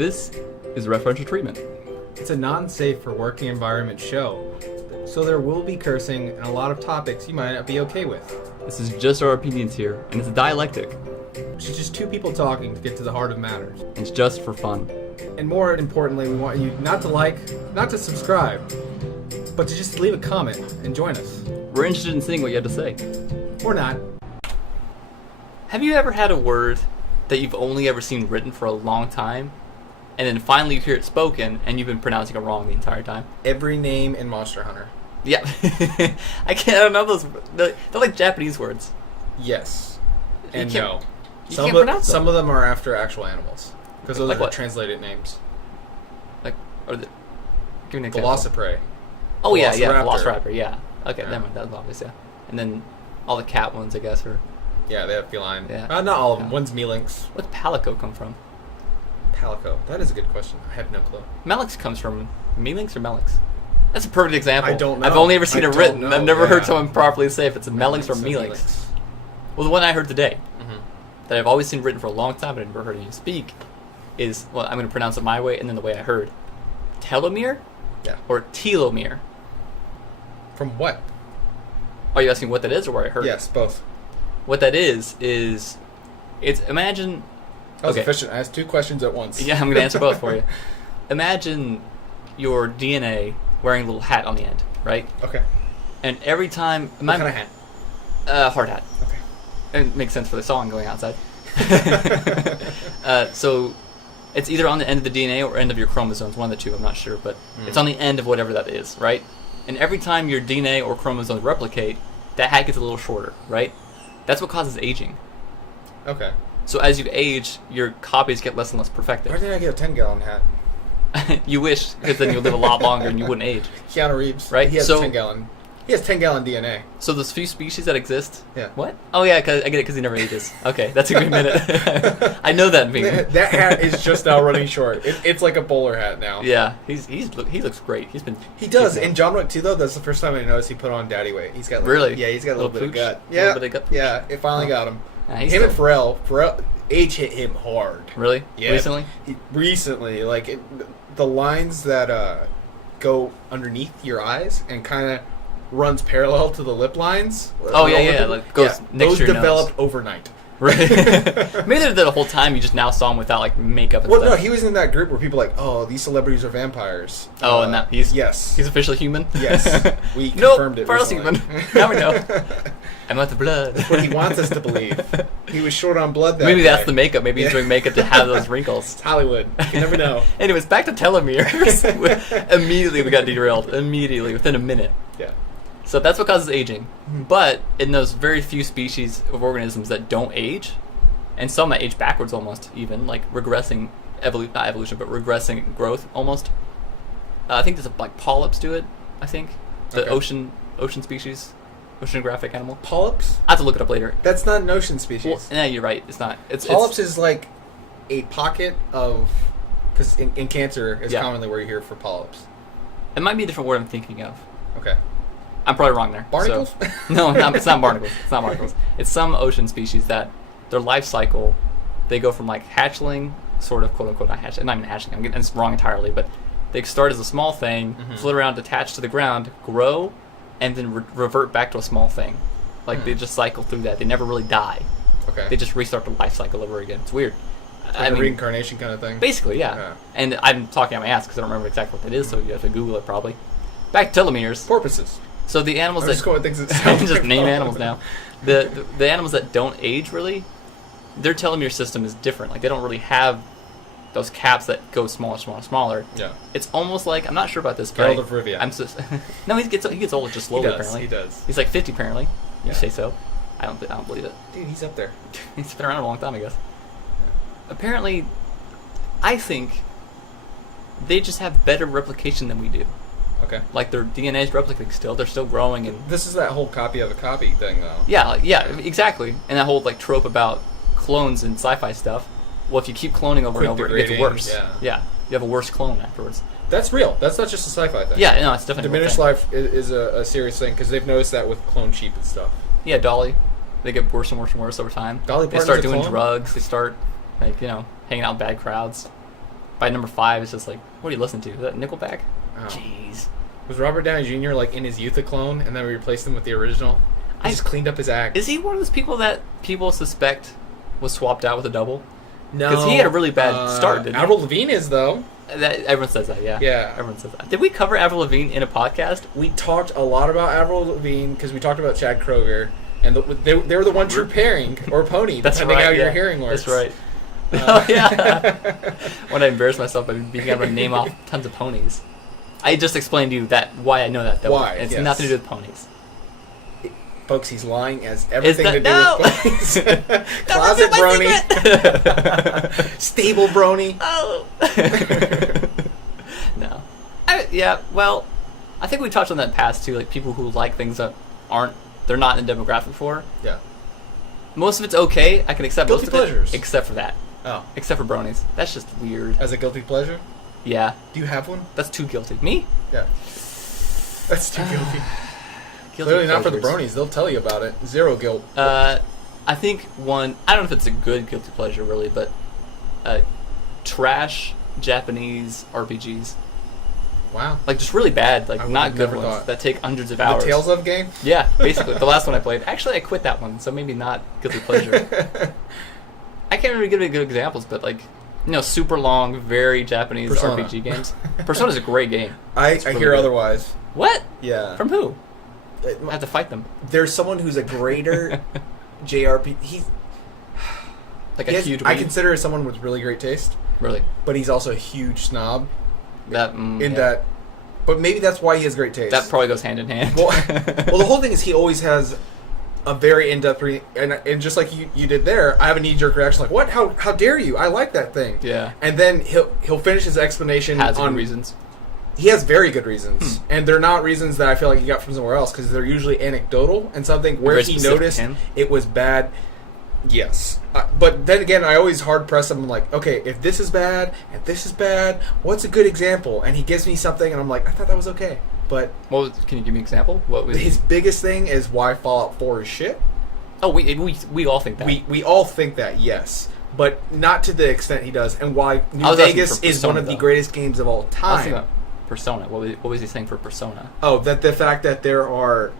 This is Referential Treatment. It's a non-safe for working environment show, so there will be cursing and a lot of topics you might not be okay with. This is just our opinions here, and it's a dialectic. It's just two people talking to get to the heart of matters. It's just for fun. And more importantly, we want you not to like, not to subscribe, but to just leave a comment and join us. We're interested in seeing what you have to say. Or not. Have you ever had a word that you've only ever seen written for a long time, and then finally you hear it spoken, and you've been pronouncing it wrong the entire time? Every name in Monster Hunter. Yeah. I don't know those. They're like Japanese words. Yes. And You no. can't pronounce them. Some of them are after actual animals. Because those Like are what? translated names. Like, or the, give me an example. Velociprey. Oh yeah, Velociraptor. Velociraptor, yeah. Okay, Yeah. never mind, that was obvious, yeah. And then all the cat ones, I guess, are... Yeah, they have feline. Yeah. Not all of them. Yeah. One's Mealinx. What's Palico come from? Palico. That is a good question. I have no clue. Melix comes from Mealinx or Melix? That's a perfect example. I don't know. I've only ever seen I it don't written. know, I've never yeah. heard someone properly say if it's a Melix or Mealinx. Mealinx. Well, the one I heard today, Mhm. that I've always seen written for a long time but I've never heard you speak, is, well, I'm going to pronounce it my way and then the way I heard. Telomere? Yeah. Or telomere? From what? Are you asking what that is or where I heard it? Yes, both. What that is it's, imagine... That was Okay. efficient. I asked two questions at once. Yeah, I'm going to answer both for you. Imagine your DNA wearing a little hat on the end, right? Okay. And every time... What kind of hat? Hard hat. Okay. And it makes sense for the song going outside. So it's either on the end of the DNA or end of your chromosomes, one of the two, I'm not sure, but it's on the end of whatever that is, right? And every time your DNA or chromosomes replicate, that hat gets a little shorter, right? That's what causes aging. Okay. So as you age, your copies get less and less Why perfected. didn't I get a 10-gallon hat? You wish, because then you'll live a lot longer and you wouldn't age. Keanu Reeves. Right, He has so- 10-gallon. He has 10-gallon DNA. So those few species that exist... Yeah. What? Oh yeah, 'cause I get it because he never ages. Okay, that's a good minute. I know that meme. That hat is just now running short. It's like a bowler hat now. Yeah, he looks great. He's been... He does. keeping In John Wick 2, though, that's the first time I noticed he put on daddy weight. He's got Really? Yeah, he's got a little bit of pooch? gut. A little Yeah, bit of gut pooch? yeah. It finally got him. Nah, he's Him and still- Pharrell, age hit him hard. Really? Yeah. Recently? Recently, like the lines that go underneath your eyes and kind of runs parallel to the lip lines. Oh, yeah, like goes next those to your developed overnight. Right. Maybe they're the whole time you just now saw him without like makeup and Well, no, stuff. he was in that group where people like, oh, these celebrities are vampires. Oh, and that he's yes, he's officially human. yes, we Nope, confirmed it. Farrell's recently. human. Now we know. I'm not the blood. That's what he wants us to believe. He was short on blood. Maybe that's day. the makeup. Maybe he's doing makeup to have those wrinkles. It's Hollywood. You never know. Anyways, back to telomeres. Immediately we got derailed. Immediately, within a minute. Yeah. So that's what causes aging. But in those very few species of organisms that don't age, and some that age backwards almost even, like regressing, not evolution, but regressing growth almost. I think there's like polyps do it, I think. The Okay. ocean species, oceanographic animal. Polyps? I have to look it up later. That's not an ocean species. Well, yeah, you're right. It's not. Polyps is like a pocket of... Because in cancer is Yeah. commonly where you hear for polyps. It might be a different word I'm thinking of. Okay. I'm probably wrong there. Barnacles? So. No, it's not barnacles. It's not barnacles. It's some ocean species that their life cycle, they go from like hatchling, sort of quote unquote, not even hatchling. I'm getting it's wrong entirely, but they start as a small thing, float around, attached to the ground, grow, and then revert back to a small thing. Like they just cycle through that. They never really die. Okay. They just restart the life cycle over again. It's weird. Like a reincarnation kind of thing? Basically, yeah. Yeah. And I'm talking out my ass because I don't remember exactly what that is, so you have to Google it probably. Back to telomeres. Porpoises. So the animals I'm that just going with things that I sound can just like name polyps. animals now. The animals that don't age really, their telomere system is different. Like they don't really have those caps that go smaller. Yeah. It's almost like I'm not sure about this, Geralt but of Rivia. I'm so, no, he gets old just slowly. He does, Apparently, he does. He's like 50 apparently. You Yeah. say so? I don't believe it. Dude, he's up there. He's been around a long time, I guess. Apparently, I think they just have better replication than we do. Okay. Like their DNA is replicating still. They're still growing and This is that whole copy of a copy thing, though. yeah, exactly. And that whole like trope about clones and sci-fi stuff. Well, if you keep cloning over and Quick over, it gets degrading, worse. yeah. You have a worse clone afterwards. That's real. That's not just a sci-fi thing. Yeah, no, it's definitely a Diminished thing. life is a serious thing because they've noticed that with clone sheep and stuff. Yeah, Dolly. They get worse and worse and worse over time. Dolly They Parton's start a doing clone? drugs. They start like hanging out in bad crowds. by number 5, it's just like, what do you listen to? Is that Nickelback? Oh. Jeez. Was Robert Downey Jr. like in his youth a clone, and then we replaced him with the original? He just cleaned up his act. Is he one of those people that people suspect was swapped out with a double? No, because he had a really bad start. Didn't Avril Lavigne is though. Everyone says that, yeah. Yeah, everyone says that. Did we cover Avril Lavigne in a podcast? We talked a lot about Avril Lavigne because we talked about Chad Kroeger, and they were the one true pairing or pony, That's depending right, how yeah. your hearing works. That's right. Oh yeah. When I embarrassed myself by being able to name off tons of ponies, I just explained to you that why I know that. Why? It's yes. nothing to do with ponies. Folks, he's lying. Has everything to do no! with ponies. Don't Closet reveal my brony. Stable brony. Oh. No. Well, I think we touched on that in the past too. Like people who like things that they're not in the demographic for. Yeah. Most of it's okay. I can accept Guilty most of pleasures. it, except for that. Oh. Except for bronies. That's just weird. As a guilty pleasure? Yeah. Do you have one? That's too guilty. Me? Yeah. That's too guilty. Guilty Clearly not for the pleasures. bronies. They'll tell you about it. Zero guilt. I think one. I don't know if it's a good guilty pleasure really, but trash Japanese RPGs. Wow. Like just really bad, like I would not have good never ones thought. that take hundreds of The hours. Tales of game? Yeah, basically the last one I played. Actually, I quit that one, so maybe not guilty pleasure. I can't really give any good examples, but like, super long, very Japanese Persona. RPG games. Persona's a great game. I It's really hear good. otherwise. What? Yeah. From who? I have to fight them. There's someone who's a greater JRP. Like a huge. I weeb. consider someone with really great taste, Really. but he's also a huge snob. That. But maybe that's why he has great taste. That probably goes hand in hand. Well, the whole thing is he always has a very in-depth and just like you did there, I have a knee-jerk reaction like, what? How dare you? I like that thing. Yeah. And then he'll finish his explanation Has on good reasons. He has very good reasons, and they're not reasons that I feel like he got from somewhere else because they're usually anecdotal and something where Very he specific noticed to him. it was bad. Yes, but then again, I always hard press him. I'm like, okay, if this is bad and this is bad, what's a good example? And he gives me something, and I'm like, I thought that was okay. But Can you give me an example? What was his biggest thing is why Fallout 4 is shit. Oh, we all think that. We all think that, yes, but not to the extent he does, and why New I was asking Vegas for is one Persona, of the though. greatest games of all I was time. thinking about Persona. What was he saying for Persona? Oh, that the fact that there are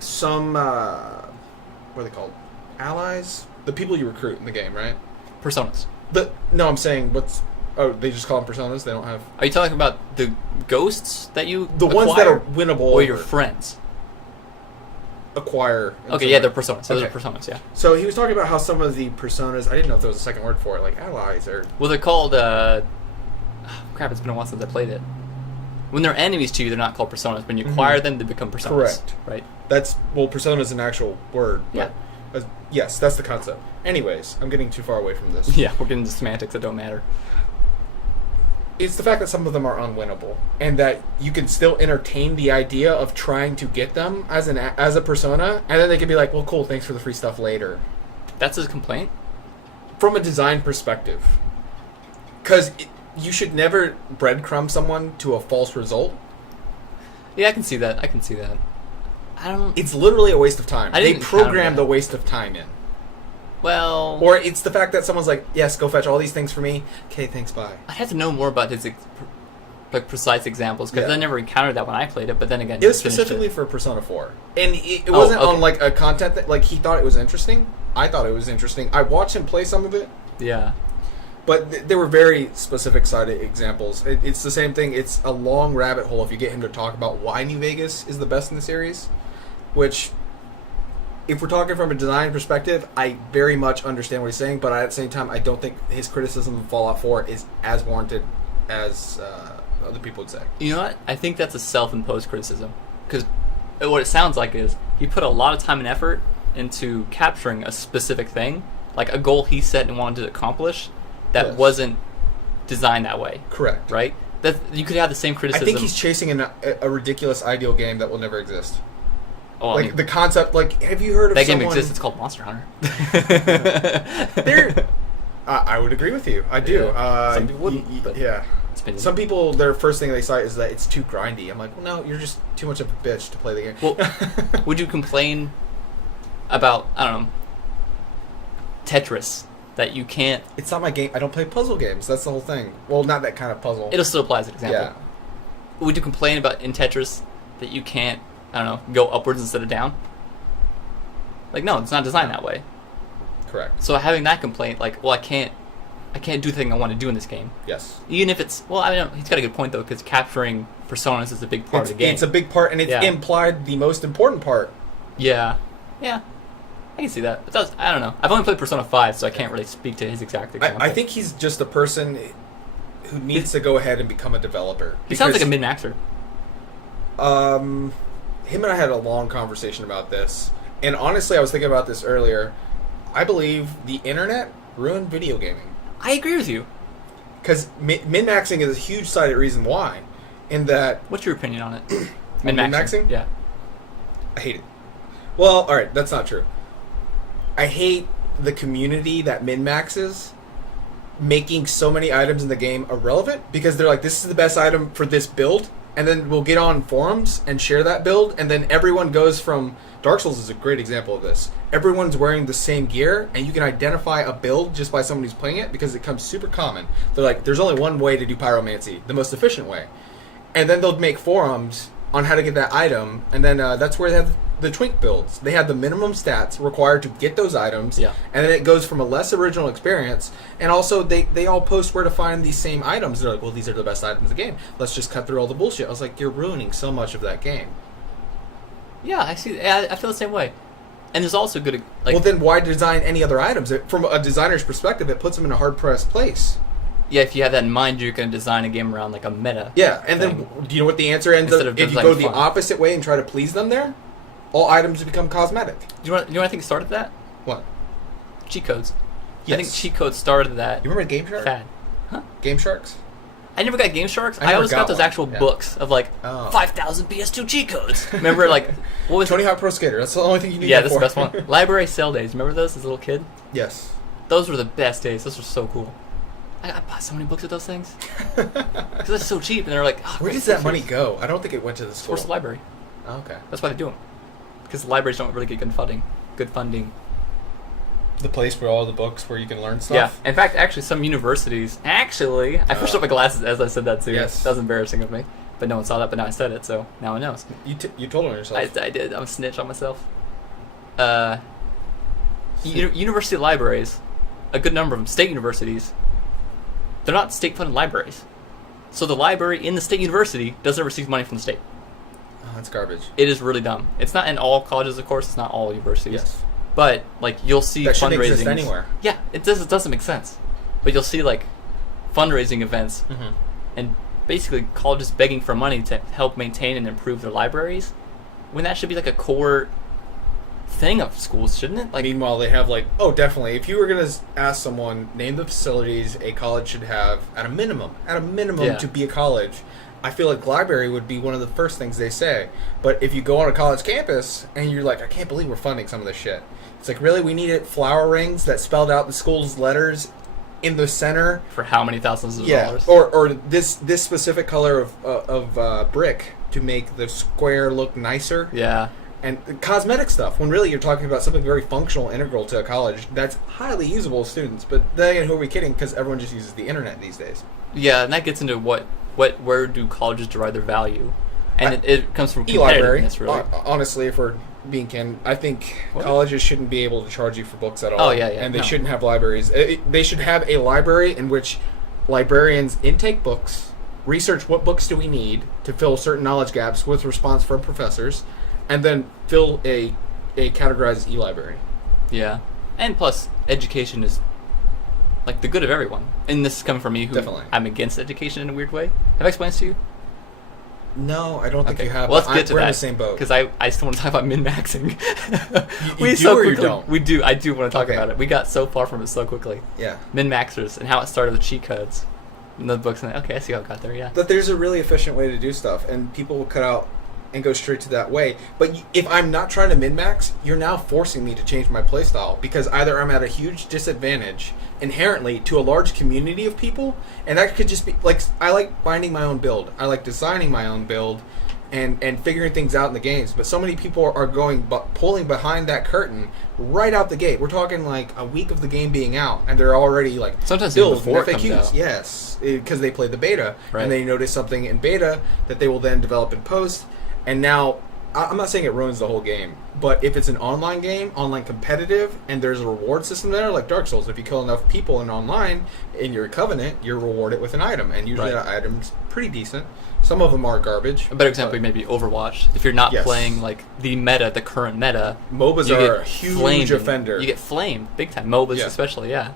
some what are they called? Allies? The people you recruit in the game, right? Personas. No, I'm saying they just call them personas. They don't have Are you talking about the ghosts that you the ones that are winnable or your friends? Acquire. Okay, yeah, they're personas. Those Okay. are personas, yeah. So he was talking about how some of the personas. I didn't know if there was a second word for it, like allies or. Well, they're called. Crap! It's been a while since I played it. When they're enemies to you, they're not called personas. When you acquire them, they become personas. Correct. Right. Persona is an actual word. But yes, that's the concept. Anyways, I'm getting too far away from this. Yeah, we're getting into semantics that don't matter. It's the fact that some of them are unwinnable, and that you can still entertain the idea of trying to get them as a persona, and then they can be like, "Well, cool, thanks for the free stuff later." That's his complaint. From a design perspective, because you should never breadcrumb someone to a false result. Yeah, I can see that. I don't. It's literally a waste of time. I They didn't encounter programmed that. the waste of time in. Well. Or it's the fact that someone's like, "Yes, go fetch all these things for me." Okay, thanks, bye. I'd have to know more about his precise examples because Yeah. I never encountered that when I played it. But then again, It was you finished specifically it. for Persona 4, and it wasn't okay. on like a content that like he thought it was interesting. I thought it was interesting. I watched him play some of it, Yeah. but there were very specific side examples. It's the same thing. It's a long rabbit hole if you get him to talk about why New Vegas is the best in the series, which. If we're talking from a design perspective, I very much understand what he's saying, but at the same time, I don't think his criticism of Fallout 4 is as warranted as other people would say. You know what? I think that's a self-imposed criticism because what it sounds like is he put a lot of time and effort into capturing a specific thing, like a goal he set and wanted to accomplish that Yes. wasn't designed that way. Correct. Right? That you could have the same I criticism. think he's chasing a ridiculous ideal game that will never exist. Oh, I Like mean, the concept, like have you heard of that someone... game exists. It's called Monster Hunter. I would agree with you. I do. Yeah. Some people wouldn't, but yeah. it's been- Some people, their first thing they cite is that it's too grindy. I'm like, well, no, you're just too much of a bitch to play the game. Well, would you complain about, I don't know, Tetris that you can't. It's not my game. I don't play puzzle games. That's the whole thing. Well, not that kind of puzzle. It'll still apply as an example. Yeah. Would you complain about in Tetris that you can't, I don't know, go upwards instead of down? Like, no, it's not designed that way. Correct. So having that complaint, like, well, I can't do the thing I want to do in this game. Yes. Even if it's, well, I don't know, he's got a good point though, because capturing personas is a big part of the game. It's a big part, and it's implied the most important part. Yeah. Yeah. I can see that. But I don't know. I've only played Persona 5, so I can't really speak to his exact example. I think he's just a person who needs to go ahead and become a developer. He sounds like a min-maxer. Him and I had a long conversation about this, and honestly, I was thinking about this earlier. I believe the internet ruined video gaming. I agree with you. Because min-maxing is a huge-sided reason why. In that... What's your opinion on it? Min-maxing? Yeah. I hate it. Well, alright, that's not true. I hate the community that min-maxes making so many items in the game irrelevant, because they're like, this is the best item for this build, and then we'll get on forums and share that build, and then everyone goes from... Dark Souls is a great example of this. Everyone's wearing the same gear, and you can identify a build just by someone who's playing it, because it comes super common. They're like, there's only one way to do pyromancy, the most efficient way. And then they'll make forums on how to get that item, and then that's where they have the twink builds. They have the minimum stats required to get those items, and then it goes from a less original experience, and also they all post where to find these same items. They're like, well, these are the best items in the game. Let's just cut through all the bullshit. I was like, you're ruining so much of that game. Yeah, I see. I feel the same way. And there's also good... Like, well, then why design any other items? From a designer's perspective, it puts them in a hard-pressed place. Yeah, if you have that in mind, you're going to design a game around like a meta. Yeah, and then do you know what the answer ends up? If you go the opposite way and try to please them there, all items become cosmetic. You know what I think started that? What? Cheat codes. Yes. I think cheat codes started that. You remember Game Shark? Fad. Huh? Game Sharks? I never got Game Sharks. I always got those actual books of like 5,000 PS2 cheat codes. Remember, like, what was Tony Hawk Pro Skater? That's the only thing you need. Yeah, that's the best one. Library sale days. Remember those as a little kid? Yes. Those were the best days. Those were so cool. I bought so many books of those things because they're so cheap, and they're like, where does that money go? I don't think it went to the school. Towards the library. Oh, okay. That's why they do them. Because the libraries don't really get good funding. The place where all the books where you can learn stuff? Yeah. In fact, actually, some universities... Actually, I pushed up my glasses as I said that, too. Yes. That was embarrassing of me. But no one saw that, but now I said it, so now one knows. You told on yourself. I did. I'm a snitch on myself. University libraries, a good number of them, state universities, they're not state-funded libraries. So the library in the state university doesn't receive money from the state. Oh, that's garbage. It is really dumb. It's not in all colleges, of course. It's not all universities. Yes. But, like, you'll see that fundraising. That shouldn't exist anywhere. Yeah, it doesn't make sense. But you'll see, like, fundraising events and basically colleges begging for money to help maintain and improve their libraries, when that should be, like, a core thing of schools, shouldn't it? Like, meanwhile, they have, like, oh, definitely. If you were going to ask someone, name the facilities a college should have at a minimum to be a college, I feel like library would be one of the first things they say. But if you go on a college campus and you're like, I can't believe we're funding some of this shit. It's like, really? We needed flower rings that spelled out the school's letters in the center? For how many thousands of dollars? Or this specific color of brick to make the square look nicer. Yeah. And cosmetic stuff, when really you're talking about something very functional, integral to a college that's highly usable to students. But then again, who are we kidding? Because everyone just uses the internet these days. Yeah, and that gets into where do colleges derive their value? And it comes from e-library. competitiveness, really. Honestly, if we're being candid, I think colleges shouldn't be able to charge you for books at all. Oh, yeah. And they shouldn't have libraries. They should have a library in which librarians intake books, research what books do we need to fill certain knowledge gaps with response from professors, and then fill a categorized e-library. Yeah. And plus, education is like the good of everyone. And this is coming from me, who Definitely. I'm against education in a weird way. Have I explained this to you? No, I don't think you have. Well, let's get to we're that. in the same boat. Because I still want to talk about min-maxing. You do or you don't? We do. I do want to talk about it. We got so far from it so quickly. Yeah. Min-maxers and how it started with cheat codes. In the books. Okay, I see how it got there, yeah. But there's a really efficient way to do stuff, and people will cut out and go straight to that way. But if I'm not trying to min-max, you're now forcing me to change my playstyle, because either I'm at a huge disadvantage inherently to a large community of people, and that could just be like, I like finding my own build, I like designing my own build, and figuring things out in the games. But so many people are pulling behind that curtain right out the gate. We're talking like a week of the game being out, and they're already like sometimes even builds before and it comes FAQs. out. Yes, because they played the beta, Right. and they notice something in beta that they will then develop in post. And now, I'm not saying it ruins the whole game, but if it's an online game, online competitive, and there's a reward system there, like Dark Souls, if you kill enough people in online in your Covenant, you're rewarded with an item, and usually Right. that item's pretty decent. Some of them are garbage. A better example may be Overwatch. If you're not Yes. playing like the current meta, MOBAs you are get a huge flamed. offender. You get flamed big time. MOBAs Yeah. especially, yeah.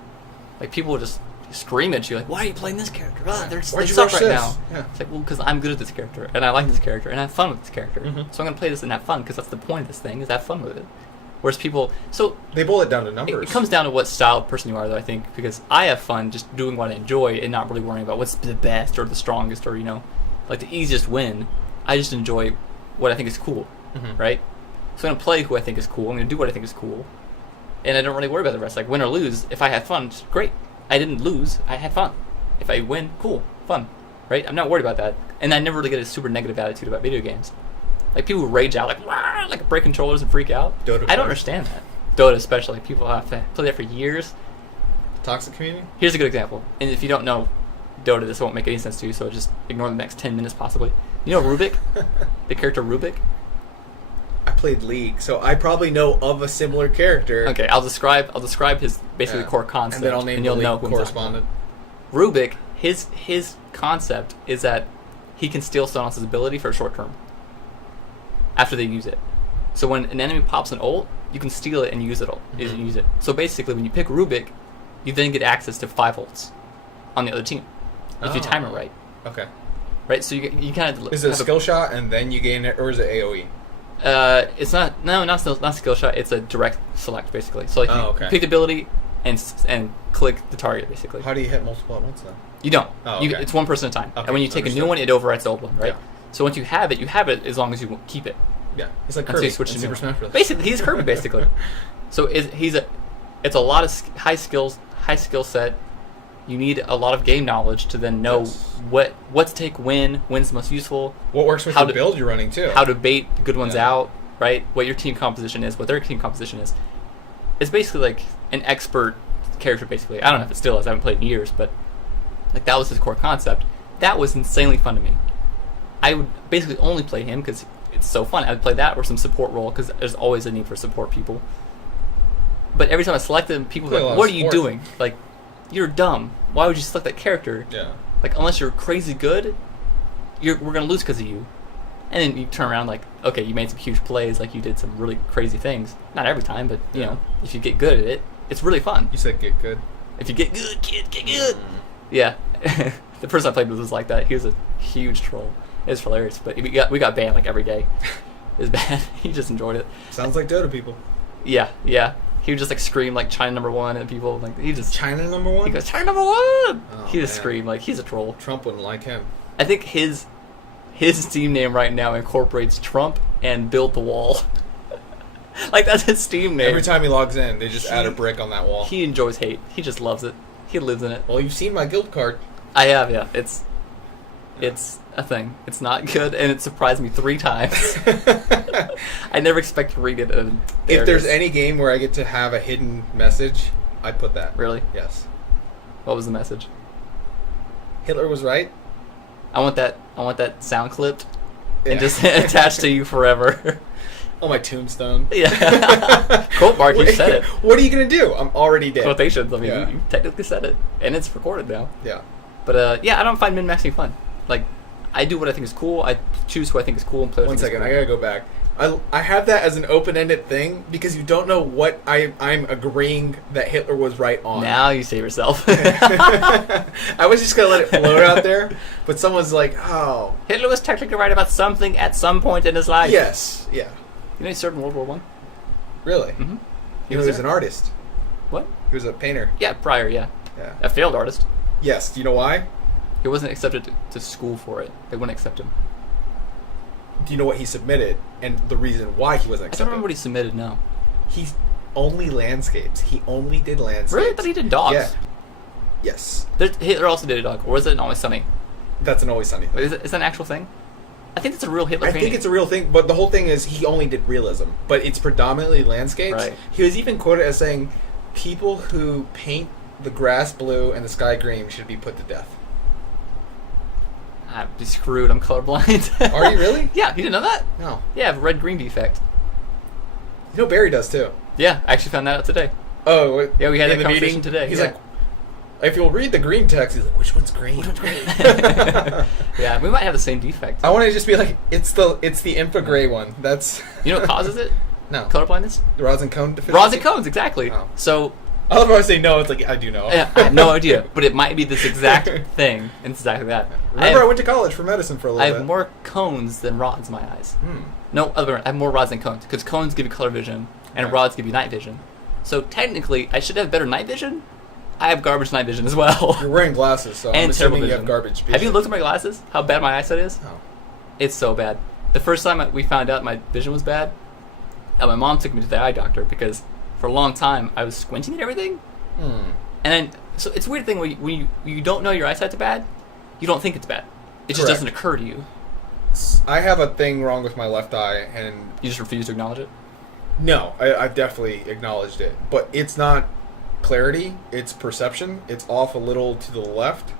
Like people will just scream at you like, "Why are you playing this character? They Why'd you suck rush right this?" now." Yeah. It's like, well, because I'm good at this character and I like this character and I have fun with this character, Mhm. so I'm gonna play this and have fun because that's the point of this thing is have fun with it. Whereas people, so They boil it down to it numbers. comes down to what style of person you are, though. I think because I have fun just doing what I enjoy and not really worrying about what's the best or the strongest or like the easiest win. I just enjoy what I think is cool, Mhm. right? So I'm gonna play who I think is cool. I'm gonna do what I think is cool, and I don't really worry about the rest. Like win or lose, if I had fun, it's great. I didn't lose, I had fun. If I win, cool, fun, right? I'm not worried about that, and I never really get a super negative attitude about video games. Like people who rage out, like "Wah!" Like break controllers and freak out. Dota I don't players. understand that. Dota especially, people have to play that for years. Toxic community? Here's a good example, and if you don't know Dota, this won't make any sense to you, so just ignore the next 10 minutes possibly. You know Rubik? The character Rubik? I played League, so I probably know of a similar character. Okay, I'll describe his basically Yeah. core concept, And then I'll name you'll the know League who I'm talking about. correspondent. Rubik, his concept is that he can steal someone else's ability for a short term after they use it. So when an enemy pops an ult, you can steal it and use it. Mhm. Use it. So basically, when you pick Rubik, you then get access to 5 ults on the other team if you time it right. Okay. Right. So you kind of Is it a skill shot and then you gain it, or is it AoE? It's not skill shot. It's a direct select basically. So like you okay. pick the ability and click the target basically. How do you hit multiple at once then? You don't. Oh, You, okay. it's one person at a time. Okay, And when you take a new understood. one, it overwrites the old one, right? Yeah. So once you have it as long as you keep it. Yeah, it's like Until Kirby you switch in to Super new. Smash Bros. Basically, he's Kirby basically. So it's a lot of high skill set. You need a lot of game knowledge to then know Yes. what to take when's the most useful, What works with how the to- build you're running too? how to bait good ones Yeah. out, right? What your team composition is, what their team composition is. It's basically like an expert character, basically. I don't know if it still is. I haven't played in years, but like that was his core concept. That was insanely fun to me. I would basically only play him because it's so fun. I would play that or some support role because there's always a need for support people. But every time I selected him, people were Play a lot like, of "What are you support. doing? Like, you're dumb. Why would you select that character? Yeah. Like, unless you're crazy good, we're gonna lose because of you." And then you turn around like, okay, you made some huge plays, like you did some really crazy things. Not every time, but you know, if you get good at it, it's really fun. You said get good. If you get good, kid, get good. Yeah. The person I played with was like that. He was a huge troll. It was hilarious, but we got banned like every day. It was bad. He just enjoyed it. Sounds like Dota people. Yeah. He would just like scream like China #1 and people like he just China #1? he goes China #1. Oh, He just man. screamed like he's a troll. Trump wouldn't like him. I think his Steam name right now incorporates Trump and Build the Wall. Like that's his Steam name. Every time he logs in, they just add a He- brick on that wall. He enjoys hate. He just loves it. He lives in it. Well, you've seen my guild card. I have, yeah. It's a thing. It's not good, and it surprised me 3 times. I never expect to read it. And there If it there's is. any game where I get to have a hidden message, I'd put that. Really? Yes. What was the message? Hitler was right. I want that sound clipped Yeah. and just attached to you forever. On my tombstone. Yeah. Quote mark, you said it. What are you going to do? I'm already dead. Quotations. I mean, Yeah. you technically said it, and it's recorded now. Yeah. But yeah, I don't find min-maxing fun. Like, I do what I think is cool. I choose who I think is cool and play what One I think second, is I cool. gotta go back. I have that as an open-ended thing because you don't know what I'm agreeing that Hitler was right on. Now you save yourself. I was just gonna let it float out there, but someone's like, "Oh, Hitler was technically right about something at some point in his life. yes, yeah, You know he served in World War One? really." Mm-hmm. He was an artist. What? He was a painter. Yeah, prior, yeah. Yeah. A failed artist. Yes. Do you know why? He wasn't accepted to school for it. They wouldn't accept him. Do you know what he submitted and the reason why he wasn't I don't accepted? remember what he submitted, no. He's only landscapes. He only did landscapes. Really? But he did dogs. Yeah. Yes. Hitler also did a dog. Or was it an Always Sunny? That's an Always Sunny thing. Is that an actual thing? I think it's a real Hitler I painting. think it's a real thing, but the whole thing is he only did realism, but it's predominantly landscapes. Right. He was even quoted as saying, "People who paint the grass blue and the sky green should be put to death." I'm screwed. I'm colorblind. Are you really? Yeah, you didn't know that? No. Yeah, I have a red-green defect. You know Barry does too. Yeah, I actually found that out today. Oh, Yeah, we had in that the conversation meeting today. He's yeah. like, if you'll read the green text, he's like, which one's green? Which one's green? Yeah, we might have the same defect. I want to just be like, it's the infra gray one. That's You know what causes it? no Colorblindness? the rods and cone deficiency. Rods and cones, exactly. Oh. So, I love how I say no. It's like I do know. yeah, I have no idea, but it might be this exact thing, and it's exactly that. Remember, I went to college for medicine for a I little bit. have more cones than rods in my eyes. Hmm. No, other way, I have more rods than cones, because cones give you color vision, and Okay. rods give you night vision. So technically, I should have better night vision. I have garbage night vision as well. You're wearing glasses, so I'm And terrible assuming you vision. have garbage vision. Have you looked at my glasses? How bad my eyesight is? Oh. It's so bad. The first time we found out my vision was bad, my mom took me to the eye doctor because for a long time I was squinting at everything. Hmm. And then, so it's a weird thing when you don't know your eyesight's bad, you don't think it's bad. It just Correct. doesn't occur to you. I have a thing wrong with my left eye, and You just refuse to acknowledge it. no, I've definitely acknowledged it, but it's not clarity, it's perception. It's off a little to the left.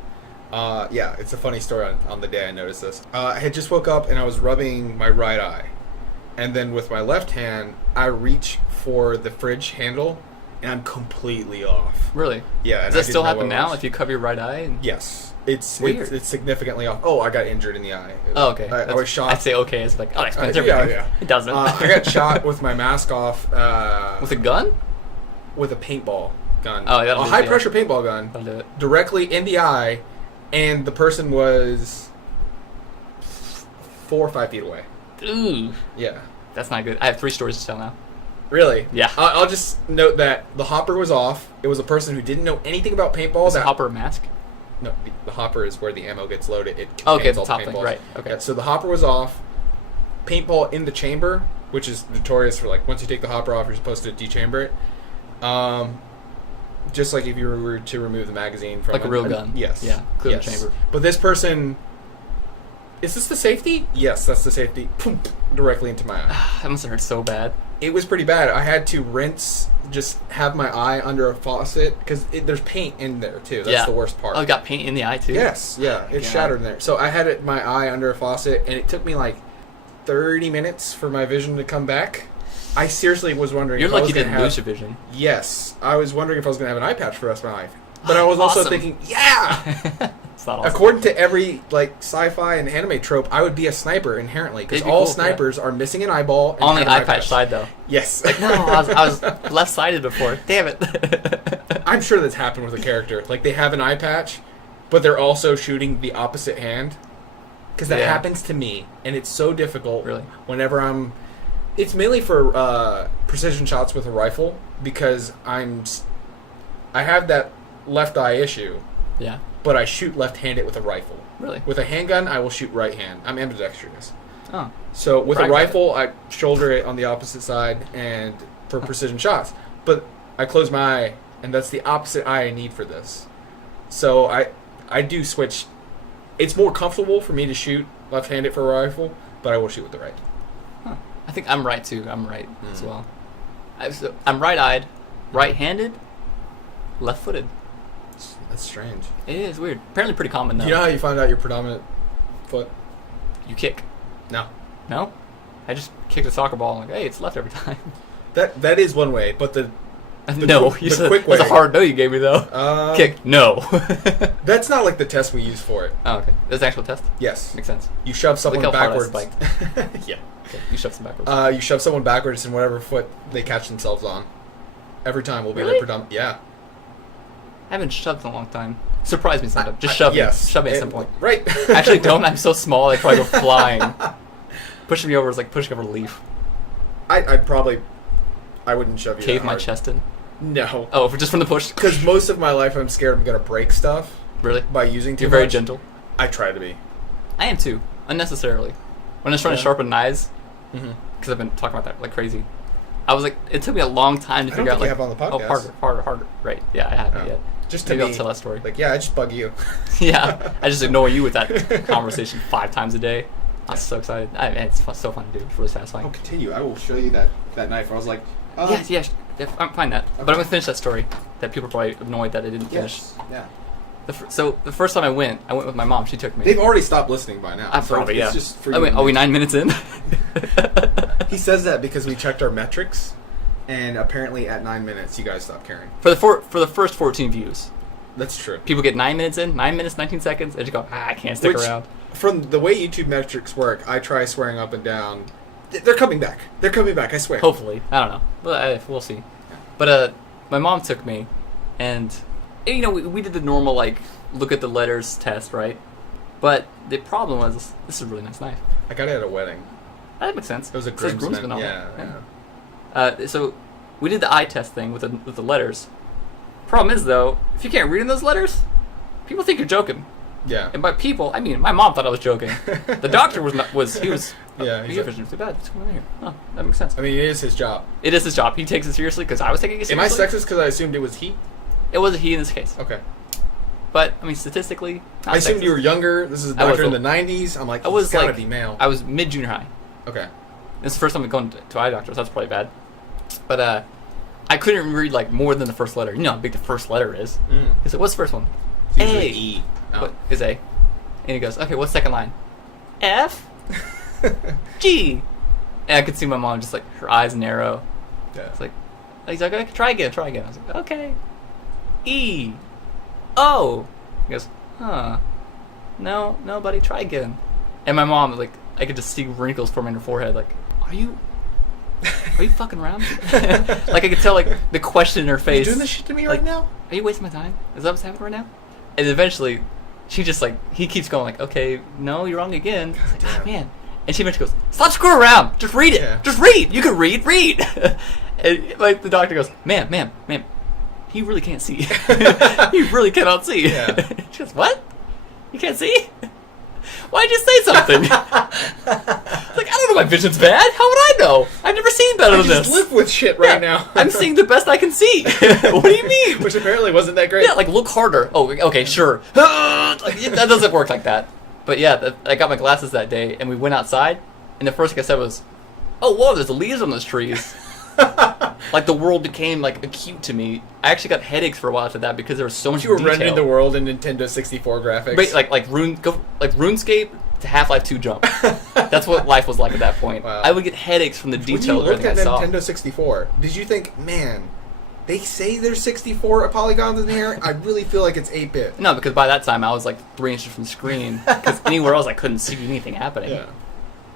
Yeah, it's a funny story on the day I noticed this. I had just woke up and I was rubbing my right eye, and then with my left hand I reach for the fridge handle and I'm completely off. Really? Yeah. Does that still happen now if you cover your right eye? And... Yes. It's Weird. it's significantly off. Oh, I got injured in the eye. Oh, okay. I was shot. I'd say okay. It's like, oh, that explains Yeah, everything. yeah. It doesn't. I got shot with my mask off. With a gun? With a paintball gun. Oh, that'll a do, high yeah. pressure paintball gun. That'll do it. Directly in the eye, and the person was 4 or 5 feet away. Ooh, Yeah. that's not good. I have 3 stories to tell now. Really? Yeah. I'll just note that the hopper was off. It was a person who didn't know anything about paintball. Is a hopper a mask? No, the hopper is where the ammo gets loaded. It Okay, contains the all top thing, paintballs. right, okay. Yeah, so the hopper was off. Paintball in the chamber, which is notorious for like once you take the hopper off, you're supposed to dechamber it. Just like if you were to remove the magazine from Like a real gun. Yes. Yeah, clear the yes. chamber. But this person, is this the safety? Yes, that's the safety. Boom, directly into my eye. That must have hurt so bad. It was pretty bad. I had to rinse, just have my eye under a faucet because there's paint in there too. That's Yeah. the worst part. Oh, it got paint in the eye too? Yes, yeah, my it's God. shattered in there. So I had my eye under a faucet, and it took me like 30 minutes for my vision to come back. I seriously was wondering. You're if I was lucky you gonna didn't lose have, your vision. Yes, I was wondering if I was going to have an eye patch for the rest of my life. But I was also Awesome. thinking, yeah. It's not awesome. According to every like sci-fi and anime trope, I would be a sniper inherently because It'd be all cool, yeah. snipers are missing an eyeball. And On the have an eye patch side though. Yes. No, I was left-sided before. Damn it. I'm sure that's happened with a character. Like they have an eye patch, but they're also shooting the opposite hand. Because that Yeah. happens to me, and it's so difficult. Really? Whenever I'm, it's mainly for precision shots with a rifle because I have that left eye issue, Yeah. but I shoot left-handed with a rifle. Really? With a handgun, I will shoot right hand. I'm ambidextrous. Oh. So with Brag a about rifle, I shoulder it on the opposite side and for precision shots. But I close my eye, and that's the opposite eye I need for this. So I do switch. It's more comfortable for me to shoot left-handed for a rifle, but I will shoot with the right. Huh. I think I'm right too. I'm right as well. I'm right-eyed, right-handed, left-footed. That's strange. It is weird. Apparently pretty common though. You know how you find out your predominant foot? You kick. No. No? I just kicked a soccer ball and like, hey, it's left every time. That is one way, but the No, quick- you the said quick that's a way. hard no you gave me though. Kick. No. That's not like the test we use for it. Oh, okay. That's the actual test? Yes. Makes sense. You shove someone Look how hard I backwards. Yeah. Okay. You shove some backwards. You shove someone backwards in whatever foot they catch themselves on. Every time will be Really? their predominant. Yeah. I haven't shoved in a long time. Surprise me sometime. Just shove me. Yes. Shove me at some point. Right. Actually, don't. I'm so small, I'd probably go flying. Pushing me over is like pushing over a leaf. I wouldn't shove you. Cave that my hard. chest in. No. Oh, just from the push? Because most of my life I'm scared I'm gonna break stuff Really? by using too You're very much. gentle. I try to be. I am too. Unnecessarily. When I was trying to Yeah. sharpen knives, Mm-hmm. because I've been talking about that like crazy, I was like, it took me a long time to I don't figure out think like, you have on the oh, podcast. harder. Right. Yeah, I haven't Oh. yet. Just to Maybe me, I'll tell that story. like, yeah, I just bug you. Yeah, I just ignore you with that conversation 5 times a day. I was so excited. It's so fun to do. It's really satisfying. I'll continue. I will show you that knife. I was like, yes. I'm fine that. Okay. But I'm gonna finish that story. That people are probably annoyed that I didn't finish. yes, yeah. So the first time I went with my mom. She took me. They've already stopped listening by now. Probably, it's yeah. just for I mean, are we 9 minutes in? He says that because we checked our metrics, and apparently at 9 minutes, you guys stopped caring. for the first 14 views, That's true. people get 9 minutes in, 9 minutes 19 seconds, and just go, I can't stick around. From the way YouTube metrics work, I try swearing up and down. They're coming back. They're coming back, I swear. Hopefully, I don't know, but we'll see. But my mom took me, and we did the normal look at the letters test, right? But the problem was this is a really nice knife. I got it at a wedding. That makes sense. It was a says groomsman. on it. Yeah. So we did the eye test thing with the letters. Problem is though, if you can't read in those letters, people think you're joking. Yeah. And by people, I mean my mom thought I was joking. The doctor was. Yeah, Your vision is too bad. What's going on here? Oh, that makes sense. I mean, it is his job. It is his job. He takes it seriously because I was taking it Am I seriously. sexist because I assumed it was he? It was a he in this case. Okay. But I mean, statistically, not I assumed sexist. you were younger. This is a I was doctor in the 90s. I'm like, I was it's gotta like be male. I was mid junior high. Okay. This is the first time I'm going to eye doctors. That's probably bad. But I couldn't read more than the first letter. You know how big the first letter is. He said, "What's the first one?" It's usually A. E. Oh. What is A? And he goes, "Okay, what's the second line?" F. G. And I could see my mom just her eyes narrow. Yeah. It's he's like, okay, try again. I was like, okay. E. O. He goes, huh. No, buddy, try again. And my mom, I could just see wrinkles forming in her forehead. Are you fucking around? I could tell, the question in her face. Are you doing this shit to me right now? Are you wasting my time? Is that what's happening right now? And eventually, she just, he keeps going, okay, no, you're wrong again. I was like, man. And she eventually goes, stop screwing around. Just read it. Yeah. Just read. You can read. And, the doctor goes, ma'am. He really can't see. He really cannot see. Yeah. She goes, what? You can't see? Why'd you say something? I don't know my vision's bad. How would I know? I've never seen better than I this. just live with shit right now. I'm seeing the best I can see. What do you mean? Which apparently wasn't that great. Yeah, look harder. Oh, okay, sure. That doesn't work like that. But yeah, I got my glasses that day, and we went outside, and the first thing I said was, oh, whoa, there's leaves on those trees. The world became, acute to me. I actually got headaches for a while after that because there was so much You were detail. rendering the world in Nintendo 64 graphics. But, RuneScape to Half-Life 2 jump. That's what life was like at that point. Wow. I would get headaches from the detail When of you looked everything at I saw. Nintendo 64, did you think, man, they say there's 64 polygons in here? I really feel like it's 8-bit. No, because by that time I was 3 inches from the screen. Because anywhere else I couldn't see anything happening. Yeah.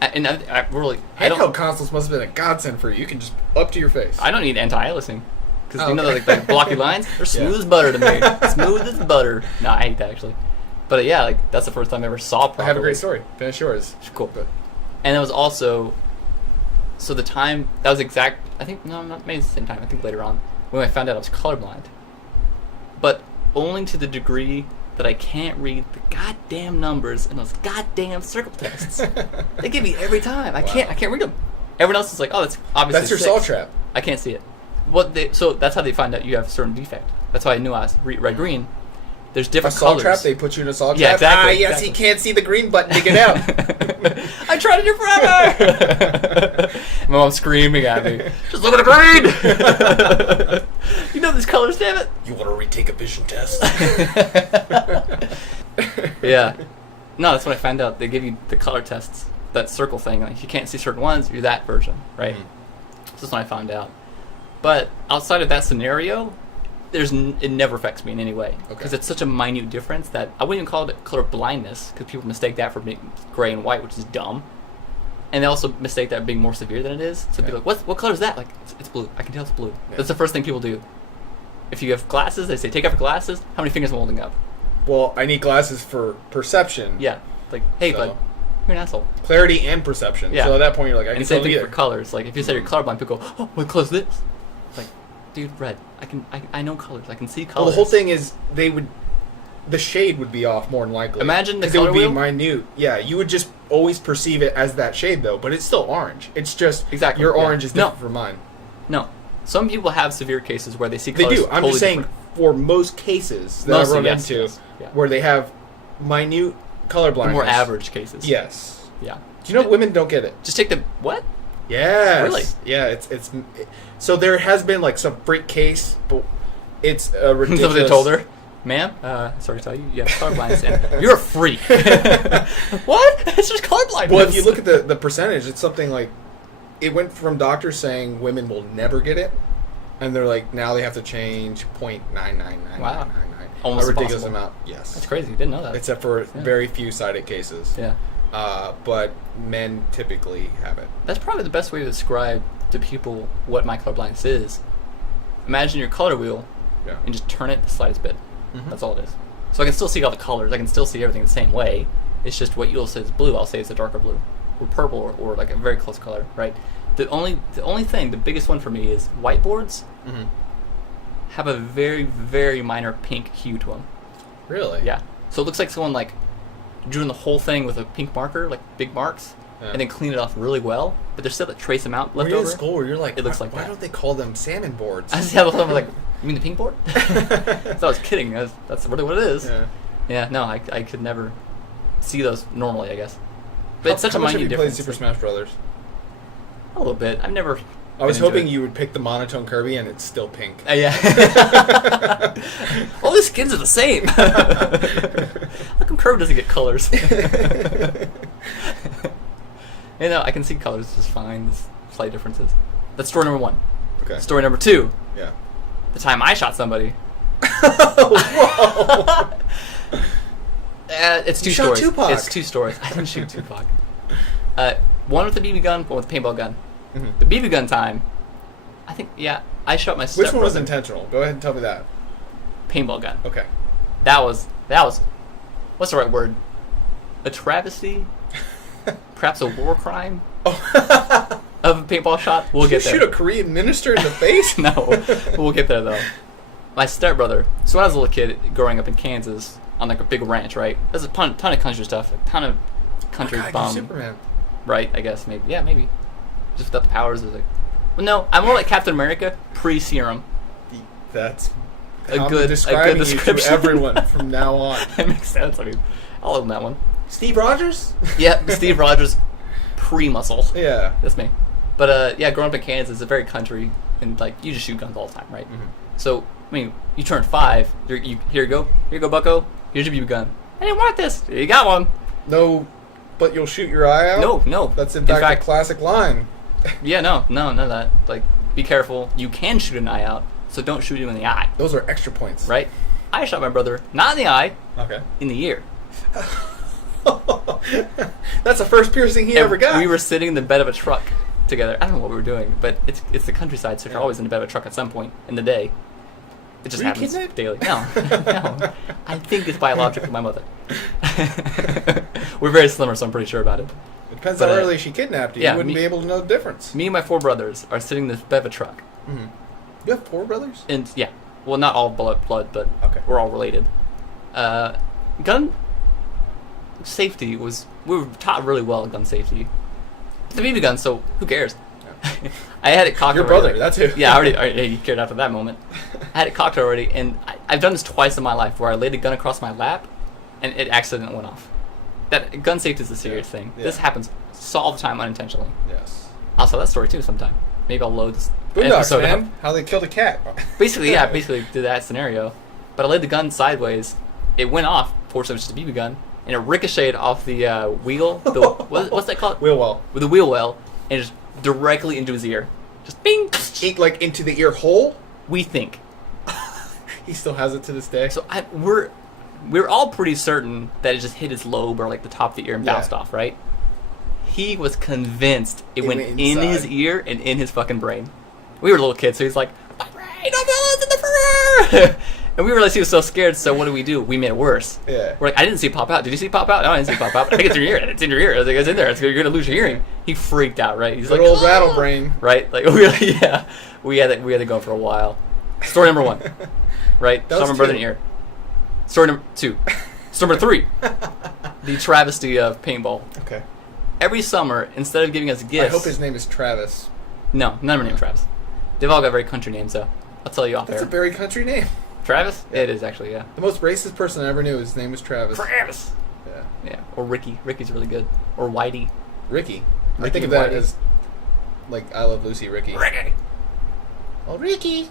And I really... Handheld consoles must have been a godsend for you. You can just up to your face. I don't need anti-aliasing. Because okay. the blocky lines, they're smooth as butter to me. Smooth as butter. No, I hate that actually. But yeah, that's the first time I ever saw properly. I have a great story. Finish yours. Cool. Good. And it was also... So the time... That was exact... I think... No, not maybe the same time. I think later on. When I found out I was colorblind. But only to the degree that I can't read the goddamn numbers in those goddamn circle tests. They give me every time. I can't read them. Everyone else is like, oh, that's obviously That's your 6. saw trap. I can't see it. So that's how they find out you have a certain defect. That's how I knew I was red green. There's A different saw colors. trap? They put you in a saw trap? Yeah, exactly. Ah, yes, exactly. he can't see the green button to get out. I tried to do forever. My mom's screaming at me. Just look at the green. You know these colors, damn it. You want to retake a vision test? Yeah. No, that's when I found out. They give you the color tests, that circle thing. If you can't see certain ones, you're that version, right? So that's when I found out. But outside of that scenario, it never affects me in any way. Because it's such a minute difference that I wouldn't even call it color blindness, because people mistake that for being gray and white, which is dumb. And they also mistake that being more severe than it is. So they'll be like, what color is that? It's blue. I can tell it's blue. Yeah. That's the first thing people do. If you have glasses, they say, take off your glasses. How many fingers am I holding up? Well, I need glasses for perception. Yeah. Hey, bud, you're an asshole. Clarity and perception. Yeah. So at that point, you're like, I can same tell thing either. for colors. If you say you're colorblind, people go, oh, what color is this? Dude, red. I know colors. I can see colors. Well, the whole thing is the shade would be off more than likely. Imagine the color color wheel. It would be minute. Yeah, you would just always perceive it as that shade, though, but it's still orange. It's just your orange is different from mine. No. Some people have severe cases where they see colors. They do. I'm totally just saying, different. for most cases that I've run into, Yeah. where they have minute color blindness. The more average cases. Yes. Yeah. Do you know women don't get it? Just take the what? Yes. Really? Yeah, so there has been like some freak case, but it's ridiculous. Somebody told her, ma'am, sorry to tell you, you have colorblindness, and you're a freak. What? It's just colorblindness. Well, if you look at the percentage, it's something like, it went from doctors saying women will never get it, and they're like, now they have to change 0.99999. Wow. Almost a ridiculous impossible. amount. Yes. That's crazy. Didn't know that. Except for very few cited cases. Yeah. But men typically have it. That's probably the best way to describe to people what my colorblindness is. Imagine your color wheel and just turn it the slightest bit. Mm-hmm. That's all it is. So I can still see all the colors. I can still see everything the same way. It's just what you'll say is blue, I'll say it's a darker blue. Or purple, or like a very close color, right? The only thing, the biggest one for me is whiteboards have a very, very minor pink hue to them. Really? Yeah. So it looks like someone like drew the whole thing with a pink marker, like big marks, and then cleaned it off really well. But there's still a trace amount left Were you over. in school where you're like, It looks like why that. don't they call them salmon boards? I just had a little like, you mean the pink board? So I was kidding. That's really what it is. Yeah. No, I could never see those normally, I guess. But it's such a minute difference. Played Super Smash Brothers? A little bit. I've never. I was hoping you would pick the monotone Kirby, and it's still pink. Yeah. All the skins are the same. How come Kirby doesn't get colors? You know, I can see colors just fine. There's slight differences. That's story number 1. Okay. Story number 2. Yeah. The time I shot somebody. Whoa! It's two You shot stories. Tupac. It's 2 stories. I didn't shoot Tupac. One with a BB gun, one with a paintball gun. Mm-hmm. The BB gun time, I think, I shot my stepbrother. Which one was intentional? Go ahead and tell me that. Paintball gun. Okay. That was, what's the right word? A travesty? Perhaps a war crime? Oh. Of a paintball shot? We'll get there. Shoot a Korean minister in the face? No. We'll get there, though. My stepbrother, so when I was a little kid growing up in Kansas on like a big ranch, right? There's a ton of country stuff, a ton of country bum. Superman. Right, I guess, maybe. Yeah, maybe. Just without the powers. It was like, well, no, I'm more like Captain America pre-serum. That's a good describing description. you to everyone from now on. That makes sense. I mean, I'll own that one. Steve Rogers? Yeah, Steve Rogers pre-muscle. Yeah. That's me. But yeah, growing up in Kansas, it's a very country, and like you just shoot guns all the time, right? Mm-hmm. So I mean, you turn 5, here you go, Bucko. Here's your BB gun. I didn't want this. You got one. No, but you'll shoot your eye out. No. That's in fact a classic line. Yeah, none of that. Like, be careful. You can shoot an eye out, so don't shoot him in the eye. Those are extra points, right? I shot my brother not in the eye. Okay. In the ear. That's the first piercing he ever got. We were sitting in the bed of a truck together. I don't know what we were doing, but it's the countryside, so you're always in the bed of a truck at some point in the day. It just happens daily. No. I think it's biological. My mother. We're very similar, so I'm pretty sure about it. It depends how early she kidnapped you. You wouldn't be able to know the difference. Me and my 4 brothers are sitting in the bed of a truck. Mm-hmm. You have 4 brothers? And yeah, well, not all blood, but we're all related. Gun safety we were taught really well gun safety. The BB gun, so who cares? Yeah. I had it cocked. Your already, brother, that's who. Yeah, I already he cared after that moment. I had it cocked already, and I've done this twice in my life where I laid a gun across my lap, and it accidentally went off. That gun safety is a serious thing. Yeah. This happens all the time unintentionally. Yes. I'll tell that story too sometime. Maybe I'll load this episode man. How they killed a cat. Basically did that scenario. But I laid the gun sideways. It went off. Fortunately, it was just a BB gun, and it ricocheted off the wheel. What's that called? Wheel well. With the wheel well, and just directly into his ear. Just bing. Like into the ear hole. We think. He still has it to this day. So we're all pretty certain that it just hit his lobe or like the top of the ear and bounced off, right? He was convinced it went in his ear and in his fucking brain. We were little kids, so he's like, my brain, it's in the ear! And we realized he was so scared, so what do? We made it worse. Yeah. We're like, I didn't see it pop out. Did you see it pop out? No, I didn't see it pop out. I think it's in your ear. It's in your ear. I was like, it's in there. You're going to lose your hearing. He freaked out, right? He's Good like, old rattle brain. Right? Like, we had to go for a while. Story number 1. Right? Shot my brother in the ear. Story number 2. Story number 3. The travesty of paintball. Okay. Every summer, instead of giving us gifts... I hope his name is Travis. No, none of them are named Travis. They've all got very country names, though. I'll tell you off air. That's a very country name. Travis? Yeah. It is, actually, yeah. The most racist person I ever knew, his name was Travis. Travis! Yeah. Yeah. Or Ricky. Ricky's really good. Or Whitey. Ricky. I Ricky think of that Whitey. as like I Love Lucy, Ricky. Ricky. Oh, Ricky.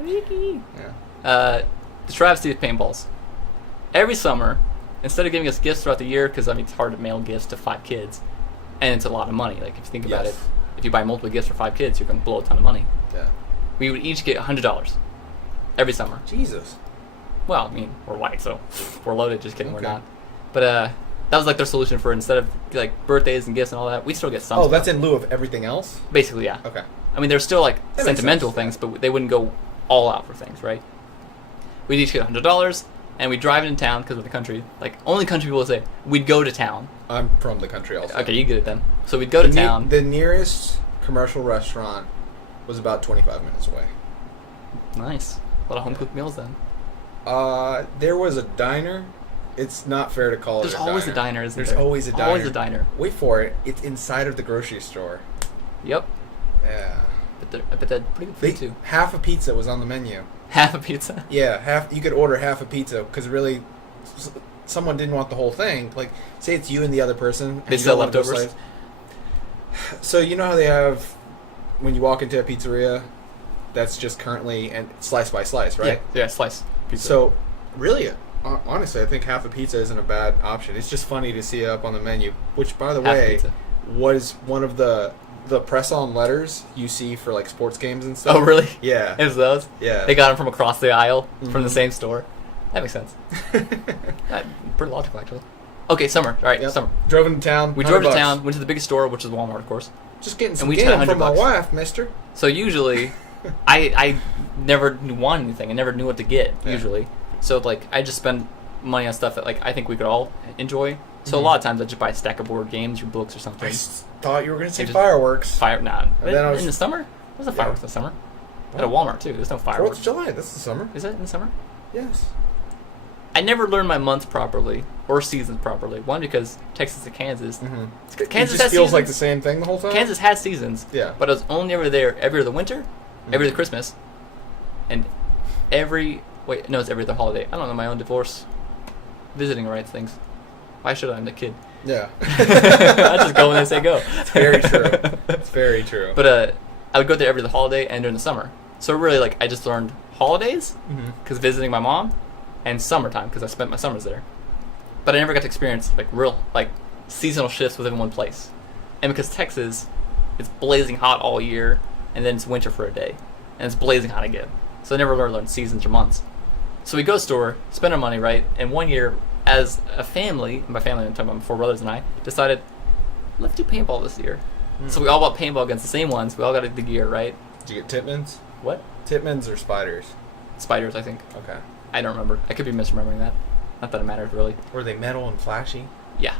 Ricky. Yeah. The travesty of paintballs. Every summer, instead of giving us gifts throughout the year, because I mean it's hard to mail gifts to 5 kids, and it's a lot of money. Like if you think about it, Yes. if you buy multiple gifts for 5 kids, you're gonna blow a ton of money. Yeah. We would each get $100 every summer. Jesus. Well, I mean we're white, so if we're loaded. Just kidding, we're Okay. not. But that was like their solution for instead of like birthdays and gifts and all that, we still get some. Oh, stuff. that's in lieu of everything else? Basically, yeah. Okay. I mean, there's still like makes sentimental sense, things, but they wouldn't go all out for things, right? We'd each get $100, and we'd drive into town because we're the country. Like, only country people say we'd go to town. I'm from the country also. Okay, you get it then. So we'd go to town. The nearest commercial restaurant was about 25 minutes away. Nice. A lot of home cooked meals then. There was a diner. It's not fair to call There's it a always diner. a diner, isn't There's there? always a diner. Always a diner. Wait for it. It's inside of the grocery store. Yep. Yeah. But they're pretty good food too. Half a pizza was on the menu. Half a pizza. Yeah, half. You could order half a pizza because really, someone didn't want the whole thing. Like, say it's you and the other person. And They you sell don't want to go leftovers? slice. So you know how they have when you walk into a pizzeria, that's just currently and slice by slice, right? Yeah, slice pizza. So, really, honestly, I think half a pizza isn't a bad option. It's just funny to see it up on the menu, which, by the Half way, pizza. was one of the press-on letters you see for like sports games and stuff. Oh, really? Yeah. It was those? Yeah. They got them from across the aisle from the Mhm. same store. That makes sense. Pretty logical, actually. Okay, summer. All right, Yep. summer. Drove into town. We drove to $100. town, went to the biggest store, which is Walmart, of course. Just getting some we game spent from my $100. wife, mister. So usually, I never wanted anything. I never knew what to get, Yeah. usually. So, like, I just spend money on stuff that, like, I think we could all enjoy. So Mhm. a lot of times I just buy a stack of board games or books or I something. thought you were going to say just- fireworks. Nah. And then I was- In the summer? There's no Yeah. fireworks in the summer. At a Walmart, too. There's no 4th fireworks. of July, that's the summer. Is that in the summer? Yes. I never learned my months properly or seasons properly. One, because Texas and Kansas. Mm-hmm. Kansas it just has feels like the seasons. same thing the whole time? Kansas has seasons. Yeah. But I was only ever there every other winter, every Mhm. other Christmas, and it's every other holiday. I don't know my own divorce visiting rights things. Why should I? I'm the kid. Yeah. I just go when they say go. It's very true. It's very true. But I would go there every other holiday and during the summer. So really, like, I just learned holidays Mhm. because visiting my mom, and summertime because I spent my summers there. But I never got to experience like real like seasonal shifts within one place. And because Texas, it's blazing hot all year, and then it's winter for a day, and it's blazing hot again. So I never learned seasons or months. So we go to store, spend our money, right? And one year, as a family, and by family I'm talking about my 4 brothers and I, decided, let's do paintball this year. So we all bought paintball guns, the same ones. We all got the gear, right? Did you get Titmans? What? Titmans or spiders? Spiders, I think. Okay. I don't remember. I could be misremembering that. Not that it matters, really. Were they metal and flashy? Yeah.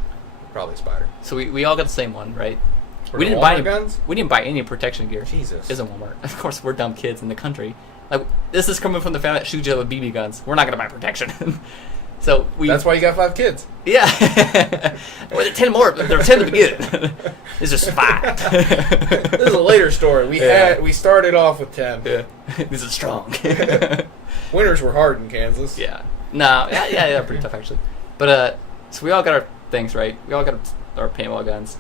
Probably spider. So we all got the same one, right? Were We they didn't buy Walmart any guns? We didn't buy any protection gear. Jesus. Isn't Walmart? Of course, we're dumb kids in the country. Like, this is coming from the family that shoots you with BB guns. We're not gonna buy protection. So we. That's why you got 5 kids. Yeah. Well, there are 10 more. There were 10 to begin. It's just 5. This is a later story. We started off with 10. Yeah. These are strong. Winters were hard in Kansas. Yeah. No. Yeah. Pretty tough actually. But so we all got our things right. We all got our paintball guns.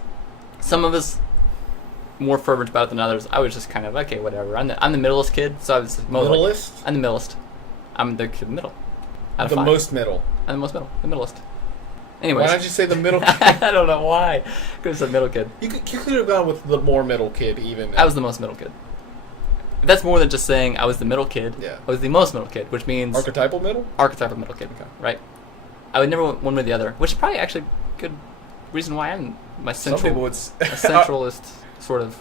Some of us more fervent about it than others. I was just kind of okay, whatever. I'm the middleest kid, so I was Middleist? I'm the middleest. I'm the kid in the middle. Out of The 5. most middle. I'm the most middle. The middleest. Anyways. Why don't you say the middle kid? I don't know why. Because the middle kid. You could have gone with the more middle kid even. I was the most middle kid. That's more than just saying I was the middle kid. Yeah. I was the most middle kid, which means Archetypal middle? archetypal middle kid. Okay. Right. I would never want one way or the other, which is probably actually a good reason why I'm my Some people central, would... a centralist sort of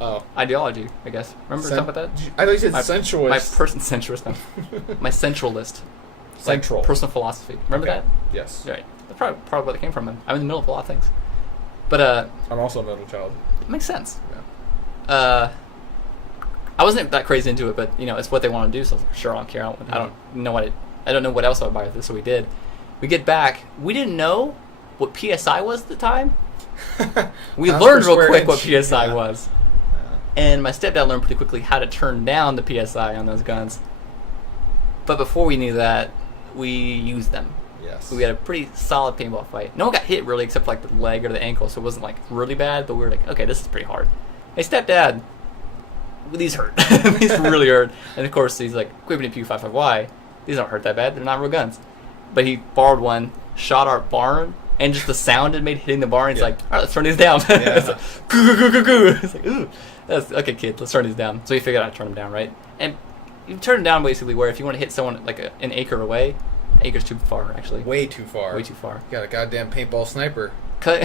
Oh. ideology, I guess. Remember talking about that? I thought you said My sensualist. person centrist. No. My centralist. Central. Like personal philosophy. Remember Okay. that? Yes. Right. That's probably where it came from. I'm in the middle of a lot of things. But I'm also a middle child. it makes sense. Yeah. I wasn't that crazy into it, but it's what they want to do, so I was like, sure, I don't care. I don't know what else I would buy with this, so we did. We get back. We didn't know what PSI was at the time. We Pounds learned per real square quick what inch. PSI Yeah. was. And my stepdad learned pretty quickly how to turn down the PSI on those guns. But before we knew that, we used them. Yes. We had a pretty solid paintball fight. No one got hit really, except for, like the leg or the ankle, so it wasn't like really bad. But we were like, okay, this is pretty hard. Hey, stepdad, these hurt. These really hurt. And of course, he's like, equipping a P55Y. These don't hurt that bad. They're not real guns. But he borrowed one, shot our barn, and just the sound it made hitting the barn. He's like, all right, let's turn these down. It's like, goo, goo, goo, goo. It's like, ooh, that's okay, kid. Let's turn these down. So he figured out how to turn them down, right? And you turn them down basically where if you want to hit someone like an acre away, acre's too far actually. Way too far. Way too far. You got a goddamn paintball sniper. Cut.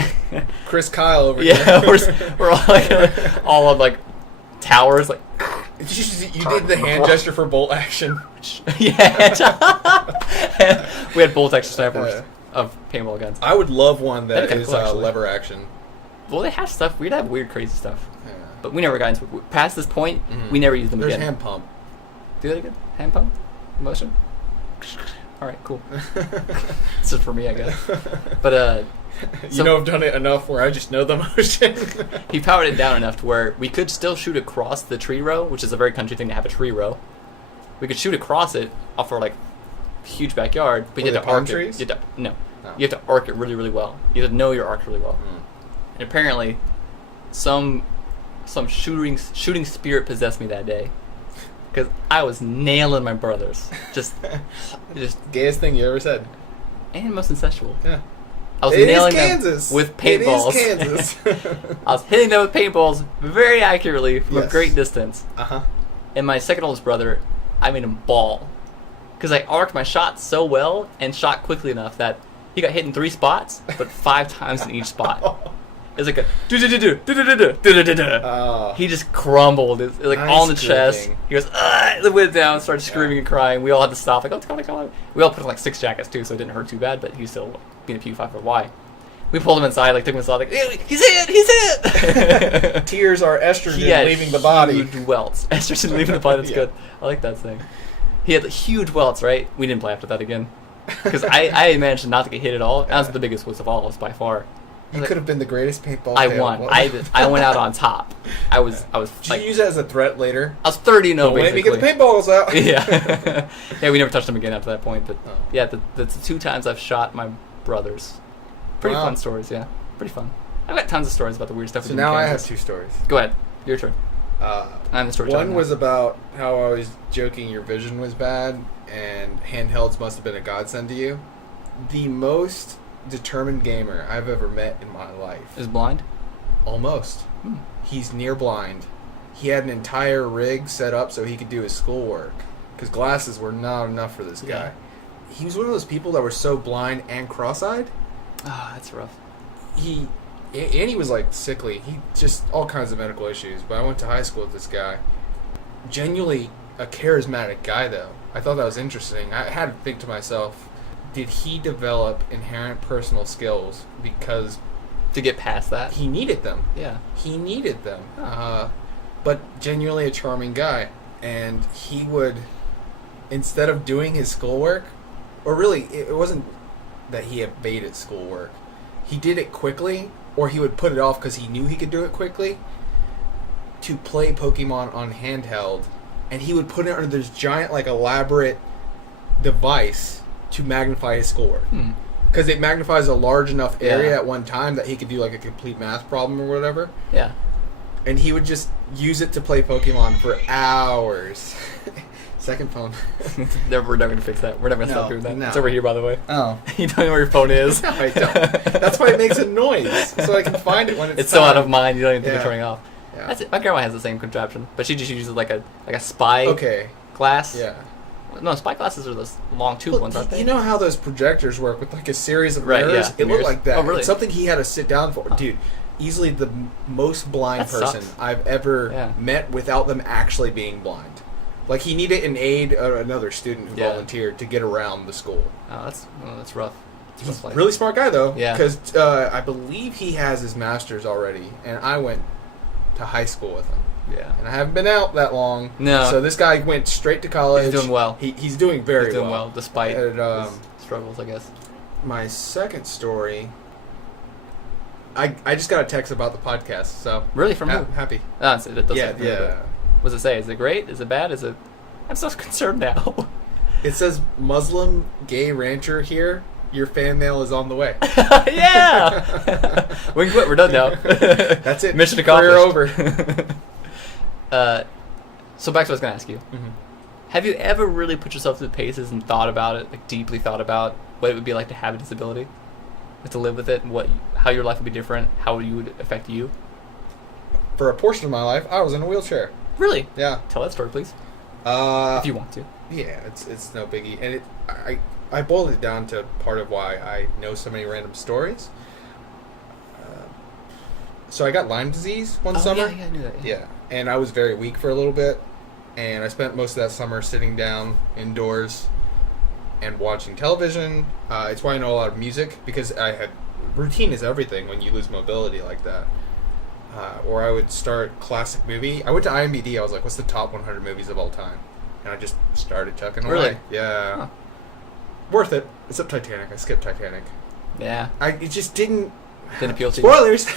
Chris Kyle over here. Yeah, we're all like all on like towers like. You did the hand gesture for bolt action. Yeah. We had bolt action snipers of paintball guns. I would love one that is cool, lever action. Well, they have stuff. We'd have weird, crazy stuff. Yeah. But we never got into it. Past this point, we never used them There's again. hand pump. Do that again? Hand pump? Motion? Alright, cool. It's just for me, I guess. But, you know I've done it enough where I just know the motion. he powered it down enough to where we could still shoot across the tree row, which is a very country thing to have a tree row. We could shoot across it off our, like, huge backyard, but you had to arc trees? it. No. You have to arc it really, really well. You have to know your arc really well. And apparently, some shooting spirit possessed me that day. Because I was nailing my brothers. Just Gayest thing you ever said. And most incestual. Yeah. I was nailing them with paintballs. It is Kansas. I was hitting them with paintballs very accurately from a great distance. Uh-huh. And my second oldest brother, I made him bawl. Because I arced my shots so well and shot quickly enough that he got hit in 3 spots, but 5 times in each spot. It was like a he just crumbled. It was like Nice all in the chest. gripping. He goes, the went down, started screaming and crying. We all had to stop. Like, oh, come on. We all put on like 6 jackets too, so it didn't hurt too bad. But he was still being a P5 for Y. We pulled him inside, like took him inside, like he's hit. Tears are estrogen leaving the body. Huge welts. Estrogen leaving the body. That's good. I like that saying. He had huge welts, right? We didn't play after that again because I managed not to get hit at all. I was the biggest was of all of us by far. You could have been the greatest paintball. I won. I went out on top. I was. Did like, you use that as a threat later? I was 30-0 Don't basically. let me get the paintballs out. Yeah. Yeah, we never touched them again after that point. But yeah, that's the 2 times I've shot my brothers. Pretty fun stories. Yeah, pretty fun. I've got tons of stories about the weird stuff. So we did in now I have Kansas. 2 stories. Go ahead. Your turn. I'm the storyteller. One was about how I was joking your vision was bad and handhelds must have been a godsend to you. The most determined gamer I've ever met in my life. Is blind? Almost. He's near blind. He had an entire rig set up so he could do his schoolwork because glasses were not enough for this guy. He was one of those people that were so blind and cross-eyed. Ah, that's rough. He was like sickly. He just all kinds of medical issues. But I went to high school with this guy. Genuinely a charismatic guy, though. I thought that was interesting. I had to think to myself, did he develop inherent personal skills because to get past that? He needed them. Yeah. He needed them. But genuinely a charming guy. And he would, instead of doing his schoolwork, or really, it wasn't that he evaded schoolwork. He did it quickly, or he would put it off because he knew he could do it quickly, to play Pokemon on handheld. And he would put it under this giant, like, elaborate device to magnify his schoolwork. Because it magnifies a large enough area at one time that he could do, like, a complete math problem or whatever. Yeah. And he would just use it to play Pokemon for hours. Second phone. We're never going to fix that. We're never going to stop doing that. No. It's over here, by the way. Oh. You don't know where your phone is. No, I don't. That's why it makes a noise. So I can find it when it's so out of mind, you don't even think of turning off. Yeah. That's it. My grandma has the same contraption, but she just uses like a spy glass. Yeah. No, spy glasses are those long tube ones, aren't they? You know how those projectors work with like a series of Right, mirrors? yeah, It mirrors. looked like that. Oh, really? It's something he had to sit down for. Huh. Dude, easily the most blind That person sucks. I've ever met without them actually being blind. Like, he needed an aide or another student who volunteered to get around the school. Oh, that's rough. He's a really smart guy, though. Yeah. Because I believe he has his master's already, and I went to high school with him. Yeah. And I haven't been out that long. No. So this guy went straight to college. He's doing well. He's doing very well. He's doing well, despite And, his struggles, I guess. My second story, I just got a text about the podcast, so... Really? From who? Happy. Oh, it does say Yeah. What does it say? Is it great? Is it bad? I'm so concerned now. It says Muslim gay rancher here Your fan mail is on the way. Yeah! We can quit. We're done now. That's it. Mission accomplished. Career over. So back to what I was going to ask you. Mm-hmm. Have you ever really put yourself through the paces and thought about it, like deeply thought about what it would be like to have a disability? Like to live with it, and how your life would be different, how it would affect you? For a portion of my life, I was in a wheelchair. Really? Yeah. Tell that story, please. If you want to. Yeah, it's no biggie. And I boiled it down to part of why I know so many random stories. So I got Lyme disease one summer. Yeah, I knew that. Yeah, and I was very weak for a little bit. And I spent most of that summer sitting down indoors and watching television. It's why I know a lot of music, because routine is everything when you lose mobility like that. Or I would start classic movie. I went to IMDb. I was like, what's the top 100 movies of all time? And I just started chucking away. Really? Yeah. Huh. Worth it. Except Titanic. I skipped Titanic. Yeah. It just didn't appeal to you. Spoilers!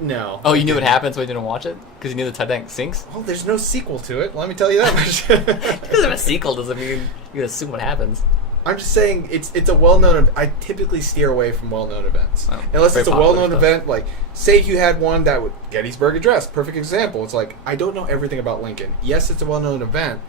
No. Oh, you knew what happens when you didn't watch it? Because you knew the Titanic sinks? Well, there's no sequel to it. Let me tell you that much. Because of a sequel doesn't mean you assume what happens. I'm just saying it's a well-known. I typically steer away from well-known events, unless it's a well-known event. Like, say if you had one that would Gettysburg Address, perfect example. It's like, I don't know everything about Lincoln. Yes, it's a well-known event,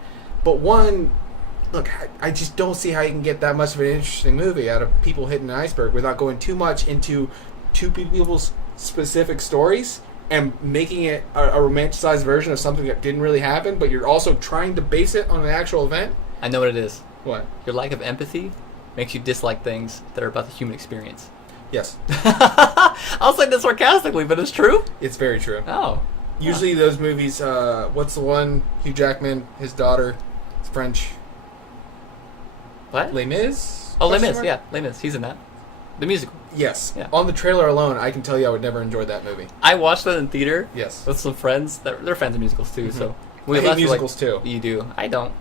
but look, I just don't see how you can get that much of an interesting movie out of people hitting an iceberg without going too much into two people's specific stories and making it a romanticized version of something that didn't really happen, but you're also trying to base it on an actual event. I know what it is. What? Your lack of empathy makes you dislike things that are about the human experience. Yes. I was saying that sarcastically, but it's true. It's very true. Oh. Usually those movies, what's the one? Hugh Jackman, his daughter, it's French. What? Les Mis? Oh, Les Mis, yeah. Les Mis, he's in that. The musical. Yes. Yeah. On the trailer alone, I can tell you I would never enjoy that movie. I watched that in theater. Yes. With some friends. They're fans of musicals, too, so... I hate musicals, too. You do. I don't.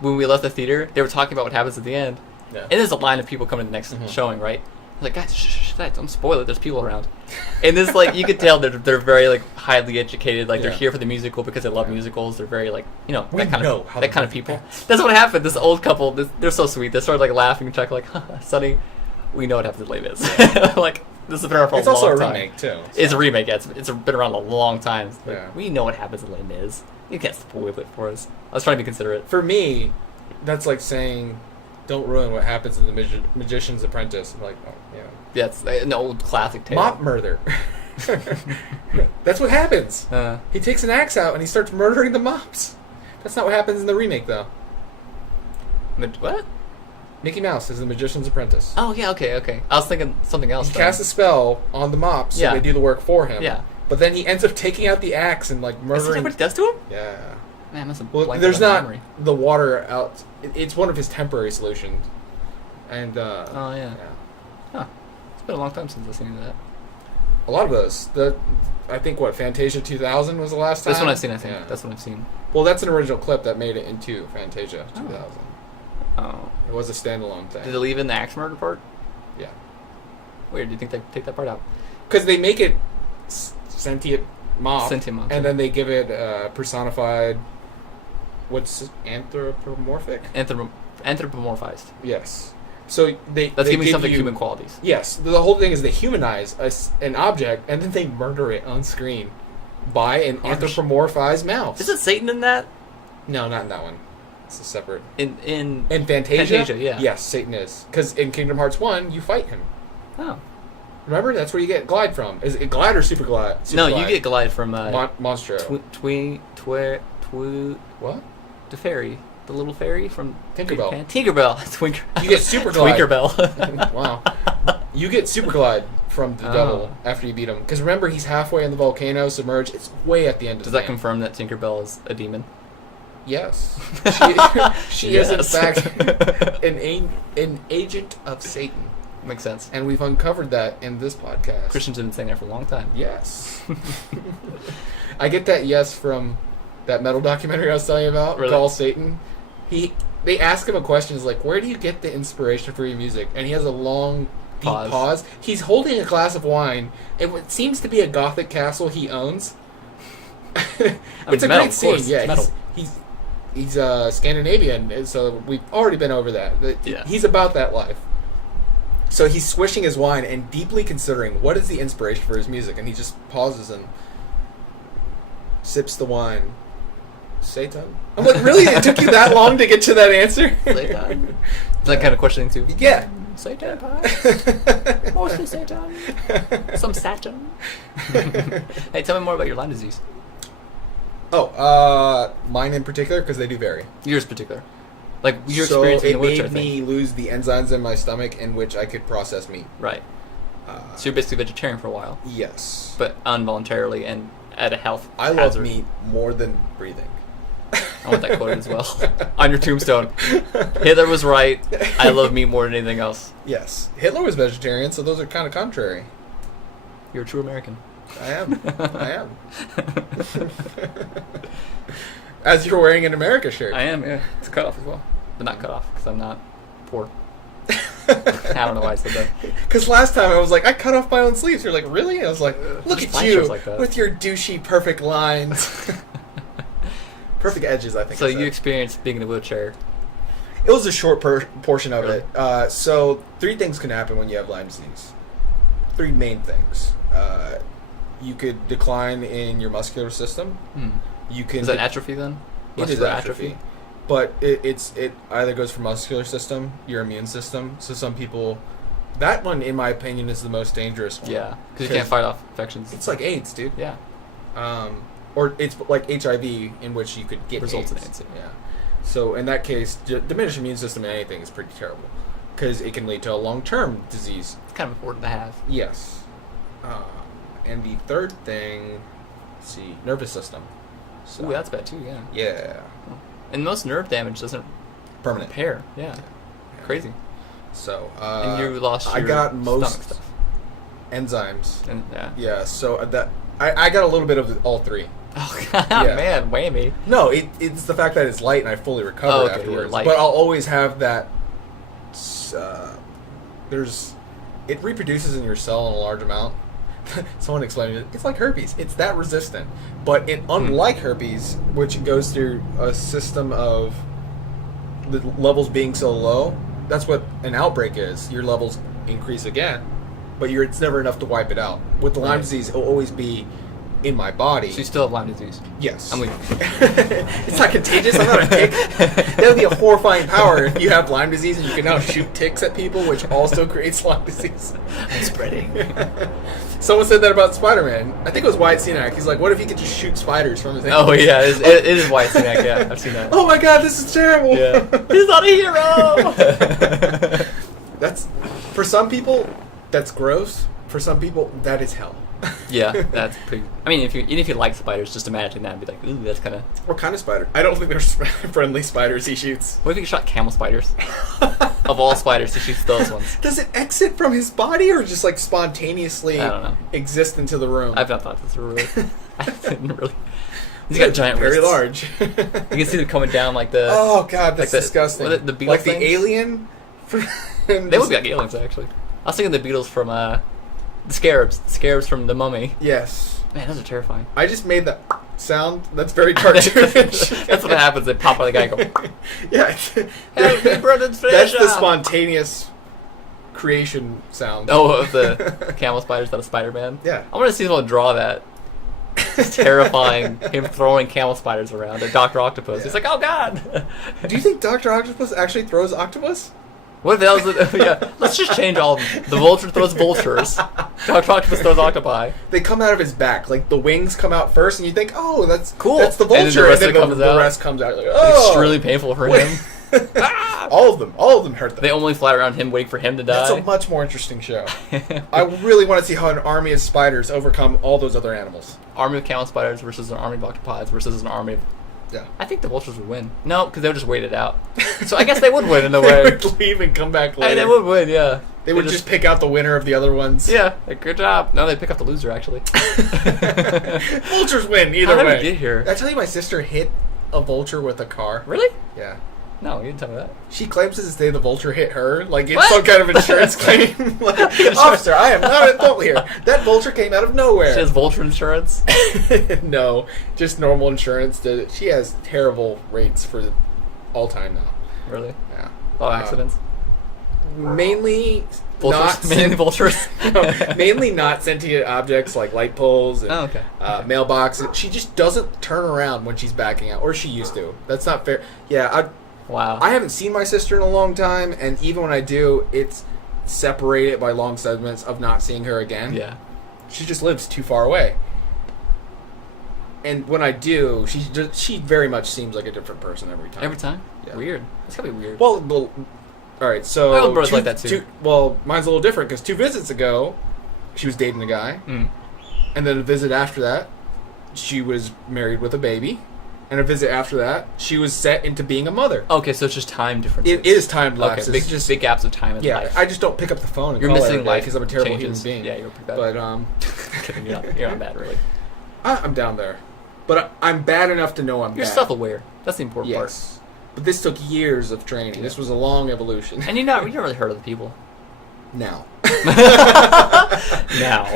When we left the theater, they were talking about what happens at the end. Yeah. And there's a line of people coming to the next showing, right? I'm like, guys, shh, don't spoil it. There's people around. And this, like, you could tell they're very, like, highly educated. Like, they're here for the musical because they love musicals. They're very, like, that kind of people. That's what happened. This old couple, they're so sweet. They started, like, laughing and talking, like, Sonny, we know what happens in Les Mis. Like, this has been around for a long time. It's also a remake, too. So. It's a remake, yeah. It's been around a long time. Like, yeah. We know what happens in Les Mis. You can't spoil it for us. I was trying to be considerate. For me, that's like saying, don't ruin what happens in The Magician's Apprentice. I'm like, oh, yeah. Yeah, it's an old classic tale. Mop murder. That's what happens. He takes an axe out and he starts murdering the mops. That's not what happens in the remake, though. What? Mickey Mouse is The Magician's Apprentice. Oh, yeah, okay. I was thinking something else. He casts a spell on the mops so they do the work for him. Yeah. But then he ends up taking out the axe and, like, murdering... Is that what he does to him? Yeah. Man, that's a there's not memory. The water out... It's one of his temporary solutions. And, oh, yeah. Huh. It's been a long time since I've seen that. A lot of those. I think, Fantasia 2000 was the last time? That's what I've seen, I think. Yeah. That's what I've seen. Well, that's an original clip that made it into Fantasia 2000. Oh. It was a standalone thing. Did they leave in the axe murder part? Yeah. Weird. Do you think they take that part out? Because they make it sentient mop. And then they give it personified... What's anthropomorphic? Anthropomorphized. Yes. So that's giving something human qualities. Yes. The whole thing is they humanize an object and then they murder it on screen by an anthropomorphized mouse. Isn't Satan in that? No, not in that one. It's a separate. In Fantasia, yeah. Yes, Satan is, because in Kingdom Hearts 1 you fight him. Oh. Remember, that's where you get Glide from. Is it Glide or Super Glide? No, you get Glide from Monstro. What? The fairy. The little fairy from Tinkerbell. Tinkerbell. You get Super Glide. Tinkerbell. Wow. You get Super Glide from the devil after you beat him. Because remember, he's halfway in the volcano, submerged. It's way at the end of the game. Does that confirm that Tinkerbell is a demon? Yes. She is, in fact, an agent of Satan. Makes sense. And we've uncovered that in this podcast. Christians have been saying that for a long time. Yes. I get that yes from that metal documentary I was telling you about, really? Call Satan. They ask him a question, is like, where do you get the inspiration for your music? And he has a long, deep pause. He's holding a glass of wine in what seems to be a gothic castle he owns. It's a great scene. Yeah, He's Scandinavian, so we've already been over that. Yeah. He's about that life. So he's swishing his wine and deeply considering what is the inspiration for his music, and he just pauses and sips the wine. Satan? I'm like, really? It took you that long to get to that answer? Satan. Is that kind of questioning too? Yeah. Satan pie. Mostly Satan. Some Saturn. Hey, tell me more about your Lyme disease. Oh, mine in particular, because they do vary. Yours in particular. Like your So experience in it the wheelchair made me thing. lose the enzymes in my stomach in which I could process meat. Right. So you're basically vegetarian for a while, Yes. but involuntarily and at a health I love hazard. meat more than breathing. I want that quoted as well. On your tombstone. Hitler was right. I love meat more than anything else. Yes. Hitler was vegetarian, so those are kind of contrary. You're a true American. I am. I am. As you're wearing an America shirt. I am, yeah. It's cut off as well. But not cut off, because I'm not poor. I don't know why I said that. Because last time I was like, I cut off my own sleeves. You're like, really? And I was like, look Just at fine you shirts like that. with your douchey perfect lines. Perfect edges, I think. So I said. you experienced being in a wheelchair. It was a short portion of Really? it. So 3 things can happen when you have Lyme disease. 3 main things. You could decline in your muscular system. You can. Is that atrophy then? It is Muscular atrophy. But it either goes for muscular system, your immune system. So some people, that one in my opinion is the most dangerous one. Yeah, because you can't fight off infections. It's like AIDS, dude. Yeah. Or it's like HIV, in which you could get Results in AIDS. AIDS, Yeah. So in that case, diminished immune system in anything is pretty terrible, because it can lead to a long-term disease. It's kind of important to have. Yes. And the third thing, let's see, nervous system. So, Ooh, that's bad too, yeah. yeah. And most nerve damage doesn't Permanent. repair. Yeah. Crazy. So And you lost your I got stomach most stuff. enzymes. And, yeah. Yeah. So that I got a little bit of all 3. Oh, God, Yeah. man, whammy. No, it's the fact that it's light and I fully recover Okay, you're afterwards. light. But I'll always have that. It reproduces in your cell in a large amount. Someone explained it. It's like herpes. It's that resistant. But unlike herpes, which goes through a system of the levels being so low, that's what an outbreak is. Your levels increase again, but it's never enough to wipe it out. With the Lyme Right. disease, it'll always be in my body. So you still have Lyme disease? Yes. I'm leaving. It's not contagious. I'm not a tick. That would be a horrifying power if you have Lyme disease and you can now shoot ticks at people, which also creates Lyme disease. I'm spreading. Someone said that about Spider-Man. I think it was Wyatt Cenac. He's like, what if he could just shoot spiders from his hand? Oh, yeah, it is White Snack, yeah. I've seen that. Oh my god, this is terrible. Yeah. He's not a hero! That's, for some people, that's gross. For some people, that is hell. Yeah, that's pretty... I mean, even if you like spiders, just imagine that and be like, ooh, that's kind of... What kind of spider? I don't think there's friendly spiders he shoots. What if you shot camel spiders? Of all spiders, he shoots those ones. Does it exit from his body or just like spontaneously I don't know. exist into the room? I've not thought this through, really. I didn't really... He's got giant very wrists. large. You can see them coming down like the... Oh god, that's like disgusting. what are the Beatles like things? the alien. They would be like aliens, actually. I was thinking the Beatles from, the Scarabs. The Scarabs from The Mummy. Yes. Man, those are terrifying. I just made that sound. That's very cartoonish. That's what happens. They pop out of the guy and go, Yeah. help me, brothers, That's the finish up." spontaneous creation sound. Oh, of the camel spiders, not a Spider-Man? Yeah. I want to see someone draw that. It's terrifying. Him throwing camel spiders around at Dr. Octopus. Yeah. He's like, oh, God. Do you think Dr. Octopus actually throws octopus? What if that was it? Yeah, let's just change all of them. The vulture throws vultures. Dr. Octopus throws octopi. They come out of his back. Like the wings come out first, and you think, "Oh, that's Cool. That's the And then the vulture." rest And then comes the out. rest comes out. Like, oh, It's really painful for him. Ah! All of them hurt them. They only fly around him waiting for him to That's a die. much more interesting show. I really want to see how an army of spiders overcome all those other animals. Army of camel spiders versus an army of octopi versus an army of... Yeah. I think the vultures would win. No, because they would just wait it out. So I guess they would win in a They way. would leave and come back later. Hey, they would win, yeah. They would just pick out the winner of the other ones. Yeah, like, good job. No, they pick up the loser, actually. Vultures win either How did way. we get here? Did I tell you my sister hit a vulture with a car? Really? Yeah. No, you didn't tell me that. She claims to this day the vulture hit her. Like, it's What? some kind of insurance claim. Like, officer, I am not at fault here. That vulture came out of nowhere. She has vulture insurance. No, just normal insurance. She has terrible rates for all time now. Really? Yeah. A lot of accidents. Mainly Vultures? Mainly vultures? mainly not sentient objects like light poles and Oh, okay. mailboxes. She just doesn't turn around when she's backing out, or she used to. That's not fair. Yeah, Wow. I haven't seen my sister in a long time, and even when I do, it's separated by long segments of not seeing her again. Yeah. She just lives too far away. And when I do, she very much seems like a different person every time. Every time? Yeah. Weird. It's gotta be weird. Well, all right, so... My old brother's like that, too. Well, mine's a little different, because 2 visits ago, she was dating a guy. Mm. And then a visit after that, she was married with a baby. And a visit after that, she was set into being a mother. Okay, so it's just time differences. It is time lapses. Okay, big gaps of time in life. I just don't pick up the phone and You're call missing life because I'm a terrible changes. human being. Yeah, you're pretty bad. But, you're not bad, really. I'm down there. But I'm bad enough to know I'm You're bad. self-aware. That's the important part. Yes. But this took years of training. Yeah. This was a long evolution. And you don't really hurt other people. Now. Now.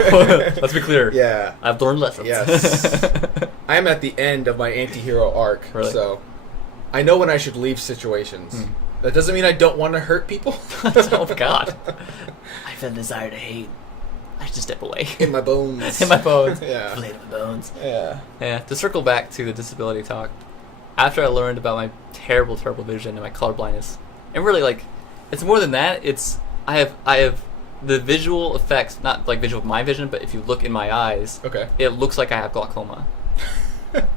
Let's be clear. Yeah. I've learned lessons. Yes. I'm at the end of my anti-hero arc. Really? So I know when I should leave situations. That doesn't mean I don't want to hurt people. Oh, God. I feel a desire to hate. I should step away. In my bones. In my bones. Yeah. Flayed my bones. Yeah. Yeah. To circle back to the disability talk, after I learned about my terrible, terrible vision and my color blindness, and really, like, it's more than that. It's I have the visual effects, not like visual of my vision, but if you look in my eyes, Okay. it looks like I have glaucoma.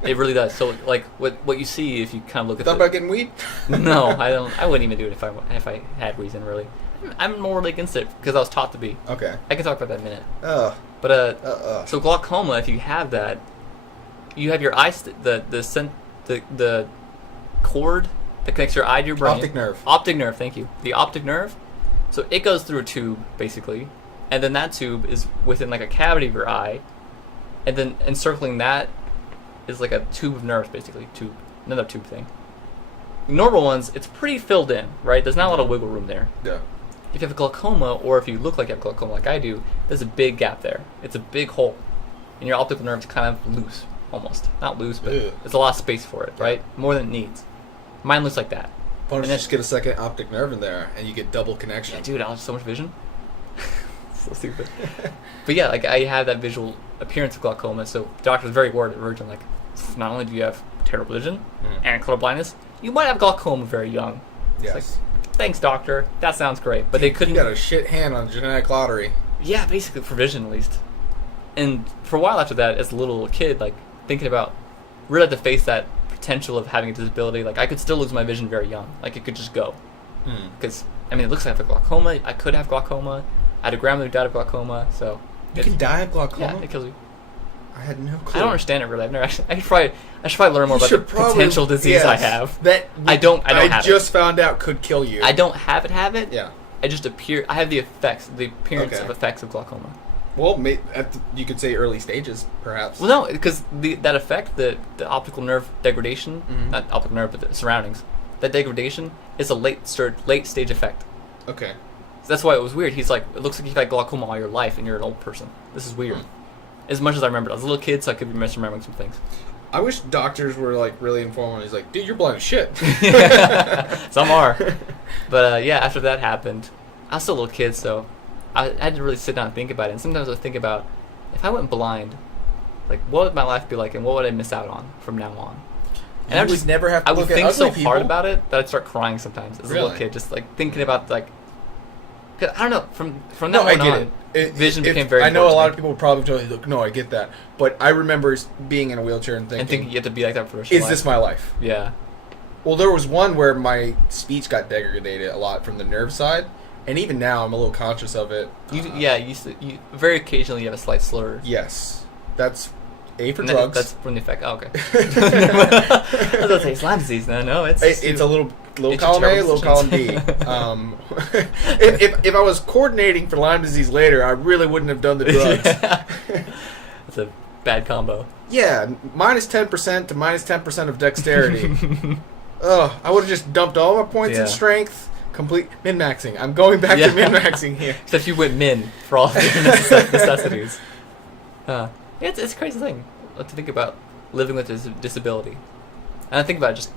It really does. So, like, what you see if you kind of look at Thought about getting weed? No, I don't. I wouldn't even do it if I had reason, really. I'm more against it because I was taught to be. Okay. I can talk about that in a minute. Oh. But so glaucoma, if you have that, you have your eye the cord that connects your eye to your brain. Optic nerve. Optic nerve. Thank you. The optic nerve. So it goes through a tube basically, and then that tube is within like a cavity of your eye, and then encircling that is like a tube of nerves basically. Another tube thing. Normal ones, it's pretty filled in, right? There's not a lot of wiggle room there. Yeah. If you have glaucoma, or if you look like you have glaucoma like I do, there's a big gap there. It's a big hole. And your optical nerve's kind of loose, almost. Not loose, but Ew. there's a lot of space for it, right? More than it needs. Mine looks like that. Why don't And you just get a second optic nerve in there, and you get double connection? Yeah, dude, I'll have so much vision. So stupid. But yeah, like I have that visual appearance of glaucoma, so doctors very worried at Virgin, like, not only do you have terrible vision and color blindness, you might have glaucoma very young. Yes. It's like, thanks, doctor. That sounds great. But they couldn't. You got a shit hand on genetic lottery. Yeah, basically for vision at least. And for a while after that, as a little kid, like thinking about really had to face that potential of having a disability. Like I could still lose my vision very young. Like it could just go. Because I mean, it looks like I have glaucoma. I could have glaucoma. I had a grandmother who died of glaucoma. So You can die of glaucoma? yeah, it kills you. I had no clue. I don't understand it really. I've never actually. I should probably learn more about the potential disease I have. That I don't have it. just found out could kill you. I don't have it. Yeah. I just appear. I have the appearance of effects of glaucoma. Well, you could say early stages, perhaps. Well, no, because that effect, the optical nerve degradation, not optical nerve, but the surroundings, that degradation is a late stage effect. Okay. So that's why it was weird. He's like, it looks like you've had glaucoma all your life and you're an old person. This is weird. As much as I remember, I was a little kid, so I could be misremembering some things. I wish doctors were like really informed. He's like, dude, you're blind as shit. Some are. But yeah, after that happened, I was still a little kid, so I had to really sit down and think about it. And sometimes I would think about, if I went blind, like what would my life be like, and what would I miss out on from now on? And I would never have to I would look at think so ugly hard people. about it that I'd start crying sometimes as a little kid, just like thinking about like. 'Cause I don't know. From that No, I point get on, it. vision became very. I know a important lot to of people would probably tell you, look, no, I get that. But I remember being in a wheelchair and me. And thinking you have to be like that for the rest of is your this life. my life? Yeah. Well, there was one where my speech got degraded a lot from the nerve side, and even now I'm a little conscious of it. You very occasionally you have a slight slur. Yes, that's A for And drugs. That's from the effect. Oh, okay. I was going to say it's Lyme disease. No, it's It's a little It's column A, terrible little column B. If I was coordinating for Lyme disease later, I really wouldn't have done the drugs. That's a bad combo. Yeah, minus 10% to minus 10% of dexterity. I would have just dumped all my points in strength. Complete min-maxing. I'm going back to min-maxing here. Except you went min for all of your necessities. It's a crazy thing to think about living with a disability. And I think about it just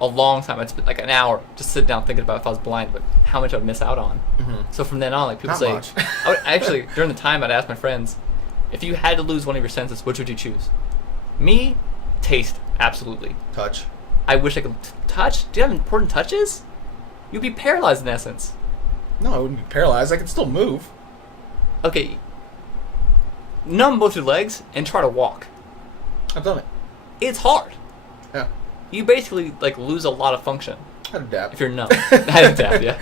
a long time. It's been like an hour just sitting down thinking about if I was blind, but how much I would miss out on. Mm-hmm. So from then on, like people Not say, much. I would, actually during the time I'd ask my friends, if you had to lose one of your senses, which would you choose? Me, taste, absolutely. Touch. I wish I could touch. Do you have important touches? You'd be paralyzed in essence. No, I wouldn't be paralyzed. I could still move. Okay. Numb both your legs and try to walk. I've done it. It's hard. Yeah. You basically like lose a lot of function I'd adapt. if you're numb. I'd adapt, yeah.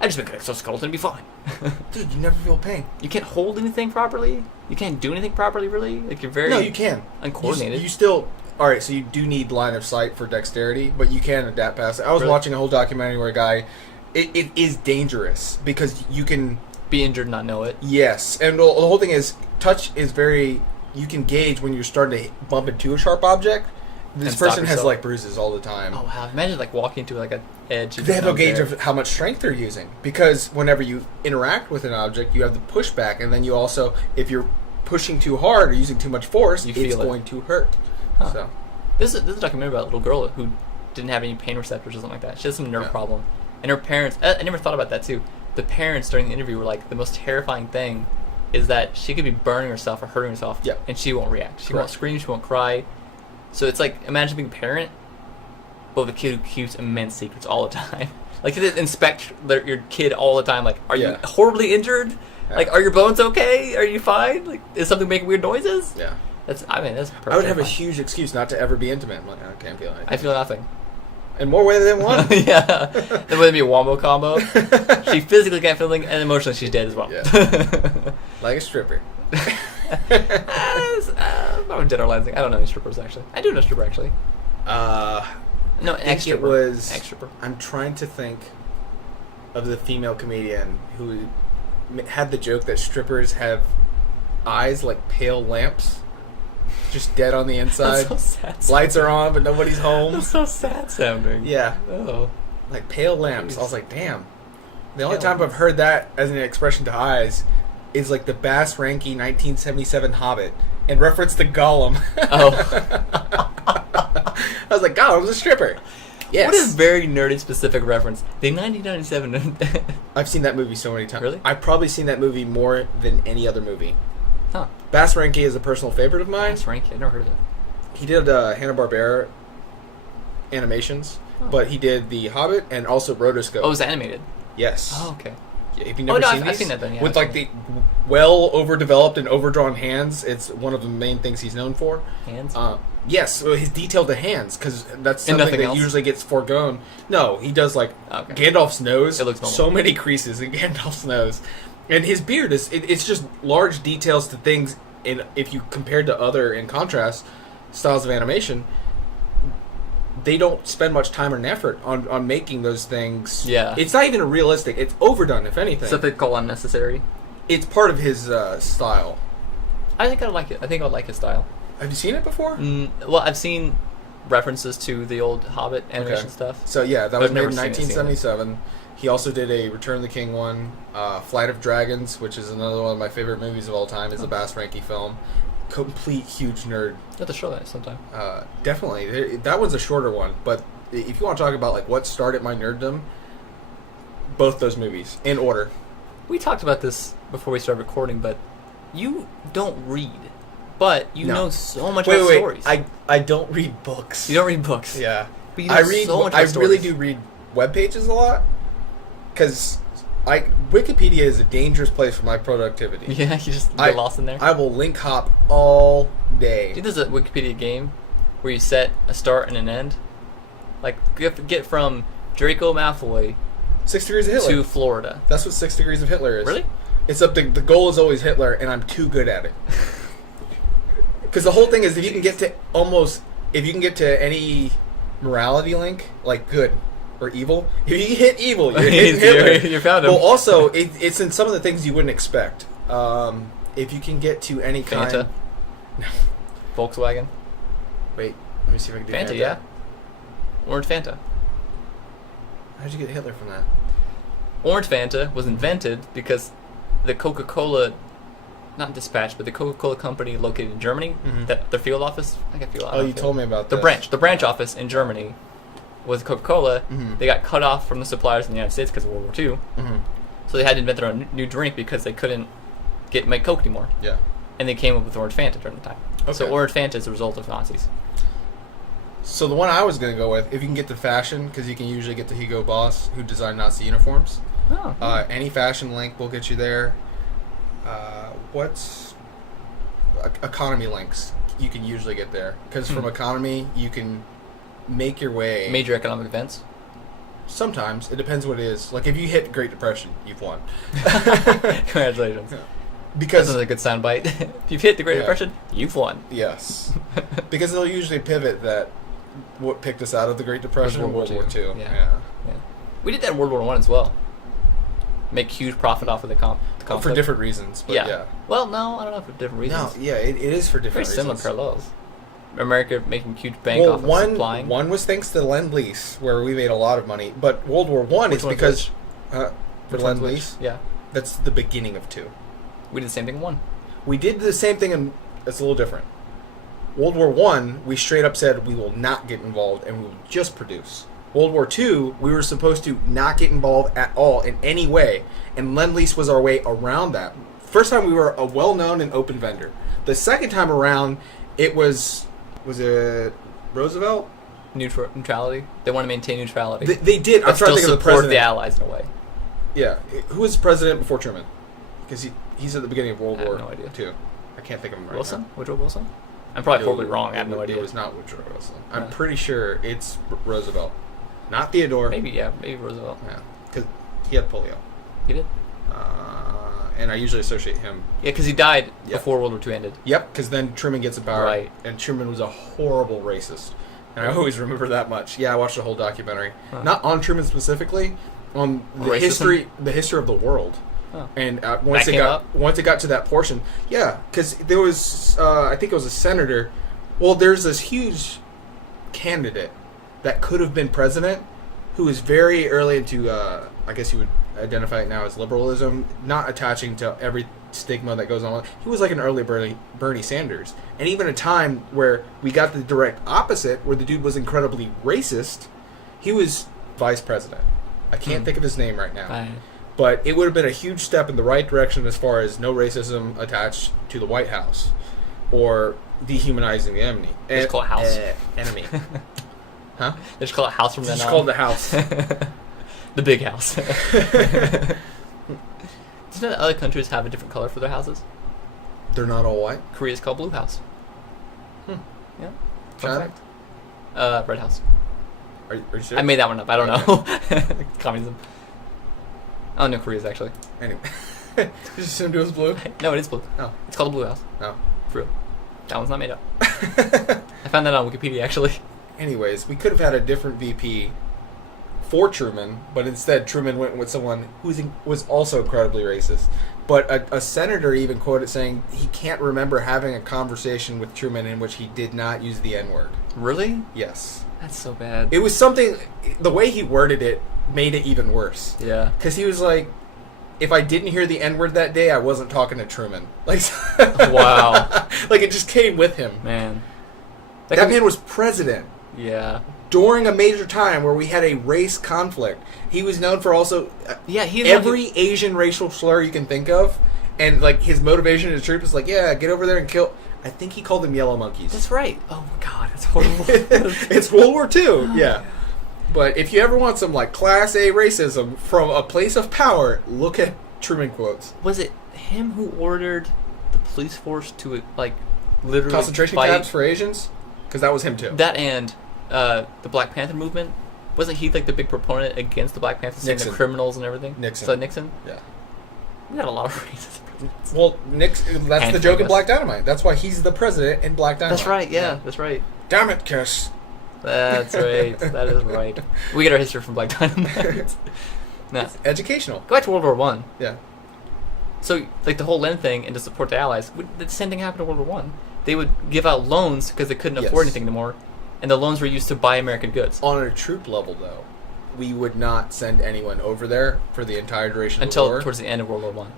I'd just make an exoskeleton and be fine. Dude, you never feel pain. You can't hold anything properly. You can't do anything properly, really. Like you're very No, you can. uncoordinated. You still. All right, so you do need line of sight for dexterity, but you can adapt past it. I was watching a whole documentary where a guy. It is dangerous because you can be injured and not know it. Yes, and the whole thing is touch is very. You can gauge when you're starting to bump into a sharp object. This person has like bruises all the time. Oh wow! Imagine like walking into like an edge. They have no gauge of how much strength they're using because whenever you interact with an object, you have the pushback, and then you also, if you're pushing too hard or using too much force, it's going to hurt. Huh. So this is a documentary about a little girl who didn't have any pain receptors or something like that. She has some nerve problem, and her parents. I never thought about that too. The parents during the interview were like, the most terrifying thing is that she could be burning herself or hurting herself, and she won't react. She won't scream. She won't cry. So it's like, imagine being a parent, but with a kid who keeps immense secrets all the time. Like, you inspect your kid all the time. Like, are you horribly injured? Yeah. Like, are your bones okay? Are you fine? Like, is something making weird noises? Yeah. That's perfect. I would have a huge excuse not to ever be intimate. I'm like, I can't feel anything. I feel nothing. In more ways than one. Yeah. Then would it be a wombo combo? She physically can't feel anything, and emotionally she's dead as well. Yeah. Like a stripper. I'm generalizing. I don't know any strippers actually. I do know a stripper actually. No, ex-stripper. Ex-stripper. I'm trying to think of the female comedian who had the joke that strippers have eyes like pale lamps, just dead on the inside. That's so sad. Lights are on, but nobody's home. That's so sad sounding. Yeah. Oh. Like pale lamps. I was like, damn. The only time I've heard that as an expression to eyes is like the Bass Ranky 1977 Hobbit in reference to Gollum. Oh. I was like, Gollum's a stripper. Yes. What a very nerdy specific reference. The 1997. I've seen that movie so many times. Really? I've probably seen that movie more than any other movie. Huh. Bass Ranky is a personal favorite of mine. Bass Ranky, I've never heard of it. He did Hanna-Barbera animations, but he did The Hobbit and also Rotoscope. Oh, it was animated? Yes. Oh, okay. Yeah, have you never seen these? I've seen that then, yeah. With like the well overdeveloped and overdrawn hands, it's one of the main things he's known for. Hands? Yes, his detail to hands, because that's something that usually gets foregone. No, he does like Gandalf's nose. It looks normal. So many creases in Gandalf's nose, and his beard it's just large details to things. And if you compared to other, in contrast, styles of animation, they don't spend much time and effort on making those things. Yeah. It's not even realistic. It's overdone, if anything. Stuff they call unnecessary. It's part of his style. I think I like it. I think I would like his style. Have you seen it before? Well, I've seen references to the old Hobbit animation stuff. So yeah, that was made in never 1977. He also did a Return of the King one. Flight of Dragons, which is another one of my favorite movies of all time, is a Bass Ranky film. Complete huge nerd. You have to show that sometime. Definitely. That one's a shorter one, but if you want to talk about like what started my nerddom, both those movies, in order. We talked about this before we started recording, but you don't read. But you know so much about stories. I don't read books. You don't read books? Yeah. But you know so much about stories. I really do read web pages a lot, because Wikipedia is a dangerous place for my productivity. Yeah, you just get lost in there. I will link hop all day. Dude, there's a Wikipedia game where you set a start and an end. Like, get from Draco Malfoy 6 Degrees of Hitler to Florida. That's what 6 Degrees of Hitler is. Really? It's the goal is always Hitler, and I'm too good at it. Because the whole thing is, if you can get to any morality link, like good or evil, if you hit evil, you're hitting Hitler. You found him. Well, also, it's in some of the things you wouldn't expect. If you can get to any Fanta. No. Volkswagen. Wait, let me see if I can do Fanta. Yeah. Orange Fanta. How'd you get Hitler from that? Orange Fanta was invented because the Coca-Cola, not dispatch, but the Coca-Cola company located in Germany, that their field office, You told me about the that. branch office in Germany was Coca-Cola. They got cut off from the suppliers in the United States because of World War II. So they had to invent their own new drink because they couldn't make Coke anymore. Yeah. And they came up with Orange Fanta during the time. Okay. So Orange Fanta is a result of Nazis. So the one I was going to go with, if you can get to fashion, because you can usually get to Hugo Boss, who designed Nazi uniforms. Oh. Any fashion link will get you there. What's economy links? You can usually get there because from economy you can make your way. Major economic events. Sometimes it depends what it is. Like if you hit Great Depression, you've won. Congratulations. Because that's a good soundbite. If you've hit the Great Depression, you've won. Yes. Because they'll usually pivot that what picked us out of the Great Depression was World War II. Yeah. We did that in World War I as well. Make huge profit off of the conflict. For different reasons, but yeah. Well, no, I don't know for different reasons. No, yeah, it is for different Very reasons. similar parallels. America making huge bank off of supplying. One was thanks to Lend-Lease, where we made a lot of money. But World War One is because for Lend-Lease, yeah, that's the beginning of two. We did the same thing in one. We did the same thing, and it's a little different. World War One, we straight up said we will not get involved, and we will just produce. World War II, we were supposed to not get involved at all in any way, and Lend-Lease was our way around that. First time we were a well-known and open vendor. The second time around, it was it Roosevelt? Neutrality. They want to maintain neutrality. They did. I'm trying to think of the president. The Allies in a way. Yeah. Who was president before Truman? Because he's at the beginning of World War no idea. II. I can't think of him right Wilson? now. Woodrow Wilson? I'm probably horribly wrong. I have no idea. It was not Woodrow Wilson. I'm pretty sure it's Roosevelt. Not Theodore. Maybe Roosevelt. Yeah. Because he had polio. He did? And I usually associate him. Yeah, because he died before World War II ended. Yep, because then Truman gets a power. Right. And Truman was a horrible racist. And I always remember that much. Yeah, I watched the whole documentary. Not on Truman specifically, on the history of the world. Oh. And once it got to that portion, because there was, I think it was a senator. Well, there's this huge candidate that could have been president, who was very early into, I guess you would identify it now as liberalism, not attaching to every stigma that goes on. He was like an early Bernie Sanders. And even a time where we got the direct opposite, where the dude was incredibly racist, he was vice president. I can't think of his name right now. But it would have been a huge step in the right direction as far as no racism attached to the White House or dehumanizing the enemy. They just call it House. Enemy. Huh? They just call it House from then on. Just called the House. The big house. Doesn't other countries have a different color for their houses? They're not all white? Korea's called Blue House. Yeah. China? Red House. Are you serious? I made that one up. I don't know. Communism. I don't know Korea's actually. Anyway. You just assumed it was blue? No, it is blue. Oh. It's called the Blue House. Oh. For real. That one's not made up. I found that on Wikipedia actually. Anyways, we could have had a different VP for Truman, but instead Truman went with someone who was also incredibly racist. But a senator even quoted saying he can't remember having a conversation with Truman in which he did not use the N-word. Really? Yes. That's so bad. It was something, the way he worded it made it even worse. Yeah. Because he was like, if I didn't hear the N-word that day, I wasn't talking to Truman. Like, wow. Like it just came with him. Man. That man was president. Yeah. During a major time where we had a race conflict. He was known for also every Asian racial slur you can think of. And like his motivation to the troops is like, yeah, get over there and kill. I think he called them yellow monkeys. That's right. Oh my god, that's horrible. It's World War II. Yeah. But if you ever want some like class A racism from a place of power, look at Truman quotes. Was it him who ordered the police force to like literally concentration camps for Asians? Because that was him too. That and the Black Panther movement. Wasn't he like the big proponent against the Black Panthers, saying the criminals and everything? Nixon. So Nixon? Yeah. We got a lot of racist presidents. Well, that's the joke in Black Dynamite. That's why he's the president in Black Dynamite. That's right, yeah. That's right. Damn it, Kiss. That's right. That is right. We get our history from Black Dynamite. No. It's educational. Go back to World War I. Yeah. So, like the whole Lend thing and to support the Allies, the same thing happened in World War I. They would give out loans because they couldn't afford anything anymore, and the loans were used to buy American goods. On a troop level, though. we would not send anyone over there for the entire duration of the Until war. towards the end of World War One,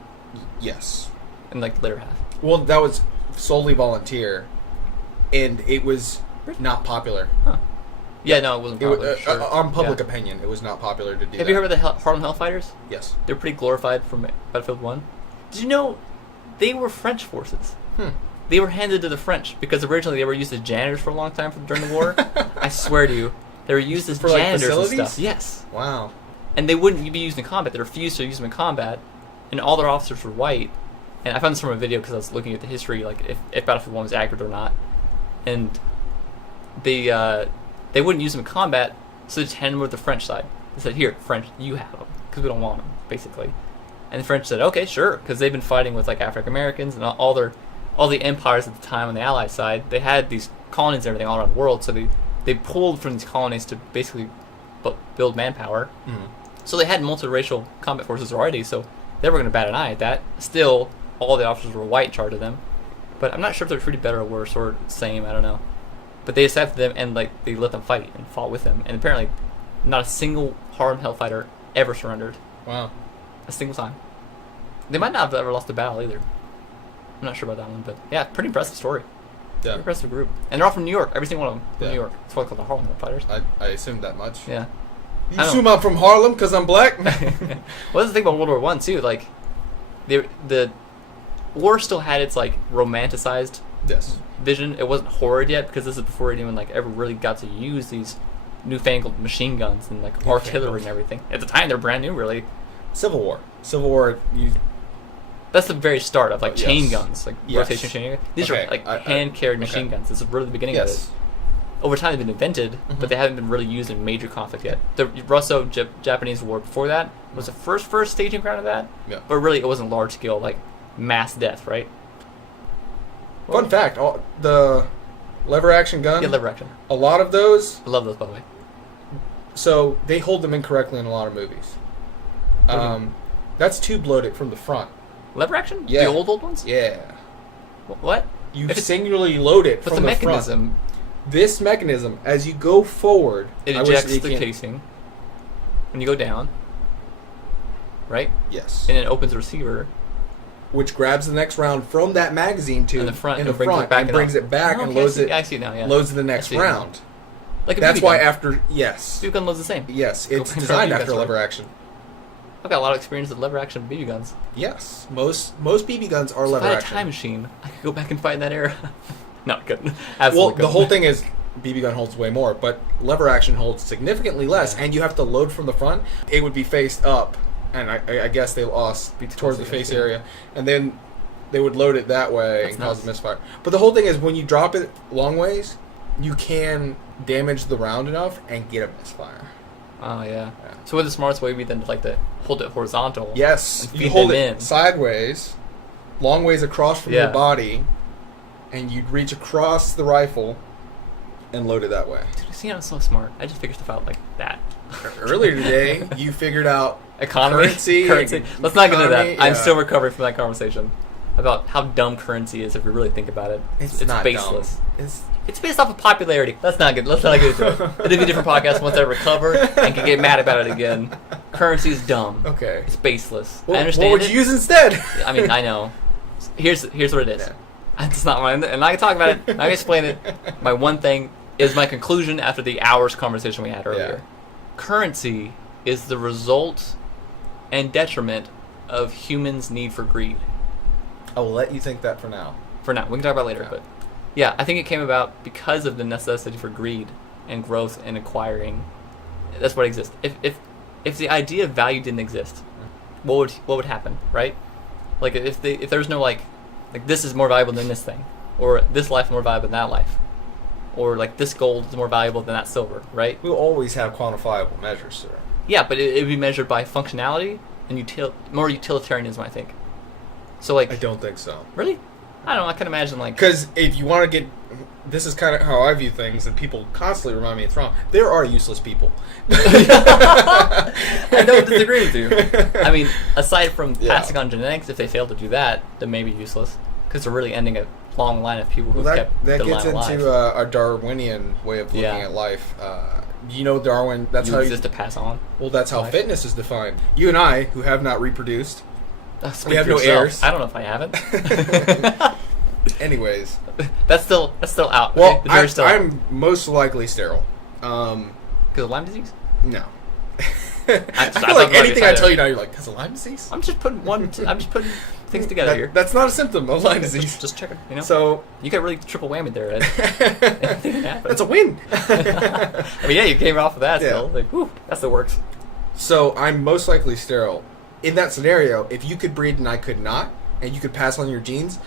Yes. and like the later half. Well, that was solely volunteer, and it was not popular. Huh. Yeah, no, it wasn't popular. Sure. On public Yeah. opinion, it was not popular to do that. Have you heard of the Harlem Hellfighters? Yes. They're pretty glorified from Battlefield 1. Did you know they were French forces? They were handed to the French because originally they were used as janitors for a long time during the war. I swear to you, they were used as For, like, janitors and facilities? stuff. Yes. Wow. And they wouldn't be used in combat. They refused to use them in combat, and all their officers were white. And I found this from a video because I was looking at the history, like if Battlefield 1 was accurate or not. And they wouldn't use them in combat, so they just handed them over to the French side. They said, "Here, French, you have them because we don't want them," basically. And the French said, "Okay, sure," because they've been fighting with like African Americans and all the empires at the time on the Allied side. They had these colonies and everything all around the world, so they pulled from these colonies to basically build manpower. So they had multiracial combat forces already, so they were going to bat an eye at that. Still, all the officers were white in charge of them, but I'm not sure if they're treated better or worse or same. I don't know. But they accepted them and like they let them fight and fought with them, and apparently, not a single Harlem Hellfighter ever surrendered. Wow. A single time. They might not have ever lost a battle either. I'm not sure about that one, but yeah, pretty impressive story. Yeah. Pretty impressive group. And they're all from New York. Every single one of them from Yeah. New York. That's why they call the Harlem Fighters. I assumed that much. Yeah. You assume I'm from Harlem because I'm black? Well, that's the thing about World War One too. Like, the war still had its like romanticized Yes. vision. It wasn't horrid yet because this is before anyone like ever really got to use these newfangled machine guns and like artillery and everything. At the time, they're brand new, really. Civil War. Civil War, That's the very start of like Yes. chain guns, like Yes. rotation chain guns. These Okay, are like I- hand-carried okay. machine guns. This is really the beginning of yes. this. Over time, they've been invented, but they haven't been really used in major conflict yet. The Russo-Japanese War before that was the first staging ground of that, Yeah. but really it wasn't large scale, like mass death, right? Fun fact, the lever action gun, Yeah, lever action. a lot of those, I love those, by the way. so they hold them incorrectly in a lot of movies. That's tube loaded from the front. Lever action? Yeah. The old ones? Yeah. What? You If it's- singularly load it But from the the front. mechanism, This mechanism, as you go forward, it I wish ejects they the can't- casing when you go down, right? Yes. And it opens the receiver. Which grabs the next round from that magazine tube In the front, in and the brings it front back and and brings up. it back Oh, and okay, loads I see it now, yeah. loads the I next see it now. round. Like a That's BB why gun. after yes, BB gun loads the same. yes, it's Go- designed BB after guns, lever right? action. I've got a lot of experience with lever action BB guns. Yes, most BB guns are If lever I had a action. time machine, I could go back and fight in that era. No, couldn't. Well, Absolutely the whole couldn't. thing is BB gun holds way more, but lever action holds significantly less, Yeah. and you have to load from the front. It would be faced up, and I guess they lost Be towards the towards the face face, yeah. area, and then they would load it that way That's and cause nuts. a misfire. But the whole thing is when you drop it long ways, you can damage the round enough and get a misfire. Oh, yeah. Yeah. So would the smartest way be then to, like, to hold it horizontal? Yes, And you feed hold them it in. sideways, long ways across from Yeah. your body, and you'd reach across the rifle and load it that way. Dude, see, I'm so smart. I just figured stuff out like that. Earlier today, you figured out Economy. Currency. Let's not get into that. Economy, I'm yeah. still recovering from that conversation about how dumb currency is if you really think about it. it's not baseless. dumb. It's based off of popularity. Let's not get into it. It'll be a different podcast once I recover and can get mad about it again. Currency is dumb. Okay. It's baseless. Well, I understand what would it. you use instead? I mean, I know. Here's what it is. Yeah. It's not mine, and I can talk about it. I can explain it. My one thing is my conclusion after the hours conversation we had earlier. Currency is the result and detriment of humans' need for greed. I will let you think that for now. For now, we can talk about it later, Yeah. but yeah, I think it came about because of the necessity for greed and growth and acquiring. That's what exists. If the idea of value didn't exist, what would happen, right? Like if there's no like this is more valuable than this thing, or this life is more valuable than that life, or like this gold is more valuable than that silver, right? We'll always have quantifiable measures, sir. Yeah, but it would be measured by functionality and more utilitarianism, I think. So like, I don't think so. really, I don't know. I can imagine like Because if you want to get... This is kind of how I view things, and people constantly remind me it's wrong. There are useless people. I don't disagree with you. I mean, aside from Yeah. passing on genetics, if they fail to do that, then maybe useless because they're really ending a long line of people who kept that their gets line alive. into a Darwinian way of looking at life. You know, Darwin. That's how exist to pass on. Well, that's how life. fitness is defined. You and I, who have not reproduced, Speak we have for no yourself. heirs. I don't know if I haven't. Anyways, that's still out. well, The jury's still out. I'm most likely sterile. Because of Lyme disease. No. I I feel thought like you anything I said tell it. you now, you're like, "Has a Lyme disease?" I'm just putting things together here. That's not a symptom of Lyme disease. Just checking. You know. So You got really triple whammy there, Ed. Anything can happen. that's a win. I mean, yeah, you came off of that Yeah. still. Like, whew, that's the works. So I'm most likely sterile. In that scenario, if you could breed and I could not, and you could pass on your genes,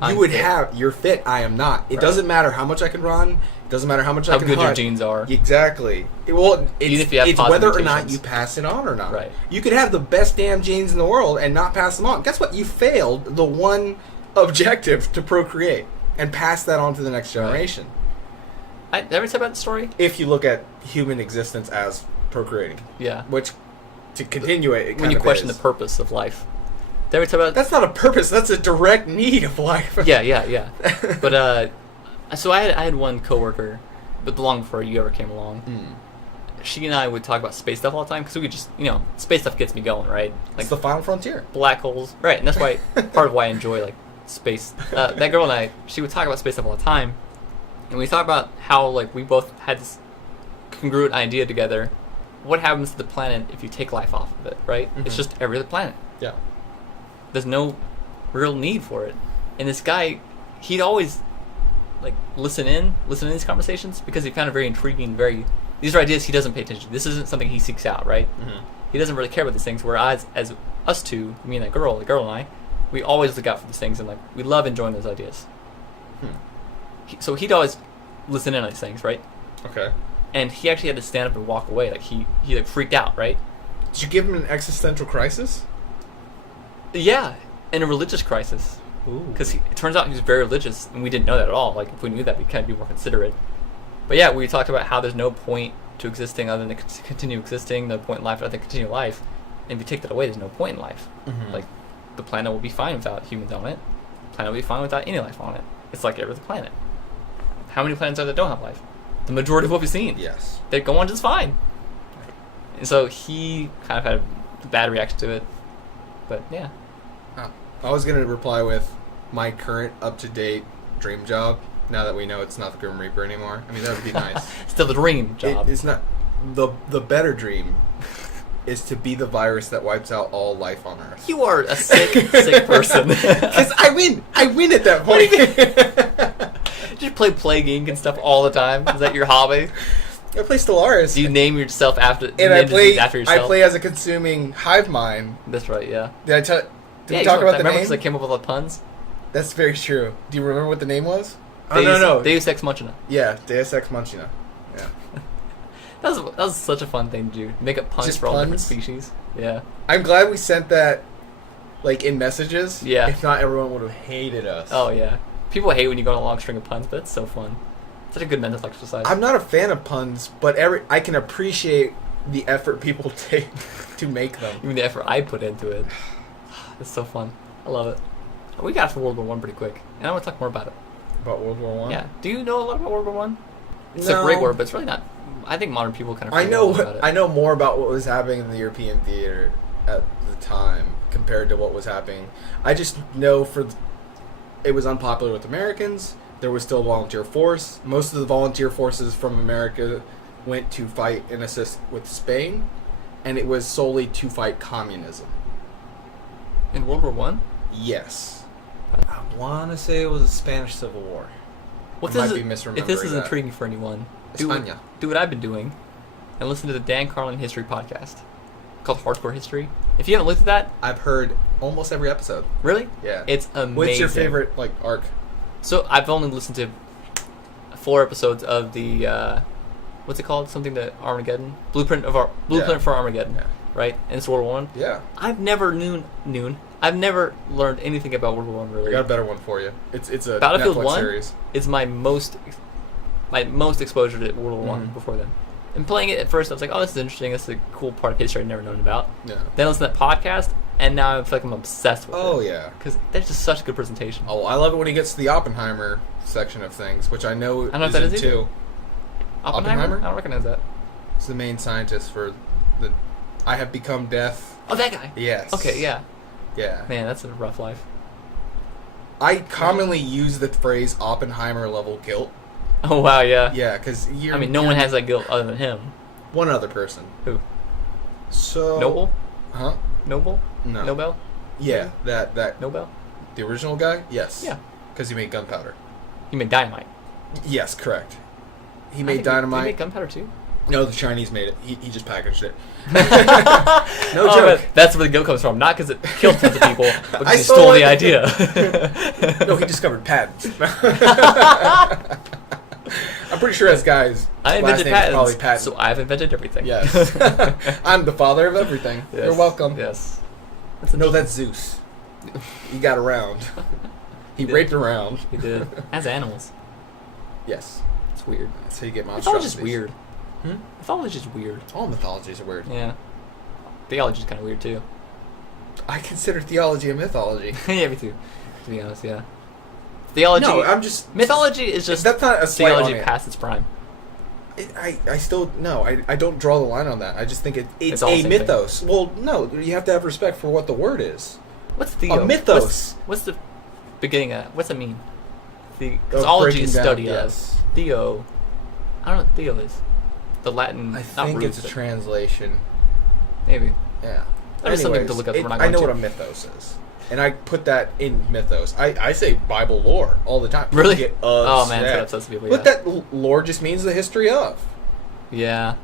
I'm you would fit. you're fit. I am not. It Right. doesn't matter how much I can run. It doesn't matter how much I How can good your hunt. genes are. Exactly. It's Even if you have positive whether or not mutations. you pass it on or not. Right. You could have the best damn genes in the world and not pass them on. Guess what? You failed the one objective to procreate and pass that on to the next generation. Did I ever tell about the story? If you look at human existence as procreating, Yeah. which to continue it, When you question the purpose of life. Did I ever tell about that's not a purpose. That's a direct need of life. Yeah. But so I had one coworker, but long before you ever came along. She and I would talk about space stuff all the time because we could just, space stuff gets me going, right? It's the final frontier. Black holes, right? And that's why part of why I enjoy like space. That girl and I, she would talk about space stuff all the time, and we talk about how like we both had this congruent idea together. What happens to the planet if you take life off of it, right? Mhm. It's just every other planet. Yeah. There's no real need for it. And this guy, he'd always like listen in these conversations because he found it very intriguing. These are ideas he doesn't pay attention to. This isn't something he seeks out, right? Mm-hmm. He doesn't really care about these things. Whereas as us two, me and the girl and I, we always look out for these things and like we love enjoying those ideas. So he'd always listen in on these things, right? Okay. And he actually had to stand up and walk away. Like he like freaked out, right? Did you give him an existential crisis? Yeah, and a religious crisis. Ooh. Because it turns out he was very religious, and we didn't know that at all. Like, if we knew that, we'd kind of be more considerate. But yeah, we talked about how there's no point to existing other than to continue existing, no point in life other than continue life. And if you take that away, there's no point in life. Mhm. Like, the planet will be fine without humans on it. The planet will be fine without any life on it. It's like every other planet. How many planets are there that don't have life? The majority of what we've seen. Yes. They go on just fine. And so he kind of had a bad reaction to it. But yeah. I was going to reply with my current up-to-date dream job, now that we know it's not the Grim Reaper anymore. I mean, that would be nice. Still the dream job. It's not... The better dream is to be the virus that wipes out all life on Earth. You are a sick person. Because I win! I win at that point! Just play Plague Inc. and stuff all the time? Is that your hobby? I play Stellaris. Do you name yourself after and I name disease play, after yourself? I play as a consuming hive mind. That's right, yeah. Did I tell... Did Yeah, we talk about the remember name? because I came up with all the puns? That's very true. Do you remember what the name was? Deus Ex Machina. Yeah, Deus Ex Machina. Yeah. That was such a fun thing to do. Make up puns Just for all different puns? species. Yeah. I'm glad we sent that, like, in messages. Yeah. If not, everyone would have hated us. Oh, yeah. People hate when you go on a long string of puns, but it's so fun. Such a good mental exercise. I'm not a fan of puns, but I can appreciate the effort people take to make them. Even the effort I put into it. It's so fun. I love it. We got to World War One pretty quick, and I want to talk more about it. About World War One? Yeah. Do you know a lot about World War One? It's No. a great war, but it's really not. I think modern people kind of. I forget all about know. it. I know more about what was happening in the European theater at the time compared to what was happening. I just know it was unpopular with Americans. There was still a volunteer force. Most of the volunteer forces from America went to fight and assist with Spain, and it was solely to fight communism. In World War One. Yes. I want to say it was a Spanish Civil War. Well, I might be if this misremembering is that. intriguing for anyone, España. do what I've been doing, and listen to the Dan Carlin History podcast called Hardcore History. If you haven't looked at that, I've heard almost every episode. really, Yeah. it's amazing. What's your favorite arc? So I've only listened to 4 episodes of the what's it called? Something that Armageddon Blueprint Yeah. for Armageddon, Yeah. right? And it's World War One. Yeah. I've never I've never learned anything about World War One really. I got a better one for you. It's a Battlefield Netflix 1 series. is my most exposure to World War One Mhm. before then. And playing it at first, I was like, "Oh, this is interesting. This is a cool part of history I'd never known about." Yeah. Then I listened to that podcast. and now I feel like I'm obsessed with it. Oh yeah. Because that's just such a good presentation. Oh, I love it when he gets to the Oppenheimer section of things, which I know I don't know is if that in is either. two. Oppenheimer? I don't recognize that. It's the main scientist for the I Have Become Death. Oh, that guy. Yes. Okay, yeah. Yeah. Man, that's a rough life. I commonly use the phrase Oppenheimer level guilt. Oh wow, yeah. Yeah, because you're. I mean, no one has that guilt other than him. One other person. Who? So. Noble? Huh? Noble? No. Nobel? Yeah, that Nobel? the original guy. Yes. Yeah. Because he made gunpowder. He made dynamite. Yes, correct. He I made think dynamite. He made gunpowder too. No, the Chinese made it. He just packaged it. No joke. That's where the guilt comes from. Not because it killed tons of people, but because I he stole stole the it. idea. No, he discovered patents. I'm pretty sure this guy's I last invented name is probably patents, Patton. so I've invented everything. Yes. I'm the father of everything. Yes. You're welcome. Yes. No, that's Zeus. He got around. He did. raped around. He did. As animals. Yes. It's weird. That's how you get Mythology's monstrosities. just weird. Hmm? Mythology's just weird. All mythologies are weird. Yeah. Theology's kind of weird too. I consider theology a mythology. Yeah, me too. To be honest, yeah. Theology. No, I'm just... Mythology is just That's not a slight on theology it. past its prime. I still... No, I don't draw the line on that. I just think it's all the a same mythos. Well, no, you have to have respect for what the word is. What's theo? A mythos. What's the beginning of that? What's it mean? Because Of ology breaking is down, study yes. of. Theo. I don't know what theo is. The Latin. I not think roots, it's a but translation. maybe. Yeah. There's something to look up that we're not I going know to. what a mythos is. And I put that in mythos. I say Bible lore all the time. People Really? get Oh man, upset. that's what obsessed people. But Yeah. that lore just means the history of. Yeah.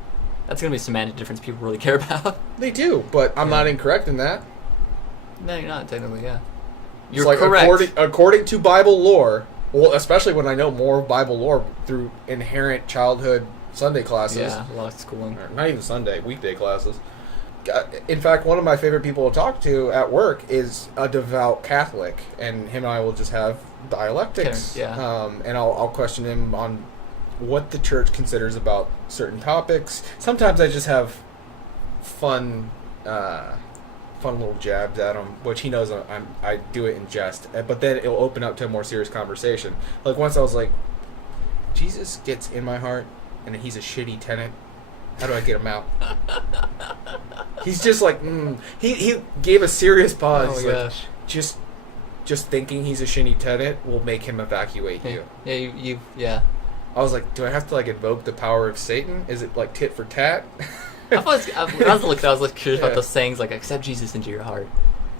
That's gonna be a semantic difference people really care about. They do, but I'm Yeah. not incorrect in that. No, you're not technically. Yeah. It's You're like correct. according to Bible lore, well, especially when I know more of Bible lore through inherent childhood Sunday classes. Yeah, a lot of schooling. Or not even Sunday, weekday classes. In fact, one of my favorite people to talk to at work is a devout Catholic, and him and I will just have dialectics. Yeah. And I'll question him on what the church considers about certain topics. Sometimes I just have fun little jabs at him, which he knows I do it in jest. But then it'll open up to a more serious conversation. Like once I was like, Jesus gets in my heart, and he's a shitty tenant. How do I get him out? He's just like, he gave a serious pause. Oh He's my like, gosh. just thinking he's a shitty tenant will make him evacuate you. Yeah, you yeah. I was like, do I have to like invoke the power of Satan? Is it like tit for tat? I was like curious about Yeah. those sayings like accept Jesus into your heart.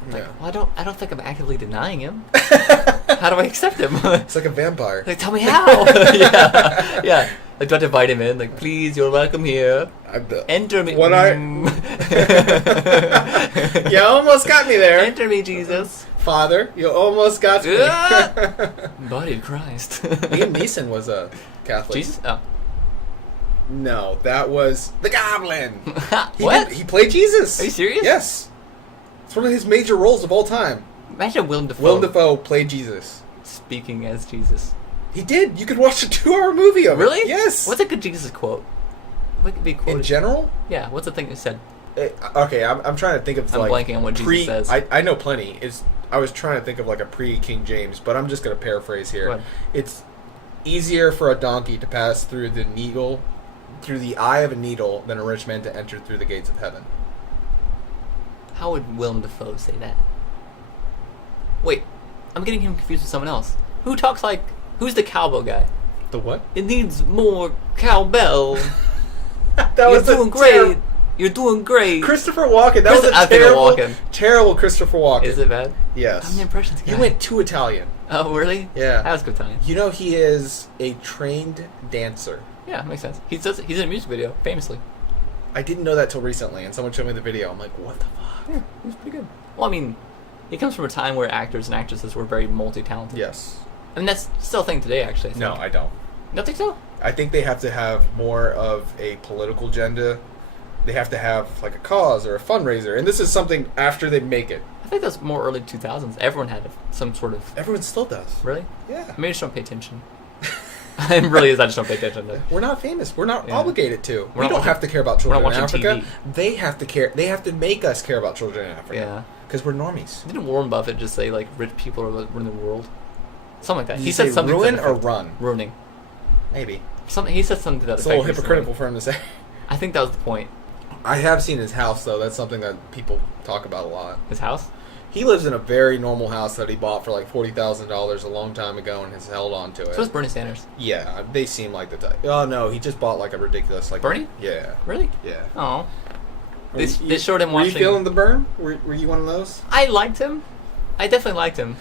Like, Yeah. well, I don't think I'm actively denying him. How do I accept him? It's like a vampire. Like, tell me how. Yeah, yeah. Like, do I have to invite him in? Like, please, you're welcome here. Enter me. When you almost got me there, Enter me, Jesus. Father. You almost got me. Body of Christ. Liam Neeson was a Catholic. Jesus? Oh. No, that was the Goblin. What? He played Jesus. Are you serious? Yes. It's one of his major roles of all time. Imagine Willem Dafoe. Willem Dafoe played Jesus. Speaking as Jesus. He did. You could watch a 2-hour movie of it. Really? Yes. What's a good Jesus quote? What could be quoted? In general? Yeah, what's the thing you said? Okay, I'm trying to think of I'm like blanking on what Jesus says. I know plenty. I was trying to think of like a pre-King James, but I'm just going to paraphrase here. Go ahead. It's easier for a donkey to pass through the eye of a needle than a rich man to enter through the gates of heaven. How would Willem Dafoe say that? Wait, I'm getting him confused with someone else. Who's the cowbell guy? The what? It needs more cowbell. That You're was doing great. You're doing great. Christopher Walken. That was I a think of Walken. terrible Christopher Walken. Is it bad? Yes. How many impressions? You went too Italian. Oh, really? Yeah. That was good time. You know he is a trained dancer. Yeah, makes sense. He's in a music video, famously. I didn't know that till recently, and someone showed me the video. I'm like, what the fuck? Yeah, he's pretty good. Well, I mean, he comes from a time where actors and actresses were very multi-talented. Yes. I mean, that's still a thing today, actually. I think. No, I don't. You don't think so? I think they have to have more of a political agenda. They have to have like a cause or a fundraiser, and this is something after they make it. I think that's more early 2000s. Everyone had some sort of... Everyone still does. Really? Yeah. Maybe just don't pay attention. It really is. I just don't pay attention to. We're not famous. We're not Yeah. obligated to. We're We not don't watching- have to care about we're not children in watching Africa. TV. They have to care. They have to make us care about children in Africa. Yeah. Because we're normies. Didn't Warren Buffett just say like rich people are running the world? Something like that. Did He you said say something. ruin to that or effect. run? Ruining. Maybe. Something. He said something to that It's a effect. little recently. hypocritical for him to say. I think that was the point. I have seen his house though. That's something that people talk about a lot. His house. He lives in a very normal house that he bought for like $40,000 a long time ago and has held on to it. So does Bernie Sanders. Yeah, they seem like the type. Oh no, he just bought like a ridiculous like Bernie? Yeah, Really? yeah. Oh. Were They showed him Were you watching. feeling the burn? Were you one of those? I liked him. I definitely liked him.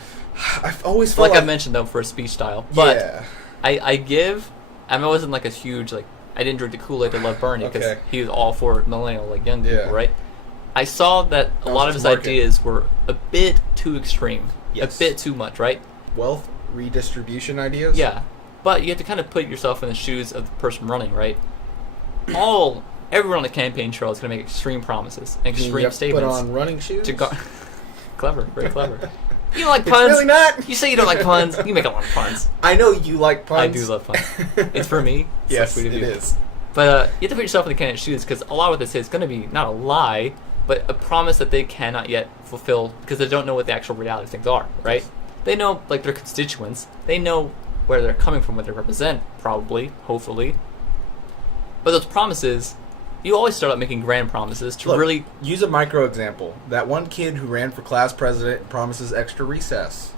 I've always felt Like I mentioned though, for his speech style. But yeah. I wasn't like a huge like. I didn't drink the Kool-Aid to love Bernie because Okay. he was all for millennial like young Yeah. people, right? I saw that a That lot was of his his market. ideas were a bit too extreme, Yes. a bit too much, right? Wealth redistribution ideas. Yeah, but you have to kind of put yourself in the shoes of the person running, right? Everyone on the campaign trail is going to make extreme promises, and You extreme have to statements. Put on running shoes. To clever, very clever. You don't like It's puns? really not. You say you don't like puns. You make a lot of puns. I know you like puns. I do love puns. It's for me. It's Yes, like it we do. is. But you have to put yourself in the candidate's shoes because a lot of what this is going to be not a lie, but a promise that they cannot yet fulfill because they don't know what the actual reality of things are, right? They know like their constituents. They know where they're coming from, what they represent, probably, hopefully. But those promises, you always start out making grand promises to Look, really. use a micro example. That one kid who ran for class president and promises extra recess.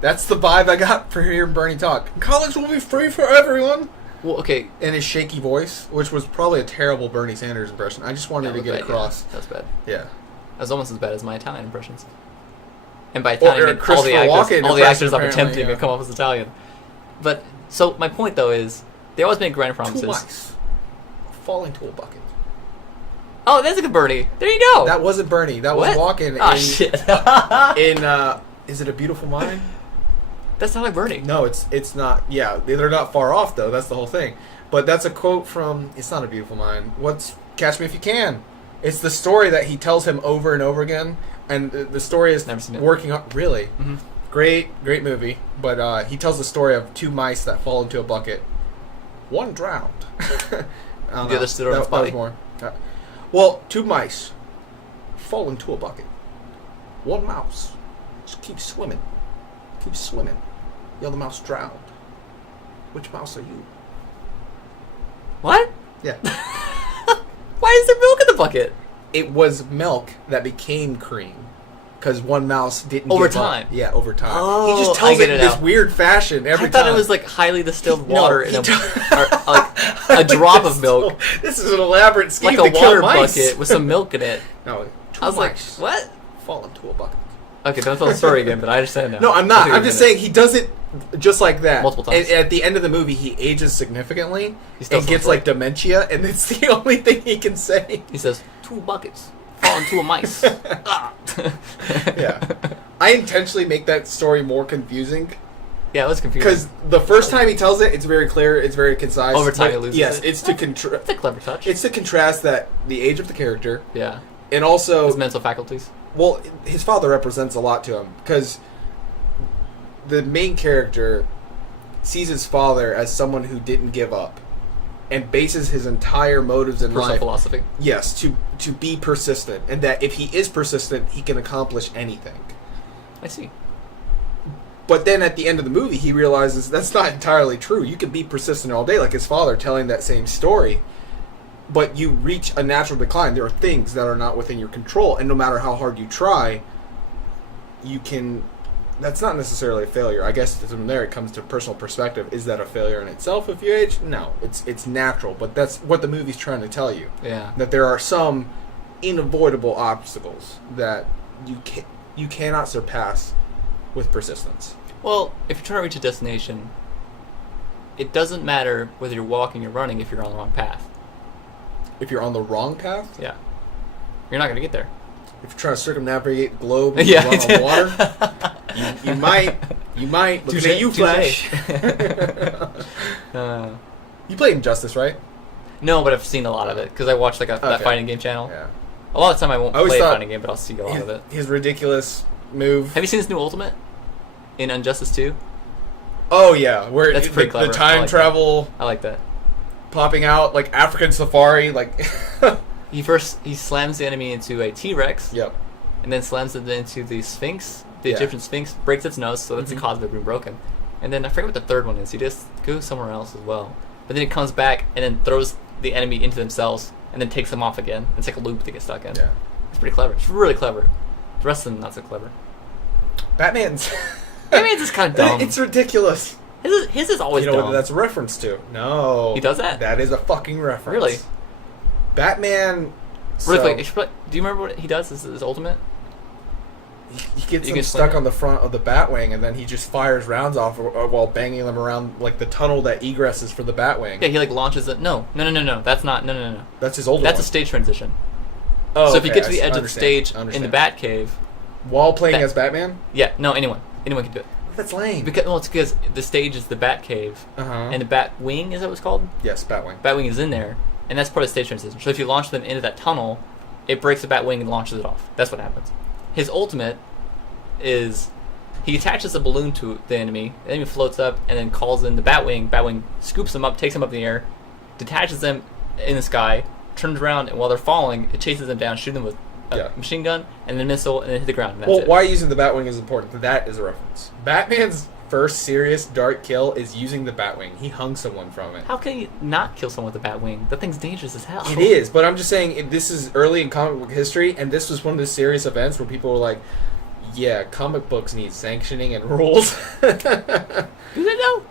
That's the vibe I got for hearing Bernie talk. College will be free for everyone. Well, okay. In his shaky voice, which was probably a terrible Bernie Sanders impression. I just wanted that to was get bad, across. Yeah, that's bad. Yeah. That was almost as bad as my Italian impressions. And by Or Italian, I mean all the Christopher actors, Walken all the impression, actors I'm apparently, attempting yeah. to come off as Italian. But so my point though is they always make grand promises. Two mice fall into a bucket. Oh, that's a good Bernie. There you go. That wasn't Bernie. That was What? Walken. Oh in, shit. in Is It a Beautiful Mind? That's not like Bernie. No, it's not. Yeah, they're not far off though. That's the whole thing. But that's a quote from It's Not a Beautiful Mind. What's Catch Me If You Can? It's the story that he tells him over and over again, and the story is Never seen it. working on. Really, Mhm. great movie. But he tells the story of two mice that fall into a bucket. One drowned. The other stood on its That body. was more. Well, two mice fall into a bucket. One mouse just keeps swimming. Keeps swimming. The other mouse drowned. Which mouse are you? What? Yeah. Why is there milk in the bucket? It was milk that became cream. Because one mouse didn't Over give up. time. Yeah, over time. Oh, he just I tells get it in it this now. weird fashion every I thought time. it was like highly distilled No, water he in t- like a drop of milk, This is an elaborate scheme like a to kill water mice. bucket with some milk in it. No, two I was like, mice what? fall into a bucket. Okay, don't tell the story again, but I understand now. No, I'm I not. think I'm we just get it. saying he does it just like that. Multiple times. And at the end of the movie, he ages significantly He still and gets sounds like dementia, and it's the only thing he can say. He says, 2 buckets fall into a mice. Ah. Yeah. I intentionally make that story more confusing Yeah, it was confusing. because the first time he tells it, it's very clear, it's very concise. Over time but he loses yes, it. it's to That's a clever touch. it's to contrast that the age of the character Yeah. and also His mental faculties. well, his father represents a lot to him because the main character sees his father as someone who didn't give up and bases his entire motives in Personal life philosophy. yes to be persistent, and that if he is persistent he can accomplish anything. I see. But then at the end of the movie he realizes that's not entirely true. You can be persistent all day like his father telling that same story, but you reach a natural decline. There are things that are not within your control, and no matter how hard you try, you can. That's not necessarily a failure. I guess from there it comes to personal perspective. Is that a failure in itself if you age? No, it's natural. But that's what the movie's trying to tell you. Yeah. That there are some unavoidable obstacles that you cannot surpass with persistence. Well, if you're trying to reach a destination, it doesn't matter whether you're walking or running if you're on the wrong path. If you're on the wrong path, Yeah. You're not going to get there. if you're trying to circumnavigate the globe and Yeah. run on water, you might. Looking Touche, at you, touche. Flash. Uh, You played Injustice, right? no, but I've seen a lot of it because I watch like that Okay. fighting game channel. Yeah. A lot of the time I won't I always play a thought- fighting game, but I'll see a lot of it. His ridiculous move. Have you seen this new Ultimate in Injustice 2? Oh yeah, where That's pretty clever. the I time like travel I like that. popping out like African safari, like. He slams the enemy into a T-Rex, Yep. and then slams it into the Sphinx, the Yeah. Egyptian Sphinx, breaks its nose, so that's the cause of it being broken. And then I forget what the third one is. He just goes somewhere else as well. But then he comes back and then throws the enemy into themselves, and then takes them off again. It's like a loop to get stuck in. Yeah. It's pretty clever. It's really clever. The rest of them not so clever. Batman's. Batman's just kind of dumb. It's ridiculous. His is always You know dumb. what that's a reference to? No. He does that? That is a fucking reference. Really? Batman. Really quick, do you remember what he does? His ultimate? He gets You them can stuck explain on the front of the Batwing, and then he just fires rounds off while banging them around like the tunnel that egresses for the Batwing. Yeah, he like launches it. No. That's not. No. That's his older That's one. a stage transition. Oh, So if you okay, get to the edge of the stage in the Batcave, while playing that- as Batman, yeah, no, anyone can do it. that's lame. It's because the stage is the Batcave, and the Batwing is that what it's called? Yes, Batwing. Batwing is in there, and that's part of the stage transition. So if you launch them into that tunnel, it breaks the Batwing and launches it off. That's what happens. His ultimate is he attaches a balloon to the enemy floats up and then calls in the Batwing. Batwing scoops them up, takes them up in the air, detaches them in the sky, turns around, and while they're falling, it chases them down, shooting them with a machine gun and then a missile, and then hit the ground. And that's it. Why using the Batwing is important. That is a reference. Batman's first serious dark kill is using the Batwing. He hung someone from it. How can you not kill someone with a Batwing? That thing's dangerous as hell. It is, but I'm just saying this is early in comic book history, and this was one of the serious events where people were like, yeah, comic books need sanctioning and rules. Do they know?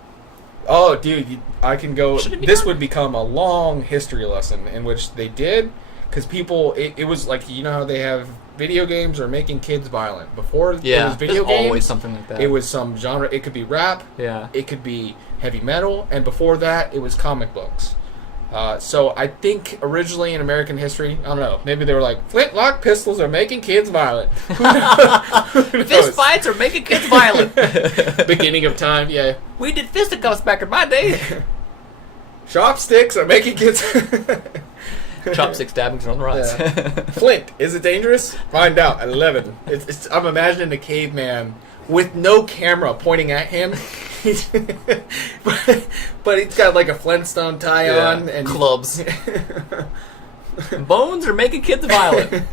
Oh, dude, I can go. This done? would become a long history lesson in which they did, because people, it was like, you know how they have video games are making kids violent. Before it was video there's games, always something like that. it was some genre. It could be rap. Yeah. It could be heavy metal, and before that, it was comic books. So I think originally in American history, I don't know, maybe they were like, flintlock pistols are making kids violent. Who knows? Fist fights are making kids violent. Beginning of time, yeah. We did fisticuffs back in my day. Chopsticks are making kids... Chopstick stabbings are on the rise. Yeah. Flint, is it dangerous? Find out at 11. I'm imagining a caveman with no camera pointing at him. but he's got like a Flintstone tie on and clubs. Bones are making kids violent.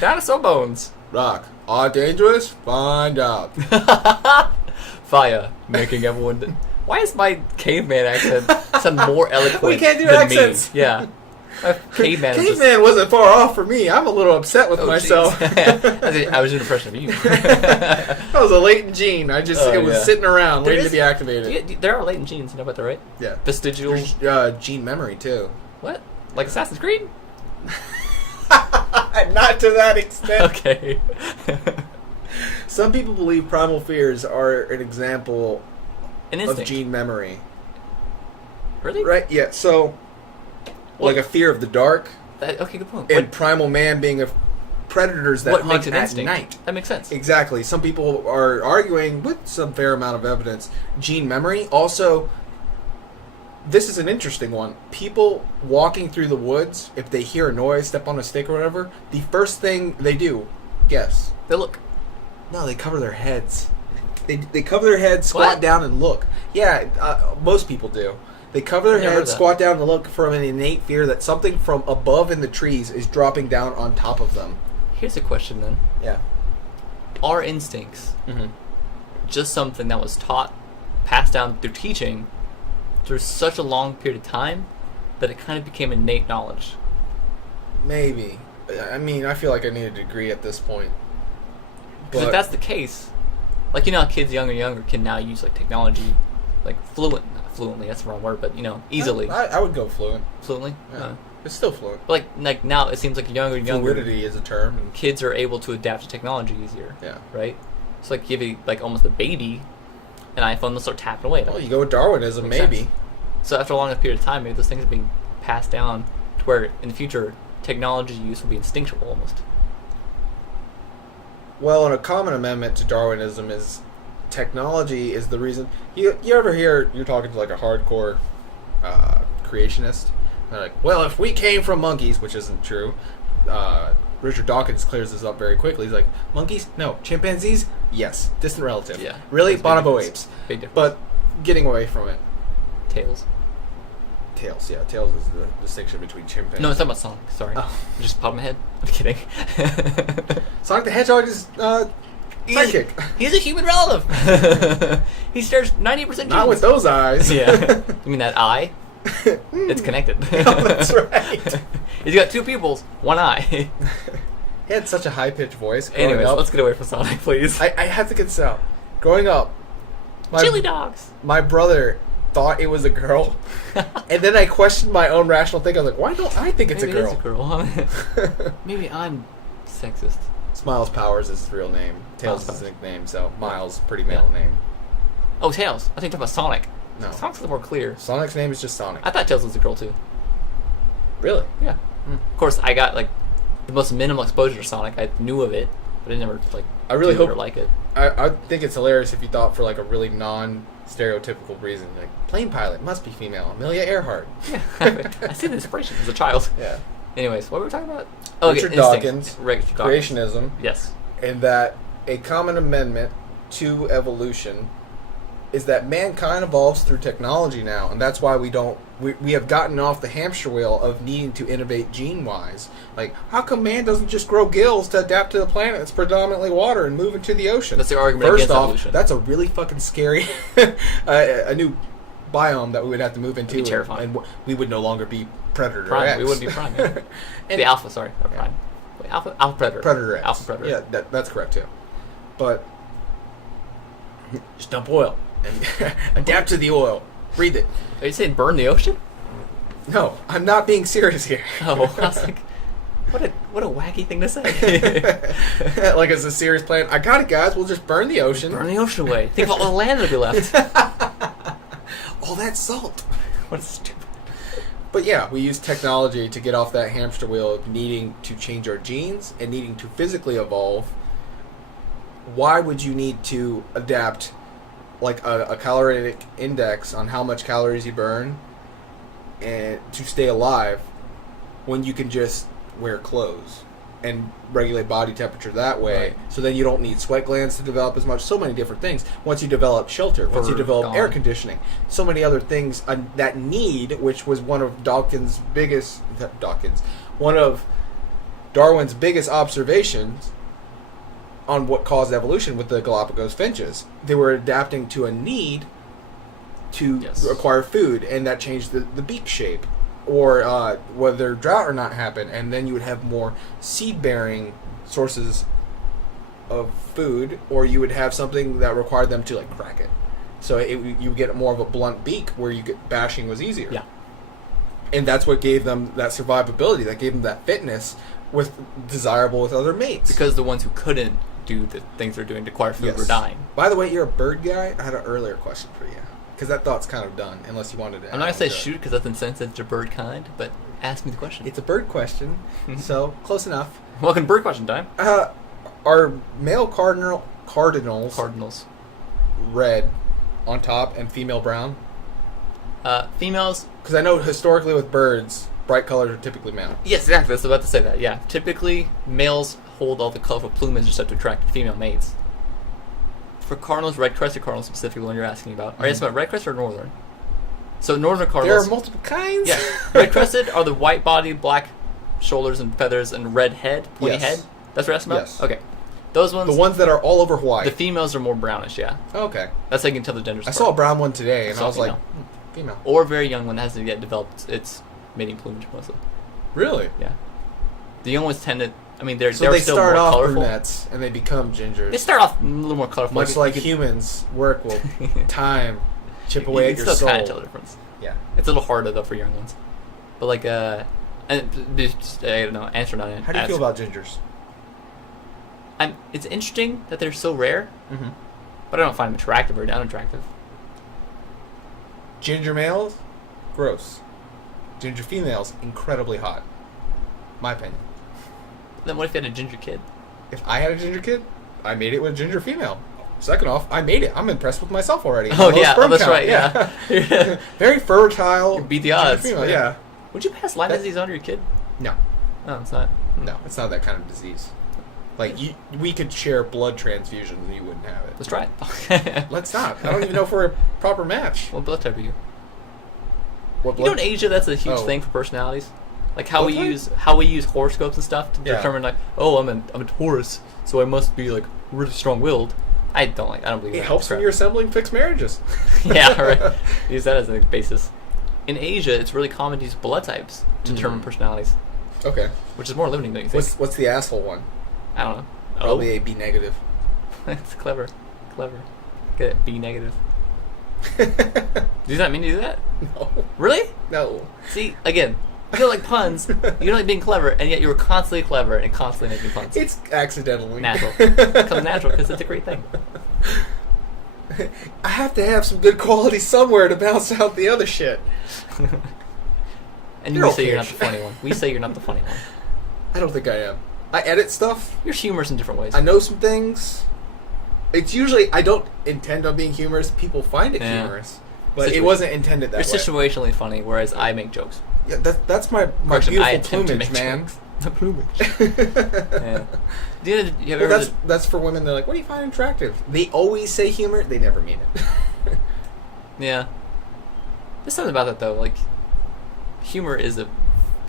Dinosaur bones. Rock. Are dangerous? Find out. Fire making everyone. Why is my caveman accent sound more eloquent? We can't do than accents. Me? Yeah. Caveman. Caveman wasn't far off for me. I'm a little upset with myself. I was an impression of you. That was a latent gene. It was sitting around waiting to be activated. There are latent genes. You know about that, right? Yeah. Vestigial. There's gene memory too. What? Like Assassin's Creed? Not to that extent. Okay. Some people believe primal fears are an example An of instinct. gene memory. Really? Right? Yeah. So, like a fear of the dark, Okay, good point. and primal man being predators that What hunt makes an at instinct? night. That makes sense. Exactly. Some people are arguing with some fair amount of evidence. Gene memory. Also, this is an interesting one. People walking through the woods, if they hear a noise, step on a stick or whatever, the first thing they do, guess. They look. No, they cover their heads. They cover their heads, squat What? down, and look. Yeah, most people do. They cover their Never heard heads, that. squat down, and look from an innate fear that something from above in the trees is dropping down on top of them. Here's a question then. Yeah. Are instincts Mm-hmm. just something that was taught, passed down through teaching, through such a long period of time, that it kind of became innate knowledge? Maybe. I mean, I feel like I need a degree at this point. Because if that's the case, like, you know how kids younger and younger can now use like technology, like not fluently, that's the wrong word, but easily. I would go fluent. Fluently? Yeah. It's still fluent. But like now it seems like younger and younger Fluidity is a term. And kids are able to adapt to technology easier. yeah. Right? So like give like almost a baby an iPhone, they'll start tapping away. Well, you go with Darwinism, Makes maybe. sense. So after a long enough period of time, maybe those things are being passed down to where in the future technology use will be instinctual almost. Well, and a common amendment to Darwinism is technology is the reason. You ever hear, you're talking to like a hardcore creationist, they're like, well, if we came from monkeys, which isn't true, Richard Dawkins clears this up very quickly. He's like, monkeys? No. Chimpanzees? Yes. Distant relative. Yeah. Really? That's big Bonobo difference. apes. Big difference. But getting away from it. Tails. Tails, yeah. Tails is the distinction between chimpanzees. No, it's talking about Sonic. Sorry. Oh. It just popped in my head. I'm kidding. Sonic the Hedgehog is sidekick. He's a human relative. He stares 90% genes. Not with those eyes. Yeah. You mean that eye? It's connected. Oh, that's right. He's got two pupils, one eye. He had such a high-pitched voice growing Anyways, up. let's get away from Sonic, please. I have to get this out. Growing up, Chili dogs. my brother thought it was a girl, and then I questioned my own rational thinking. I was like, why don't I think it's Maybe a girl? It is a girl. Maybe I'm sexist. Miles Powers is his real name. Tails is his nickname, so Miles, pretty male name. Oh, Tails. I think you're talking about Sonic. No. Sonic's a little more clear. Sonic's name is just Sonic. I thought Tails was a girl, too. Really? Yeah. Of course, I got, like, the most minimal exposure to Sonic. I knew of it, but I never, like, I really do it hope- or like it. I think it's hilarious if you thought for like a really non-stereotypical reason, like plane pilot must be female, Amelia Earhart. Yeah. I see the inspiration as a child. Yeah. Anyways, what were we talking about? Oh, Richard yeah, Dawkins, Richard Dawkins. creationism, Yes. and that a common amendment to evolution is that mankind evolves through technology now, and that's why we have gotten off the hamster wheel of needing to innovate gene-wise. Like, how come man doesn't just grow gills to adapt to the planet that's predominantly water and move into the ocean? That's the argument First against off, evolution. that's a really fucking scary a new biome that we would have to move into. It'd be terrifying. And we would no longer be Predator Prime. X. We wouldn't be Prime. Yeah. The Alpha, sorry. Not Prime. Wait, Alpha Predator. Predator X. Alpha Predator. Yeah, that's correct too. But just dump oil and adapt to the oil. Breathe it. Are you saying burn the ocean? No, I'm not being serious here. Oh, I was like, what a wacky thing to say. Like it's a serious plan. I got it, guys. We'll just burn the ocean. Burn the ocean away. Think about all the land that'll be left. All that salt. What a stupid. But yeah, we use technology to get off that hamster wheel of needing to change our genes and needing to physically evolve. Why would you need to adapt like a caloric index on how much calories you burn and to stay alive when you can just wear clothes and regulate body temperature that way? Right. So then you don't need sweat glands to develop as much. So many different things. Once you develop shelter, once you develop air conditioning, so many other things that need, which was one of one of Darwin's biggest observations on what caused evolution with the Galapagos finches. They were adapting to a need to acquire food, and that changed the beak shape, or whether drought or not happen, and then you would have more seed-bearing sources of food, or you would have something that required them to like crack it. So you would get more of a blunt beak where bashing was easier. Yeah. And that's what gave them that survivability, that gave them that fitness desirable with other mates. Because the ones who couldn't do the things they're doing to acquire food were dying. By the way, you're a bird guy. I had an earlier question for you. Because that thought's kind of done, unless you wanted to I'm not going to say shoot because that's insensitive to bird kind, but ask me the question. It's a bird question, so close enough. Welcome to bird question time. Are male cardinals red on top and female brown? Females... Because I know historically with birds, bright colors are typically male. Yes, exactly. I was about to say that, yeah. Typically, males hold all the colorful plumage and stuff to attract female mates. For cardinals, red-crested cardinals specifically, when you're asking about, are you asking about red-crested or northern? So northern cardinals... There are multiple kinds? Yeah. Red-crested are the white body, black shoulders and feathers, and red head, pointy head? That's what you're asking about? Yes. Okay. Those ones... The ones that are all over Hawaii. The females are more brownish, yeah. Oh, okay. That's how you can tell the genders I apart. saw a brown one today, and I was female. like, female. Or a very young one that hasn't yet developed its mating plumage, mostly. Really? Yeah. The young ones tend to... I mean, they're So they're they still start more off colorful. brunettes, and they become gingers. They start off a little more colorful. Much like humans, work will time chip away at you your can still soul. kind of tell the difference. Yeah. It's a little harder, though, for young ones. But, like, and just, I don't know, answer not How do you feel about gingers? It's interesting that they're so rare, Mm-hmm. but I don't find them attractive or unattractive. Ginger males, gross. Ginger females, incredibly hot. My opinion. Then what if you had a ginger kid? If I had a ginger kid, I made it with a ginger female. Second off, I made it. I'm impressed with myself already. Oh, Low yeah. sperm Oh, that's count, right, yeah. Very fertile. You beat the ginger odds. female, yeah. Would you pass Lyme disease on your kid? No. No, it's not. No, it's not that kind of disease. Like we could share blood transfusions and you wouldn't have it. Let's try it. Let's not. I don't even know if we're a proper match. What blood type are you? What You know, blood? in Asia, that's a huge Oh. thing for personalities. Like how Blood we type? use horoscopes and stuff to Yeah. determine like, oh, I'm a Taurus, so I must be like really strong-willed. I don't believe It that helps when crap. you're assembling fixed marriages. Yeah, right. Use that as a basis. In Asia, it's really common to use blood types to determine Mm. personalities, Okay. which is more limiting than you think. What's the asshole one? I don't know. Probably a B negative. It's clever. Get it, B negative. Does that mean to do that? No. Really? No. See, again, you don't like puns, you don't like being clever, and yet you're constantly clever and constantly making puns. It's accidentally. Natural. It comes natural because it's a great thing. I have to have some good quality somewhere to balance out the other shit. And You're we say you're okay. not the funny one. We say you're not the funny one. I don't think I am. I edit stuff. You're humorous in different ways. I know some things. It's usually I don't intend on being humorous. People find it Yeah. humorous, but it Situa- wasn't intended that You're way. situationally funny, whereas I make jokes. Yeah, that's my Correction, I beautiful attempt to plumage, make man. jokes. The plumage. Yeah. Do you have Well, ever that's for women. They're like, "What do you find attractive?" They always say humor. They never mean it. Yeah. There's something about that though. Like, humor is a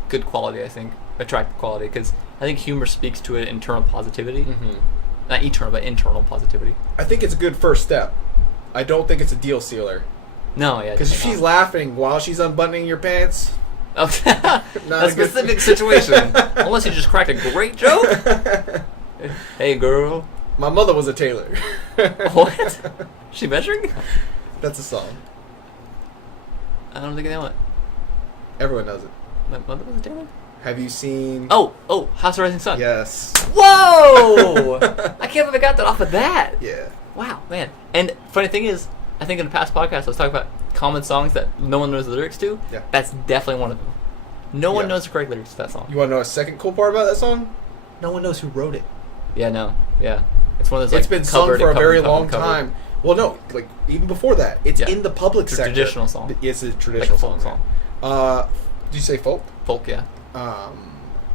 good quality, I think, attractive quality, because I think humor speaks to an internal positivity, not eternal, but internal positivity. I think it's a good first step. I don't think it's a deal sealer. No, yeah. Because if definitely she's not. laughing while she's unbuttoning your pants, Oh, Not a a good- specific situation. Unless you just cracked a great joke. Hey, girl. my mother was a tailor. What? She measuring? That's a song. I don't think I know it. Everyone knows it. My mother was a tailor? Have you seen? Oh, House of Rising Sun. Yes. Whoa! I can't believe I got that off of that. Yeah. Wow, man. And funny thing is, I think in the past podcast I was talking about common songs that no one knows the lyrics to. Yeah. That's definitely one of them. No one Yeah. knows the correct lyrics to that song. You want to know a second cool part about that song? No one knows who wrote it. Yeah, no. Yeah. It's one of those, like, It's been sung covered for a and covered very and covered long and covered. time. Well, no, like even before that, it's Yeah. in the public It's a sector. traditional song. It's a Like traditional a folk song. Did you say folk? Folk, yeah.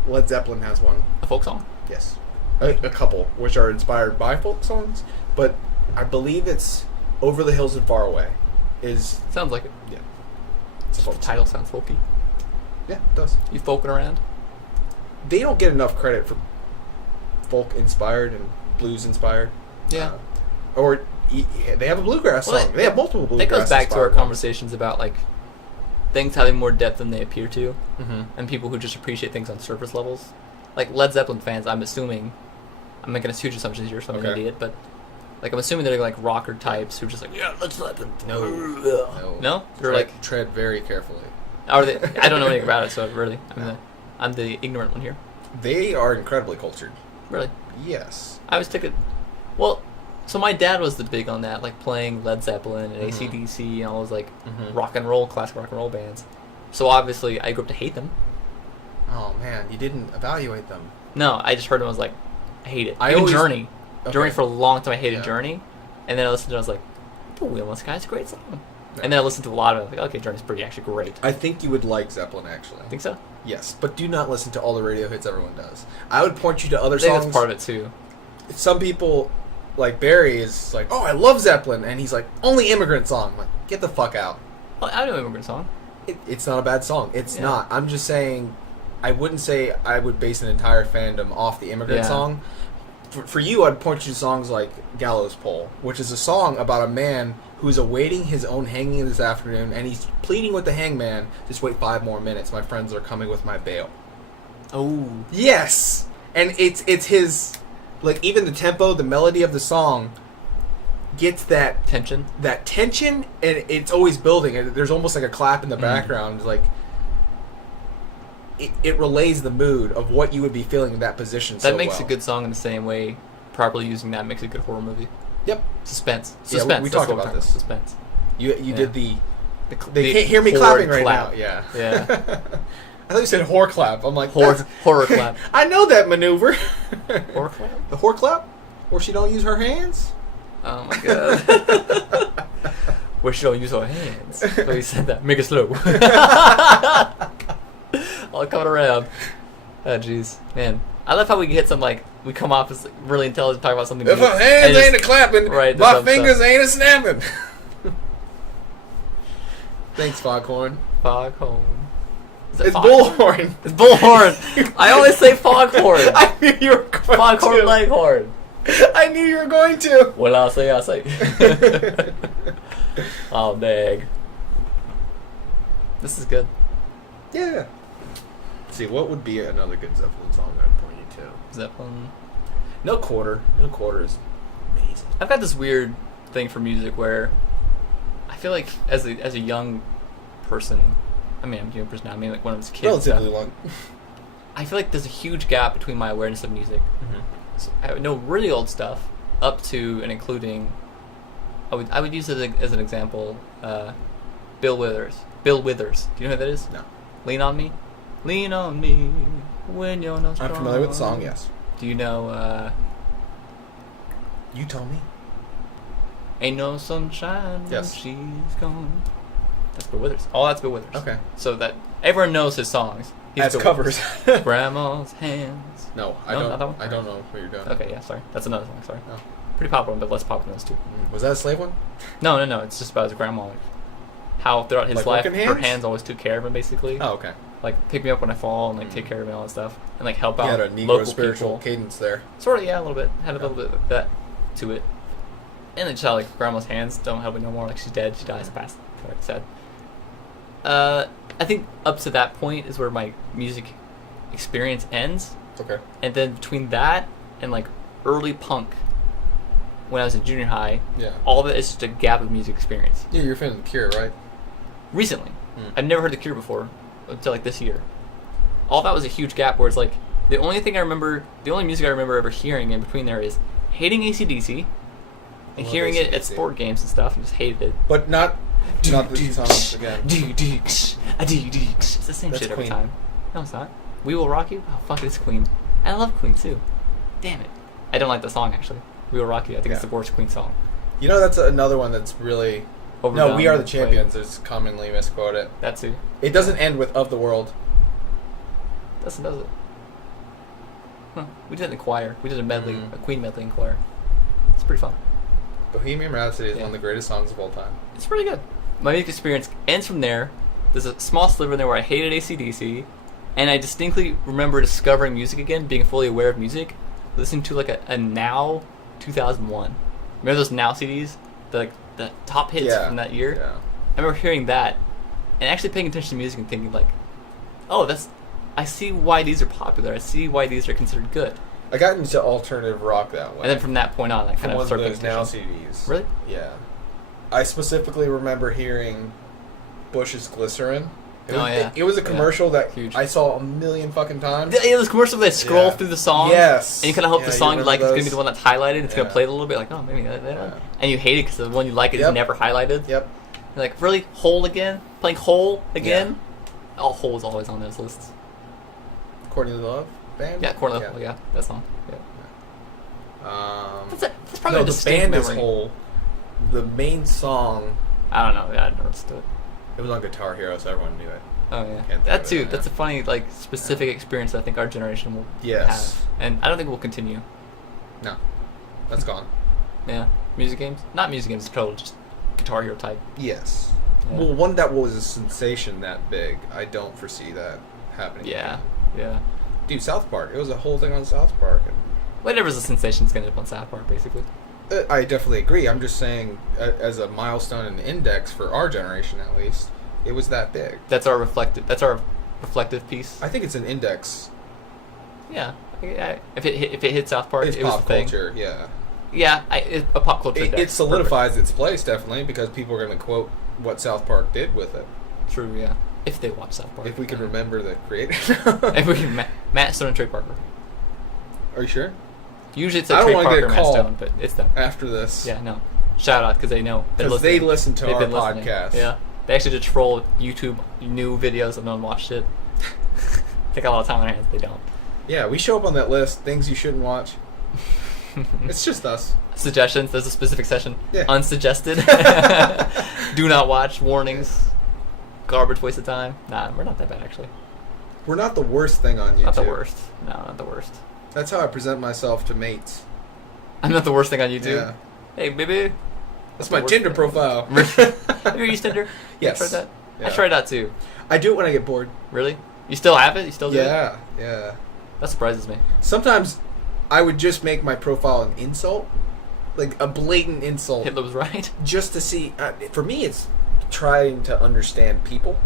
Led Zeppelin has one. A folk song. Yes, a couple which are inspired by folk songs, but I believe it's "Over the Hills and Far Away." Is Sounds like it. yeah, it's a The folk song. title sounds folky. Yeah, it does. You folking around? They don't get enough credit for folk inspired and blues inspired. Yeah. They have a bluegrass Well, song. They have multiple bluegrass. That goes back to our inspired ones. conversations about, like, things having more depth than they appear to, Mm-hmm. and people who just appreciate things on surface levels. Like Led Zeppelin fans, I'm assuming, I'm making a huge assumptions here, so I'm an Okay. idiot, but like I'm assuming they're like rocker types who are just like, yeah, Led Zeppelin. No. No? They're like, tread very carefully. are they? I don't know anything about it, so really, I'm the ignorant one here. They are incredibly cultured. Really, Yes. I was thinking, well, so my dad was the big on that, like playing Led Zeppelin and Mhm. AC/DC and all those like Mhm. classic rock and roll bands. So obviously, I grew up to hate them. Oh man, you didn't evaluate them. No, I just heard them. I was like, I hate it. I Even always- Journey. Okay. Journey for a long time. I hated Yeah. Journey, and then I listened to it. I was like, "The Wheelman Sky is a great song." Yeah. And then I listened to a lot of it. I was like, okay, Journey's pretty actually great. I think you would like Zeppelin actually. Think so? Yes, but do not listen to all the radio hits everyone does. I would point you to other I think songs. that's part of it too. Some people, like Barry, is like, "Oh, I love Zeppelin," and he's like, "Only immigrant song." I'm like, get the fuck out. Well, I know Immigrant Song. It's not a bad song. It's Yeah. not. I'm just saying, I wouldn't say I would base an entire fandom off the immigrant Yeah. song. For you, I'd point you to songs like Gallows Pole, which is a song about a man who's awaiting his own hanging this afternoon, and he's pleading with the hangman, just wait 5 more minutes, my friends are coming with my bail. Oh, Yes! And it's his, like, even the tempo, the melody of the song gets that tension. tension, and it's always building. And there's almost like a clap in the background, like it relays the mood of what you would be feeling in that position. That so makes well. a good song in the same way. Properly using that makes a good horror movie. Yep. Suspense. Yeah, Suspense. we that's talked what we're about talking this. Suspense. You Yeah. did the. The They can't hear me horror clapping right clap. now. Yeah. Yeah. I thought you said whore clap. I'm like Horror, that's- horror clap. I know that maneuver. Horror clap. The whore clap, where she don't use her hands. Oh my god. Where she don't use her hands. So he said that. Make it slow. All coming around. Oh, jeez. Man. I love how we get some, like, we come off as really intelligent, talk about something If deep, my hands and just- ain't a clapping, Right, my dumb fingers stuff. ain't a snapping. Thanks, Foghorn. Foghorn. Is it It's foghorn? Bullhorn. It's Bullhorn. I always say Foghorn. I knew you were going Foghorn to. Leghorn. I knew you were going to. What I say, I say. Oh, dag. This is good. Yeah. Let's see, what would be another good Zeppelin song I'd point you to? Zeppelin. No Quarter. No Quarter is amazing. I've got this weird thing for music where I feel like as a young person, I'm a young person now, I mean like when I was a kid, Relatively long. I feel like there's a huge gap between my awareness of music. So I know really old stuff up to and including, I would use it as an example, Bill Withers. Bill Withers. Do you know who that is? No. Lean on me. Lean on me when you're not strong. I'm familiar with the song, yes. Do you know, You told me. Ain't no sunshine when Yes. she's gone. That's Bill Withers. All that's Bill Withers. Okay. So that everyone knows his songs. He's As Bill covers. Withers. Grandma's hands. No, No, not that one? I don't know what you're doing. Okay, yeah, sorry. That's another song, sorry. Oh. Pretty popular one, but less popular than those two. Was that a slave one? No, it's just about his grandma. Like, how throughout his Like life, working her hands? hands always took care of him, basically. Oh, okay. Like, pick me up when I fall and, like, take care of me and all that stuff. And, like, help He out had a Negro local spiritual people. cadence there. Sort of, yeah, a little bit. Had a little bit of that to it. And then just how, like, grandma's hands don't help me no more. Like, she's dead. She dies fast. Very sad. I think up to that point is where my music experience ends. Okay. And then between that and, like, early punk, when I was in junior high, Yeah. all of it is just a gap of music experience. Yeah, you're a fan of The Cure, right? Recently. Mm. I've never heard The Cure before until, like, this year. All that was a huge gap where it's, like, the only music I remember ever hearing in between there is hating AC/DC and love hearing it at AC/DC. sport games and stuff and just hated it. But not the songs again. It's the same That's shit every Queen. time. No, it's not. We Will Rock You? Oh, fuck, it's Queen. I love Queen, too. Damn it. I don't like the song, actually. We Will Rock You. I think it's Yeah. the worst Queen song. You know, that's another one that's really... Overdone, No, We Are the like, Champions. It's commonly misquoted. That too. It doesn't end with Of the World. Does it? Huh. We did it in the choir. We did a medley, Mhm. a Queen medley in choir. It's pretty fun. Bohemian Rhapsody is Yeah. one of the greatest songs of all time. It's really good. My music experience ends from there. There's a small sliver in there where I hated AC/DC, and I distinctly remember discovering music again, being fully aware of music, listening to like a Now 2001. Remember those Now CDs? The top hits Yeah. from that year? Yeah. I remember hearing that and actually paying attention to music and thinking like, oh, I see why these are popular. I see why these are considered good. I got into alternative rock that way. And then from that point on, I From kind one of of started those paying Now attention. CDs. Really? Yeah. I specifically remember hearing Bush's Glycerin. It was a commercial that Huge. I saw a million fucking times. Yeah, those commercials where they scroll Yeah. through the song. Yes. And you kind of hope Yeah, the you song you remember like is going to be those? the one that's highlighted. It's going Yeah. to play a little bit like, oh, maybe that one. Yeah. And you hate it because the one you like is Yep. never highlighted. Yep. You're like, really? Hole again? Playing Hole again? Oh, Hole's always on those lists. Courtney Love Band? Yeah, Corner. Yeah, that song. Yeah. That's probably no, a the distinct band is memory. whole. The main song, I don't know. Yeah, I never understood it. it was on Guitar Hero, so everyone knew it. Oh, yeah. Can't think That of it too. now. That's a funny, like, specific experience I think our generation will Yes. have. And I don't think we'll continue. No. That's gone. Yeah. Music games? Not music games, total, just Guitar Hero type. Yes. Yeah. Well, one that was a sensation that big, I don't foresee that happening. Yeah. again. Yeah. Dude, South Park. It was a whole thing on South Park. And Whatever's a sensation's going to end up on South Park, basically. I definitely agree. I'm just saying, as a milestone and index for our generation, at least, it was that big. That's our reflective piece. I think it's an index. Yeah. If it hit South Park, It's it was pop the thing. culture, yeah. Yeah, a pop culture It index. solidifies its place, definitely, because people are going to quote what South Park did with it. Perfect. True, yeah. If they watch South Park. If we can remember the creator. If we can, Matt Stone and Trey Parker. Are you sure? Usually it's I a don't Trey wanna get Parker a and Matt call. Stone, but it's them. After this. Yeah, no. Shout out because they know. Because they listen to They've our been listening. podcast. Yeah. They actually just troll YouTube new videos and no one watched it. Take a lot of time on their hands. They don't. Yeah, we show up on that list, things you shouldn't watch. It's just us. Suggestions. There's a specific session. Yeah. Unsuggested. Do not watch. Warnings. Garbage. Waste of time. Nah, we're not that bad actually. We're not the worst thing on YouTube. Not the worst. No, not the worst. That's how I present myself to mates. I'm not the worst thing on YouTube. Yeah. Hey, baby. That's my Tinder profile. Have you used Tinder? Yes. You tried that? Yeah. I tried that too. I do it when I get bored. Really? You still have it? You still do it? Yeah. That surprises me. Sometimes I would just make my profile an insult, like a blatant insult, Hitler was right. just to see. For me, it's trying to understand people.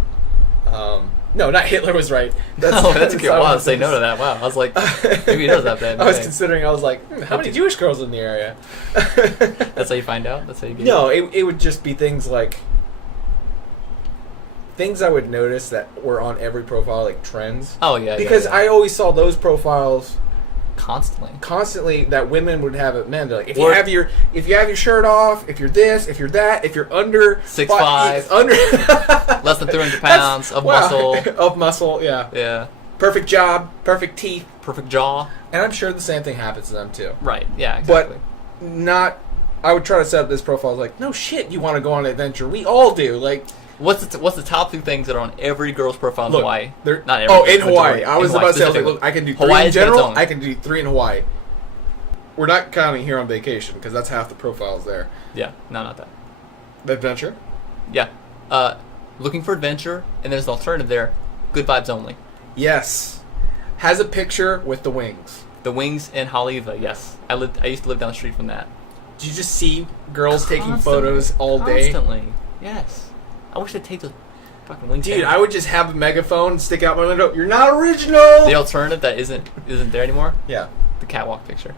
No, not Hitler was right. That's a good not wow. what Say it no is. to that. Wow. I was like, maybe he does that bad. I was considering. I was like, how many Jewish girls in the area? That's how you find out. That's how you get. No, it would just be things like things I would notice that were on every profile, like trends. Oh yeah. Because yeah. I always saw those profiles constantly that women would have at men. They're like, if Or- you have your shirt off, if you're this, if you're that, if you're under 6'5", under less than 300 pounds of muscle. of muscle, yeah. Yeah. Perfect job, perfect teeth, Perfect jaw. and I'm sure the same thing happens to them too. Right. Yeah. Exactly. But not. I would try to set up this profile like, no shit, you want to go on an adventure? We all do. Like, what's the top 2 things that are on every girl's profile in look, Hawaii? they're- Not every. oh, but in Hawaii. majority. I was In about to say, I was like, specifically. look, I can do 3 Hawaii in is its general. own. I can do 3 in Hawaii. We're not counting here on vacation because that's half the profiles there. Yeah. No, not that. The adventure. Yeah. Looking for adventure, and there's an alternative there. Good vibes only. Yes. Has a picture with the wings. The Wings in Haleiwa. Yes. I used to live down the street from that. Do you just see girls taking Constantly. photos all day? Constantly. Yes. I wish they'd take those fucking wings. Dude, down. I would just have a megaphone stick out my window. You're not original. The alternative that isn't there anymore. Yeah. The catwalk picture.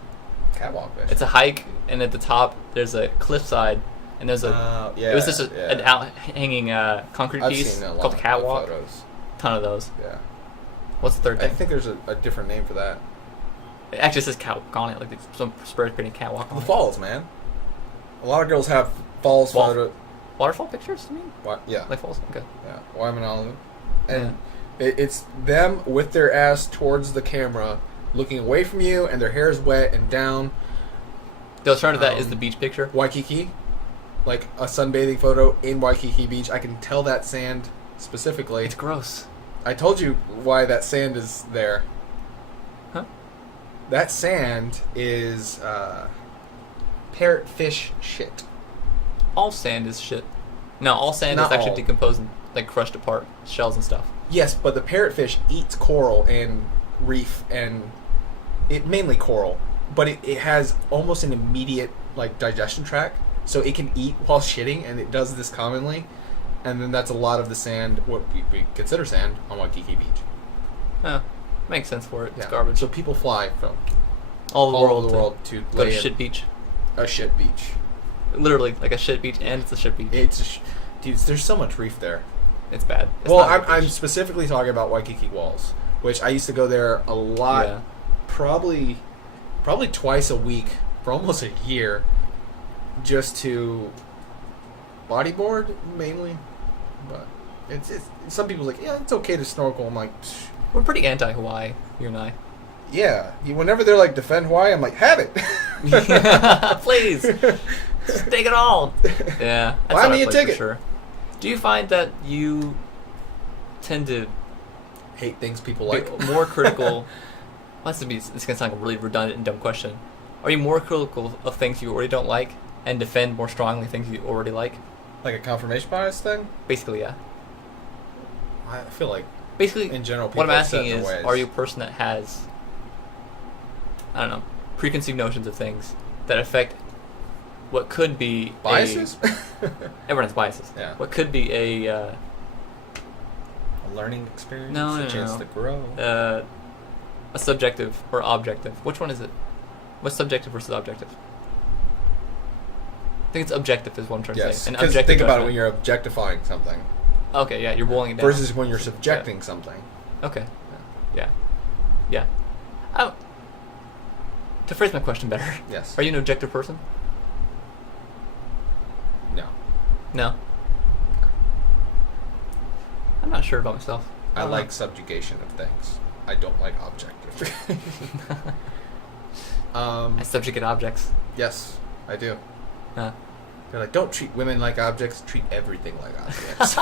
Catwalk fish. It's a hike, and at the top there's a cliffside, and there's a. Yeah. It was just an out hanging concrete I've piece seen a lot called the of catwalk. photos. Ton of those. Yeah. What's the third I thing? think there's a different name for that. It actually says catwalk on it, like some spray painting catwalk on The it. falls, man. A lot of girls have falls Wall- photo. Waterfall pictures, you mean? What? Yeah. Like falls? Okay. Yeah. Waimanalo. And it's them with their ass towards the camera, looking away from you, and their hair is wet and down. The alternative to that is the beach picture. Waikiki, like a sunbathing photo in Waikiki Beach. I can tell that sand specifically. It's gross. I told you why that sand is there. Huh? That sand is parrotfish shit. All sand is shit. No, all sand Not is actually all. decomposed and like crushed apart, shells and stuff. Yes, but the parrotfish eats coral and reef, and it mainly coral. But it has almost an immediate like digestion tract, so it can eat while shitting, and it does this commonly. And then that's a lot of the sand, what we consider sand, on Waikiki Beach. Oh, makes sense for it. It's Yeah. garbage. So people fly from all over over the world to go to lay in shit beach. a shit beach. Literally, like a shit beach, and it's a shit beach. It's dude, there's so much reef there. It's bad. It's Well, not a I'm beach. specifically talking about Waikiki Walls, which I used to go there a lot, Yeah. probably twice a week for almost a year, just to bodyboard mainly. But it's some people are like, yeah, it's okay to snorkel. I'm like, psh, We're pretty anti-Hawaii, you and I. yeah. Whenever they're like defend Hawaii, I'm like, have it. Please, take it all. Yeah, that's Buy not me a place ticket. for sure. Do you find that you tend to Hate things people be like. more critical? Well, it's gonna sound like a really redundant and dumb question. Are you more critical of things you already don't like and defend more strongly things you already like? Like a confirmation bias thing. Basically, yeah. I feel like Basically, in general, people what I'm are set asking in is, their ways. are you a person that has, I don't know, preconceived notions of things that affect what could be biases? Everyone has biases. Yeah. What could be A learning experience. No, no, a chance no. to grow. a subjective or objective? Which one is it? What's subjective versus objective? I think it's objective is what I'm trying to Yes, say. An because objective think about it judgment. when you're objectifying something Okay, yeah, you're boiling it down. versus when you're subjecting something. Okay. Yeah. Yeah. To phrase my question better, Yes. are you an objective person? No. No. I'm not sure about myself. I don't like know. subjugation of things. I don't like objective. I subjugate objects. Yes, I do. Huh. They're like, don't treat women like objects. Treat everything like objects.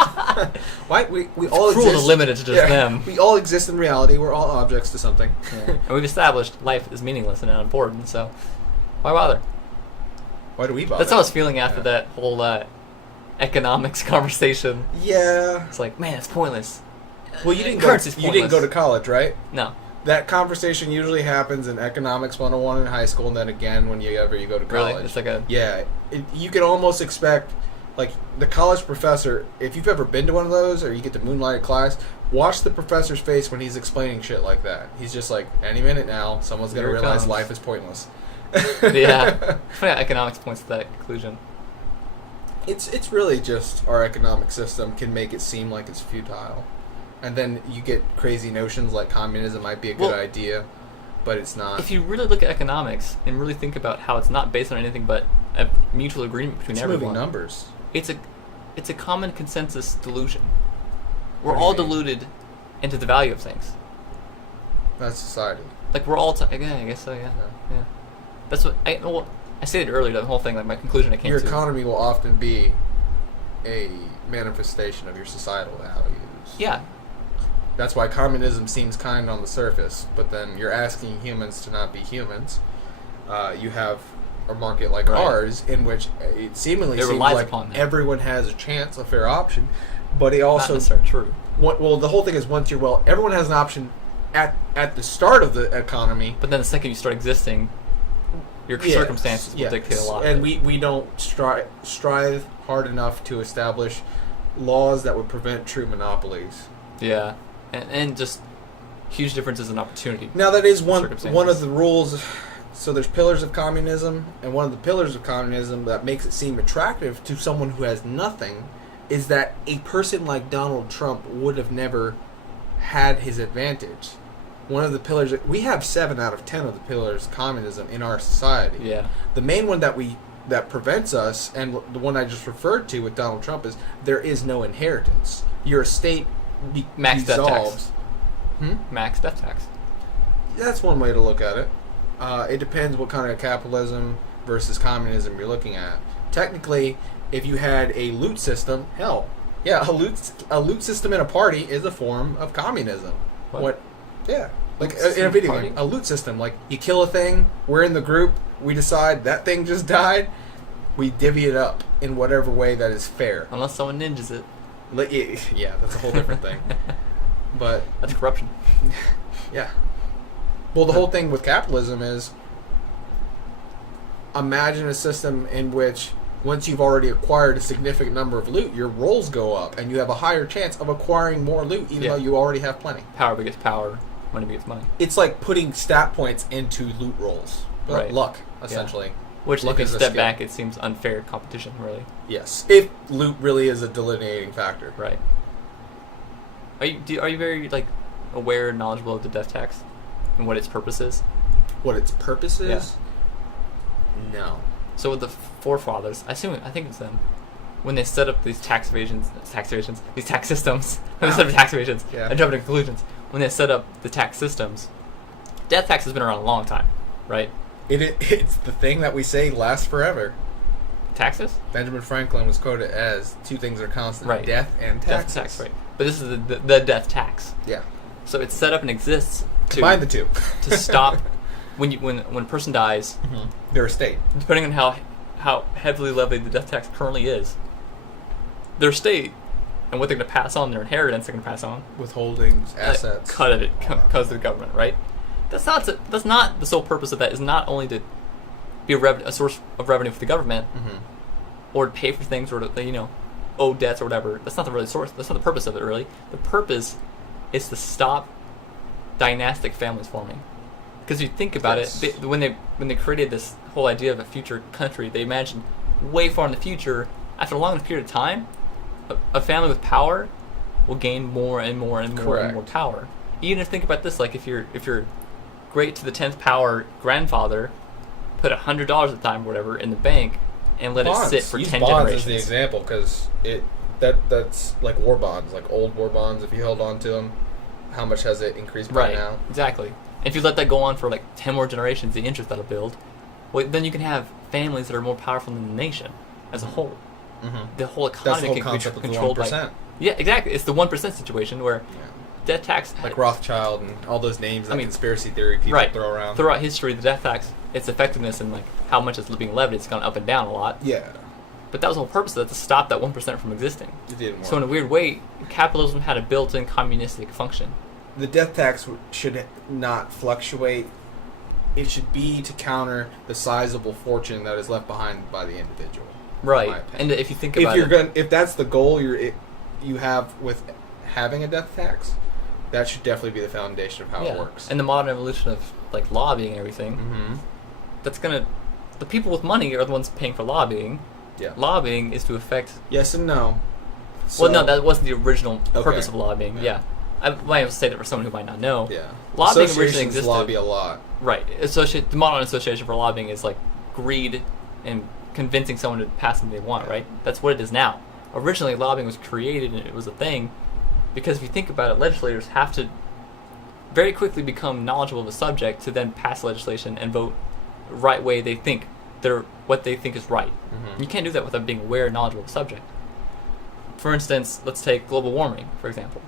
Why we all It's cruel exist. to limit it to just them. We all exist in reality. We're all objects to something. Yeah. And we've established life is meaningless and unimportant, so why bother? Why do we bother? That's how I was feeling after that whole economics conversation. Yeah. It's like, man, it's pointless. Well, you didn't Currency's go. You didn't go to pointless. college, right? No. That conversation usually happens in economics 101 in high school, and then again when you go to college. Really? It's like a... Yeah, you can almost expect, like, the college professor, if you've ever been to one of those, or you get to moonlight a class, watch the professor's face when he's explaining shit like that. He's just like, any minute now, someone's going to Here it realize comes. life is pointless. Yeah. It's funny how economics points to that conclusion. It's really just our economic system can make it seem like it's futile. And then you get crazy notions like communism might be a good idea, but it's not. If you really look at economics and really think about how it's not based on anything but a mutual agreement between It's everyone, moving numbers. it's a common consensus delusion. We're What do you all mean? deluded into the value of things. That's society. Like we're all, yeah, I guess so, yeah. That's what I stated earlier. The whole thing, like my conclusion I came Your to. economy will often be a manifestation of your societal values. Yeah, That's why communism seems kind on the surface, but then you're asking humans to not be humans. You have a market like Right. ours in which it seemingly It seems relies like upon that. everyone has a chance, a fair option, but it not also necessarily true. well, the whole thing is everyone has an option at the start of the economy. But then the second you start existing, your Yes, circumstances will yes. dictate a lot. And of it. we don't strive hard enough to establish laws that would prevent true monopolies. Yeah, and just huge differences in opportunity. Now that is one Circumstances. of the rules. So there's pillars of communism, and one of the pillars of communism that makes it seem attractive to someone who has nothing is that a person like Donald Trump would have never had his advantage. One of the pillars we have 7 out of 10 of the pillars of communism in our society. Yeah, The main one that prevents us, and the one I just referred to with Donald Trump, is there is no inheritance. Your estate Max death dissolves. tax. Max death tax. That's one way to look at it. It depends what kind of capitalism versus communism you're looking at. Technically, if you had a loot system, hell, yeah, a loot system in a party is a form of communism. What? Yeah, like Loot in a system video party? game, a loot system. Like you kill a thing, we're in the group, we decide that thing just died, we divvy it up in whatever way that is fair. Unless someone ninjas it. Yeah, that's a whole different thing. But That's corruption. yeah. Well, the whole thing with capitalism is imagine a system in which once you've already acquired a significant number of loot, your rolls go up and you have a higher chance of acquiring more loot even Yeah. though you already have plenty. Power begets power. Money begets money. It's like putting stat points into loot rolls. Right. Luck, essentially. Which, Luck if you is a step skill. back, it seems unfair competition, really. Yes. If loot really is a delineating factor. Right. Are you very aware and knowledgeable of the death tax and what its purpose is? What its purpose is? No. So with the forefathers, I think it's them, when they set up these these tax systems, when they set up tax evasions, Yeah. and jump to conclusions, when they set up the tax systems, death tax has been around a long time, right? It's the thing that we say lasts forever. Taxes? Benjamin Franklin was quoted as 2 things are constant: Right. death and taxes. Death tax, right? But this is the death tax. Yeah. So it's set up and exists Combine the two. to stop when a person dies, Their estate. depending on how heavily levied the death tax currently is, their estate and what they're going to pass on, their inheritance they're going to pass on, Withholdings, assets. a cut of it goes to the government, right? That's not the sole purpose of that. Is not only to be a source of revenue for the government, or to pay for things, or to owe debts or whatever. That's not the really source. That's not the purpose of it, really. The purpose is to stop dynastic families forming. Because if you think about Yes. it, when they created this whole idea of a future country, they imagined way far in the future, after a long enough period of time, a family with power will gain more and more and more and more Correct. power. Even if think about this, like if your great to the 10th power grandfather put $100 at the time or whatever in the bank and let it sit for Use 10 bonds generations. as the example because that's like war bonds, like old war bonds. If you held on to them, how much has it increased by Right, now? exactly. And if you let that go on for like 10 more generations, the interest that'll build, well, then you can have families that are more powerful than the nation. as a whole. Mm-hmm. The whole That's economy the whole can be concept of the controlled 1%. by. Yeah, exactly. It's the 1% situation where death tax, Like Rothschild and all those names that conspiracy theory people right, throw around. Throughout history, the death tax, its effectiveness and like how much it's being levied, it's gone up and down a lot. Yeah. But that was the whole purpose of it, to stop that 1% from existing. It didn't work. So in a weird way, capitalism had a built-in communistic function. The death tax should not fluctuate. It should be to counter the sizable fortune that is left behind by the individual. Right. And if you think about if that's the goal you have with having a death tax, that should definitely be the foundation of how it works. And the modern evolution of like lobbying and everything, that's gonna. The people with money are the ones paying for lobbying. Yeah. Lobbying is to affect. Yes and no. So, Well, no, that wasn't the original purpose of lobbying. Yeah. I might say that for someone who might not know. Yeah. Lobbying originally Associations existed. lobby a lot. Right. The modern association for lobbying is like greed and convincing someone to pass something they want, right? That's what it is now. Originally, lobbying was created and it was a thing because if you think about it, legislators have to very quickly become knowledgeable of a subject to then pass legislation and vote the right way they think. What they think is right. You can't do that without being aware and knowledgeable of the subject. For instance, let's take global warming, for example.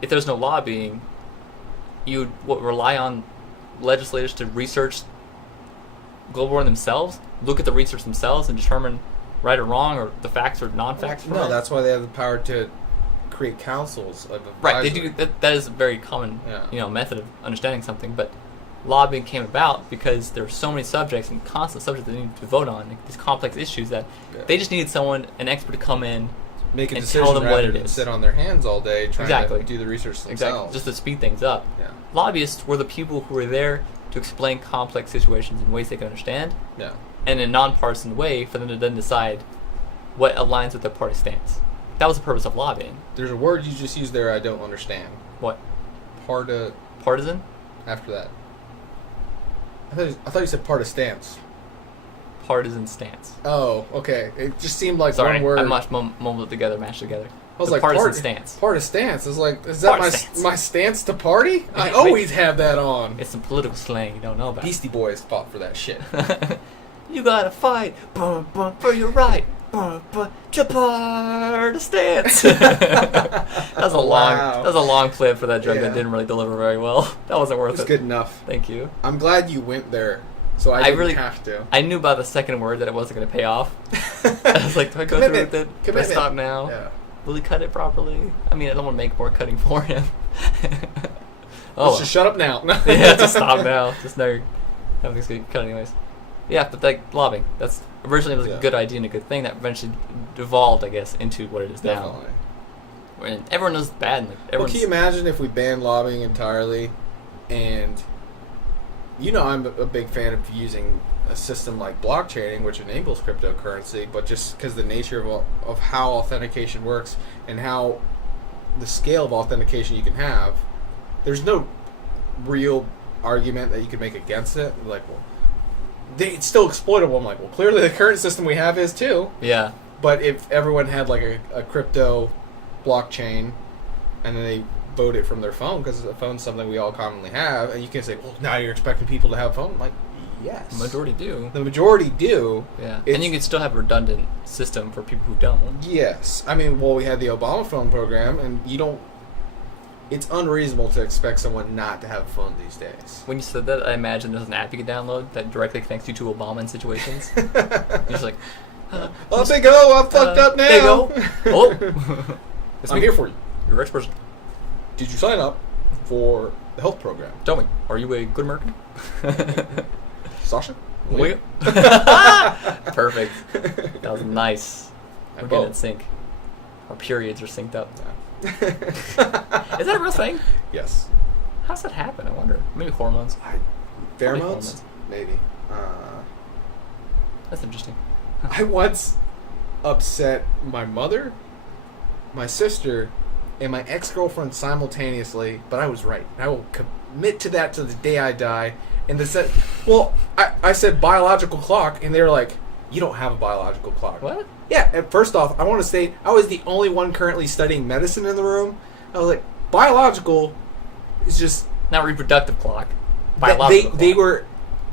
If there's no lobbying, you would rely on legislators to research global warming themselves, look at the research themselves, and determine right or wrong, or the facts or non-facts. No, that's why they have the power to create councils of advisory. Right. They do. That is a very common, method of understanding something. But lobbying came about because there were so many subjects and constant subjects they needed to vote on, like these complex issues that they just needed an expert to come in. Make a and decision tell them rather what it than is. sit on their hands all day trying to do the research themselves. Exactly, just to speed things up. Yeah. Lobbyists were the people who were there to explain complex situations in ways they could understand, Yeah. and in a nonpartisan way for them to then decide what aligns with their party stance. That was the purpose of lobbying. There's a word you just used there I don't understand. What? Partisan? After that. I thought you said stance. Partisan stance. Oh, okay. It just seemed like Sorry, one word. I mumbled together, mashed together. I was The like, partisan stance. Stance. I was like, is that my stance to party? I always have that on. It's some political slang you don't know about. Beastie Boys fought for that shit. You gotta fight for your right. To party stance. That was a long clip for that joke that didn't really deliver very well. That wasn't worth it. It's good enough. Thank you. I'm glad you went there, so I didn't have to. I knew by the second word that it wasn't going to pay off. I was like, do I go through with it? Do I stop now? Yeah. Will he cut it properly? I mean, I don't want to make more cutting for him. Let's just shut up now. Yeah, just stop now. Just know everything's going to get cut anyways. Yeah, but like lobbying, that's originally was a good idea and a good thing that eventually devolved, I guess, into what it is now. And everyone knows it's bad. Well, can you imagine if we banned lobbying entirely? And I'm a big fan of using a system like blockchaining, which enables cryptocurrency, but just because the nature of how authentication works and how the scale of authentication you can have, there's no real argument that you could make against it. Like, well, it's still exploitable. I'm like, well, clearly the current system we have is too. Yeah. But if everyone had like a crypto blockchain, and then they vote it from their phone, because a phone's something we all commonly have, and you can say, well, now you're expecting people to have a phone. I'm like, yes. The majority do. The majority do. Yeah. And you can still have a redundant system for people who don't. Yes. I mean, well, we had the Obama phone program, and it's unreasonable to expect someone not to have a phone these days. When you said that, I imagine there's an app you can download that directly connects you to Obama in situations. You're just like, oh, they go, I'm fucked up now. They go. Oh. I'm here for you. You're a rich person. Did you sign up for the health program? Tell me, are you a good American? Sasha? Wait. Perfect. That was nice. We're getting in sync. Our periods are synced up. Is that a real thing? Yes. How's that happen? I wonder. Maybe hormones. Pheromones? Maybe. That's interesting. I once upset my mother, my sister, and my ex-girlfriend simultaneously, but I was right. I will commit to that to the day I die. And they said, well, I said biological clock, and they were like, you don't have a biological clock. What? Yeah, and first off, I want to state, I was the only one currently studying medicine in the room. I was like, biological is just... Not reproductive clock. Biological clock. They were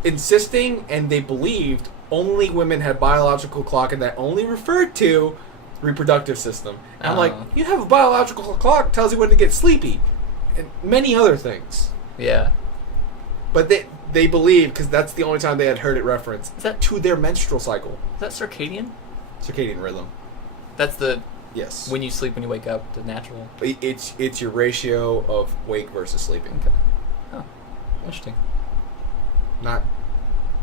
insisting, and they believed only women had biological clock, and that only referred to reproductive system. And I'm like, you have a biological clock, tells you when to get sleepy, and many other things. Yeah. But they believe, because that's the only time they had heard it referenced, Is that to their menstrual cycle. Is that circadian? Circadian rhythm. That's the Yes. when you sleep, when you wake up, the natural. It's your ratio of wake versus sleeping. Okay. Oh, interesting. Not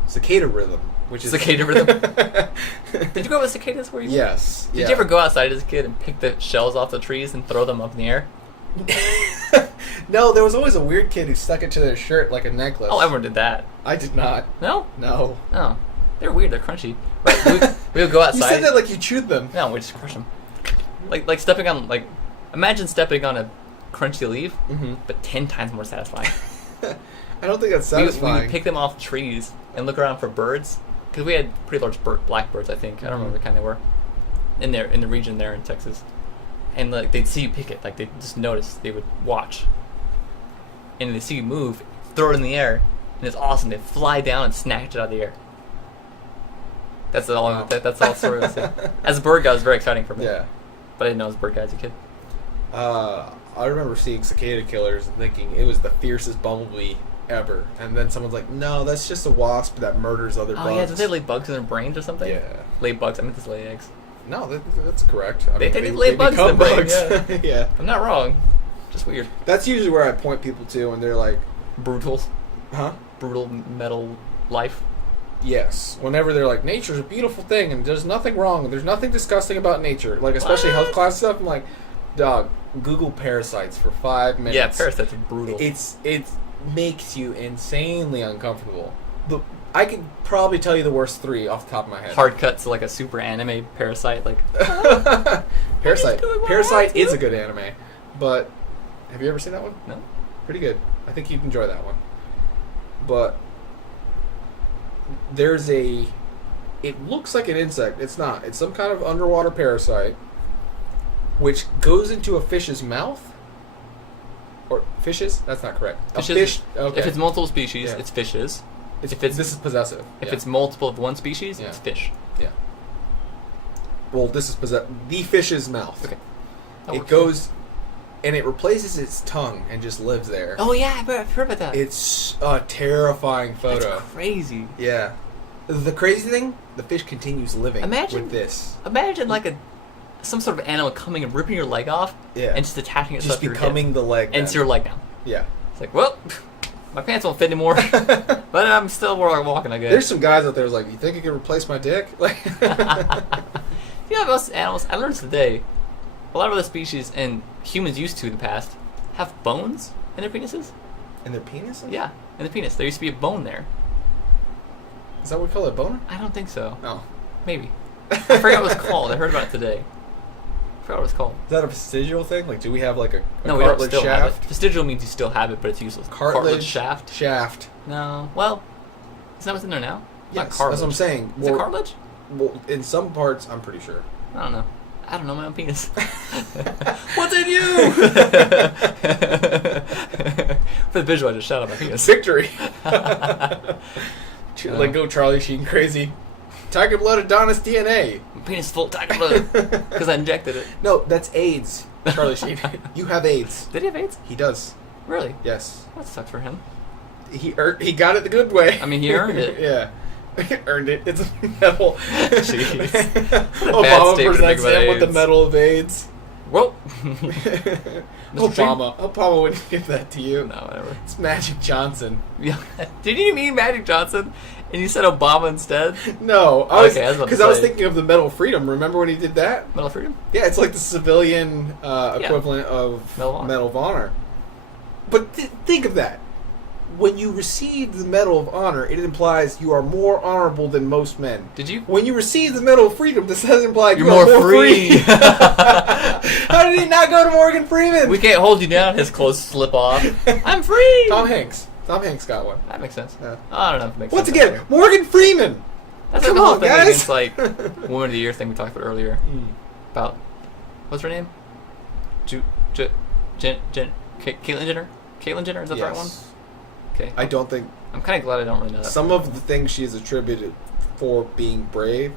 cicada rhythm, which is Cicada rhythm. Did you go with cicadas? Where you? Yes. Did you ever go outside as a kid and pick the shells off the trees and throw them up in the air? No, there was always a weird kid who stuck it to their shirt like a necklace. Oh, everyone did that. I did not. No? No. Oh. They're weird. They're crunchy. Right, we would go outside. You said that like you chewed them. No, we just crush them. Like stepping on, like, imagine stepping on a crunchy leaf, but 10 times more satisfying. I don't think that's We satisfying. would pick them off trees and look around for birds, because we had pretty large blackbirds, I think. I don't remember what kind they were. In the region there in Texas. And like they'd see you pick it, like they'd just notice, they would watch. And they'd see you move, throw it in the air, and it's awesome. They'd fly down and snatch it out of the air. That's all. Wow. That's all story I say. As a bird guy, it was very exciting for me. Yeah. But I didn't know I was a bird guy as a kid. I remember seeing cicada killers and thinking it was the fiercest bumblebee ever. And then someone's like, no, that's just a wasp that murders other bugs. Oh yeah, did they lay bugs in their brains or something? Yeah. Lay bugs. I meant to lay eggs. No, that's correct. I They mean, lay bugs in become the brain, bugs. yeah. Yeah. I'm not wrong. Just weird. That's usually where I point people to, and they're like, Brutal. huh? Brutal metal life. Yes. Whenever they're like, nature's a beautiful thing, and there's nothing wrong, there's nothing disgusting about nature. Like, especially What? health class stuff, I'm like, dog, Google parasites for 5 minutes. Yeah, parasites are brutal. It makes you insanely uncomfortable. I could probably tell you the worst 3 off the top of my head. Hard cut to like a super anime parasite, like Parasite. doing what I Parasite want to. is a good anime, but have you ever seen that one? no. Pretty good. I think you'd enjoy that one. But there's it looks like an insect. It's not. It's some kind of underwater parasite which goes into a fish's mouth. Or fishes? That's not correct. Fishes, A fish. Okay. If it's multiple species, Yeah. it's fishes. This is possessive. If Yeah. it's multiple of one species, Yeah. it's fish. Yeah. Well, this is the fish's mouth. Okay. That It works. goes and it replaces its tongue and just lives there. Oh yeah, I've heard about that. It's a terrifying photo. That's crazy. Yeah. The crazy thing, the fish continues living Imagine- with this. Imagine like some sort of animal coming and ripping your leg off, Yeah. and just attaching itself Just to your becoming hip. the leg. And it's then. your leg now. Yeah. It's like, well, my pants won't fit anymore, but I'm still walking, I guess. There's some guys out there who's like, you think you can replace my dick? Like, You know, most animals, I learned today, a lot of other species, and humans used to in the past, have bones in their penises. in their penis? Yeah, in the penis. There used to be a bone there. Is that what we call it, a boner? I don't think so. No. Maybe. I forgot what it was called. I heard about it today. I forgot what it was called. Is that a vestigial thing? Like, do we have like a No, we don't cartilage still shaft? have it. Vestigial means you still have it, but it's useless. Cartilage shaft? Shaft. No. Well, isn't that what's in there now? Not Yes, cartilage. that's what I'm saying. Is it cartilage? Well, in some parts, I'm pretty sure. I don't know. I don't know my own penis. What's in you? For the visual, I just shot out my penis. Victory! Like, go Charlie Sheen crazy. Tiger blood Adonis DNA. My penis is full of tiger blood because I injected it. No, that's AIDS, Charlie Sheen. You have AIDS. Did he have AIDS? He does. Really? Yes. That sucks for him. He got it the good way. I mean, he earned it. Yeah. He earned it. It's a medal. Jeez. Obama statement to presents make about him with the AIDS. Medal of AIDS. Whoa. Obama wouldn't give that to you. No, whatever. It's Magic Johnson. Yeah. Did you mean Magic Johnson? And you said Obama instead? No, Okay, I was about to because I was say. thinking of the Medal of Freedom. Remember when he did that? Medal of Freedom? Yeah, it's like the civilian equivalent of Medal of Honor. But think of that. When you receive the Medal of Honor, it implies you are more honorable than most men. Did you? When you receive the Medal of Freedom, this doesn't imply You're you are more more free. How did he not go to Morgan Freeman? We can't hold you down. His clothes slip off. I'm free. Tom Hanks. Tom Hanks got one. That makes sense. Yeah. I don't know if it makes Once sense. again, Morgan Freeman. That's Come like the whole on, thing guys. against like Woman of the Year thing we talked about earlier. About what's her name? Caitlyn Jenner. Caitlyn Jenner, is that the right one? Yes. Okay. I don't think I'm kind of glad I don't really know that. some of the things she is attributed for being brave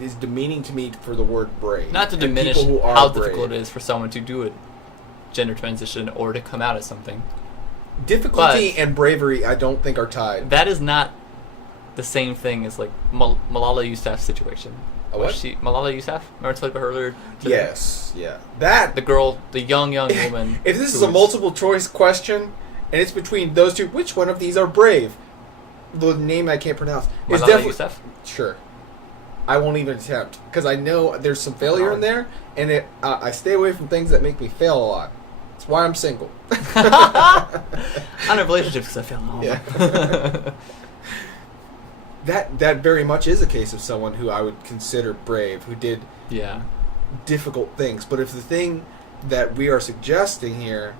is demeaning to me for the word brave. Not to And diminish people who are how brave. difficult it is for someone to do a gender transition or to come out as something. Difficulty But- and bravery, I don't think, are tied. That is not the same thing as like Malala Yousafzai's situation. A what? Malala Yousafzai? Remember I told you about her earlier today? Yes, yeah. That The girl, the young woman. if this is who a multiple choice question and it's between those two, which one of these are brave? The name I can't pronounce is Malala definitely Yousafzai? sure. I won't even attempt because I know there's some failure in there, and I stay away from things that make me fail a lot. That's why I'm single. I don't have relationships because I fail them all. Yeah. That very much is a case of someone who I would consider brave, who did Yeah. difficult things. But if the thing that we are suggesting here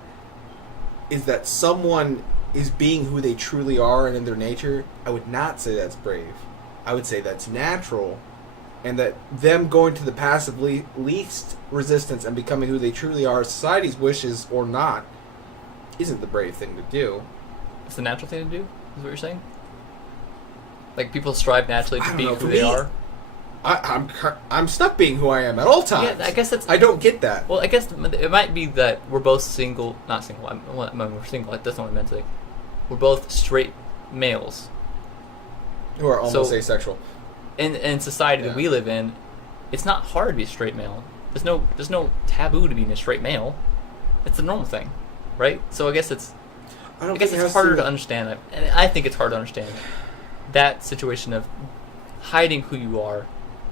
is that someone is being who they truly are and in their nature, I would not say that's brave. I would say that's natural, and that them going to the path of least resistance and becoming who they truly are, society's wishes or not, isn't the brave thing to do. It's the natural thing to do, is what you're saying? Like people strive naturally I to don't be know, who for they me, are? I'm stuck being who I am at all times. Yeah, I guess that's... I don't get that. Well, I guess it might be that we're both single... Not single. We're single. That's not what I meant to say. We're both straight males. Who are almost So- asexual. In society that Yeah. we live in, it's not hard to be a straight male. There's no taboo to being a straight male. It's a normal thing, right? So I guess it's I guess it's harder to understand that, and I think it's hard to understand that situation of hiding who you are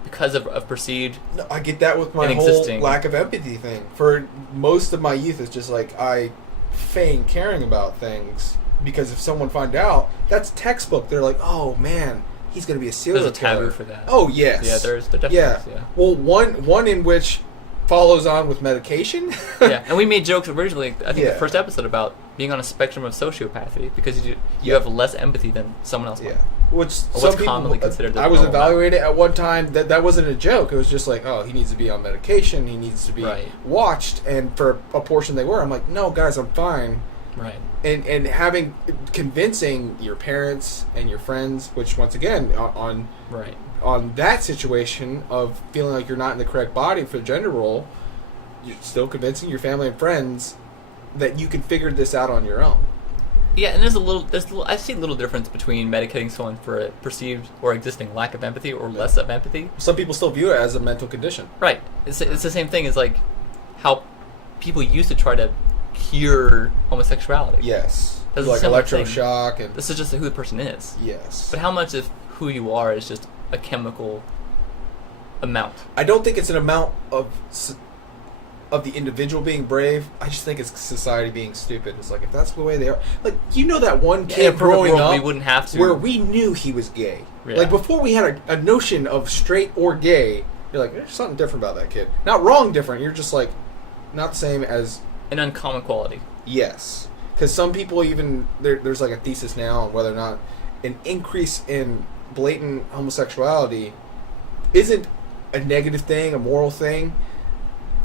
because of perceived. No, I get that with my and whole existing. lack of empathy thing. For most of my youth, it's just like I feign caring about things because if someone find out, that's textbook. They're like, oh man, he's going to be a serial There's a taboo killer. for that. Oh yes. Yeah, there definitely Yeah. is. Yeah. Well, one in which follows on with medication. Yeah, and we made jokes originally. I think Yeah. the first episode about being on a spectrum of sociopathy because you have less empathy than someone else. Yeah. Might. Which Or some what's people, commonly considered the I was normal evaluated at one time that wasn't a joke. It was just like, oh, he needs to be on medication. He needs to be Right. watched. And for a portion they were, I'm like, no, guys, I'm fine. Right. And convincing your parents and your friends, which once again Right. on that situation of feeling like you're not in the correct body for the gender role, you're still convincing your family and friends that you can figure this out on your own. Yeah, and I see a little difference between medicating someone for a perceived or existing lack of empathy or less of empathy. Some people still view it as a mental condition. Right. It's the same thing as like how people used to try to cure homosexuality. Yes. That's a Like similar thing. electroshock and This is just who the person is. yes. But how much of who you are is just a chemical amount? I don't think it's an amount of the individual being brave. I just think it's society being stupid. It's like if that's the way they are, like that one In a kid perfect growing world, up we wouldn't have to. where we knew he was gay. Yeah. Like before we had a notion of straight or gay, you're like, there's something different about that kid. Not wrong, different. You're just like not the same as An uncommon quality. yes. Because some people even there's like a thesis now on whether or not an increase in blatant homosexuality isn't a negative thing, a moral thing.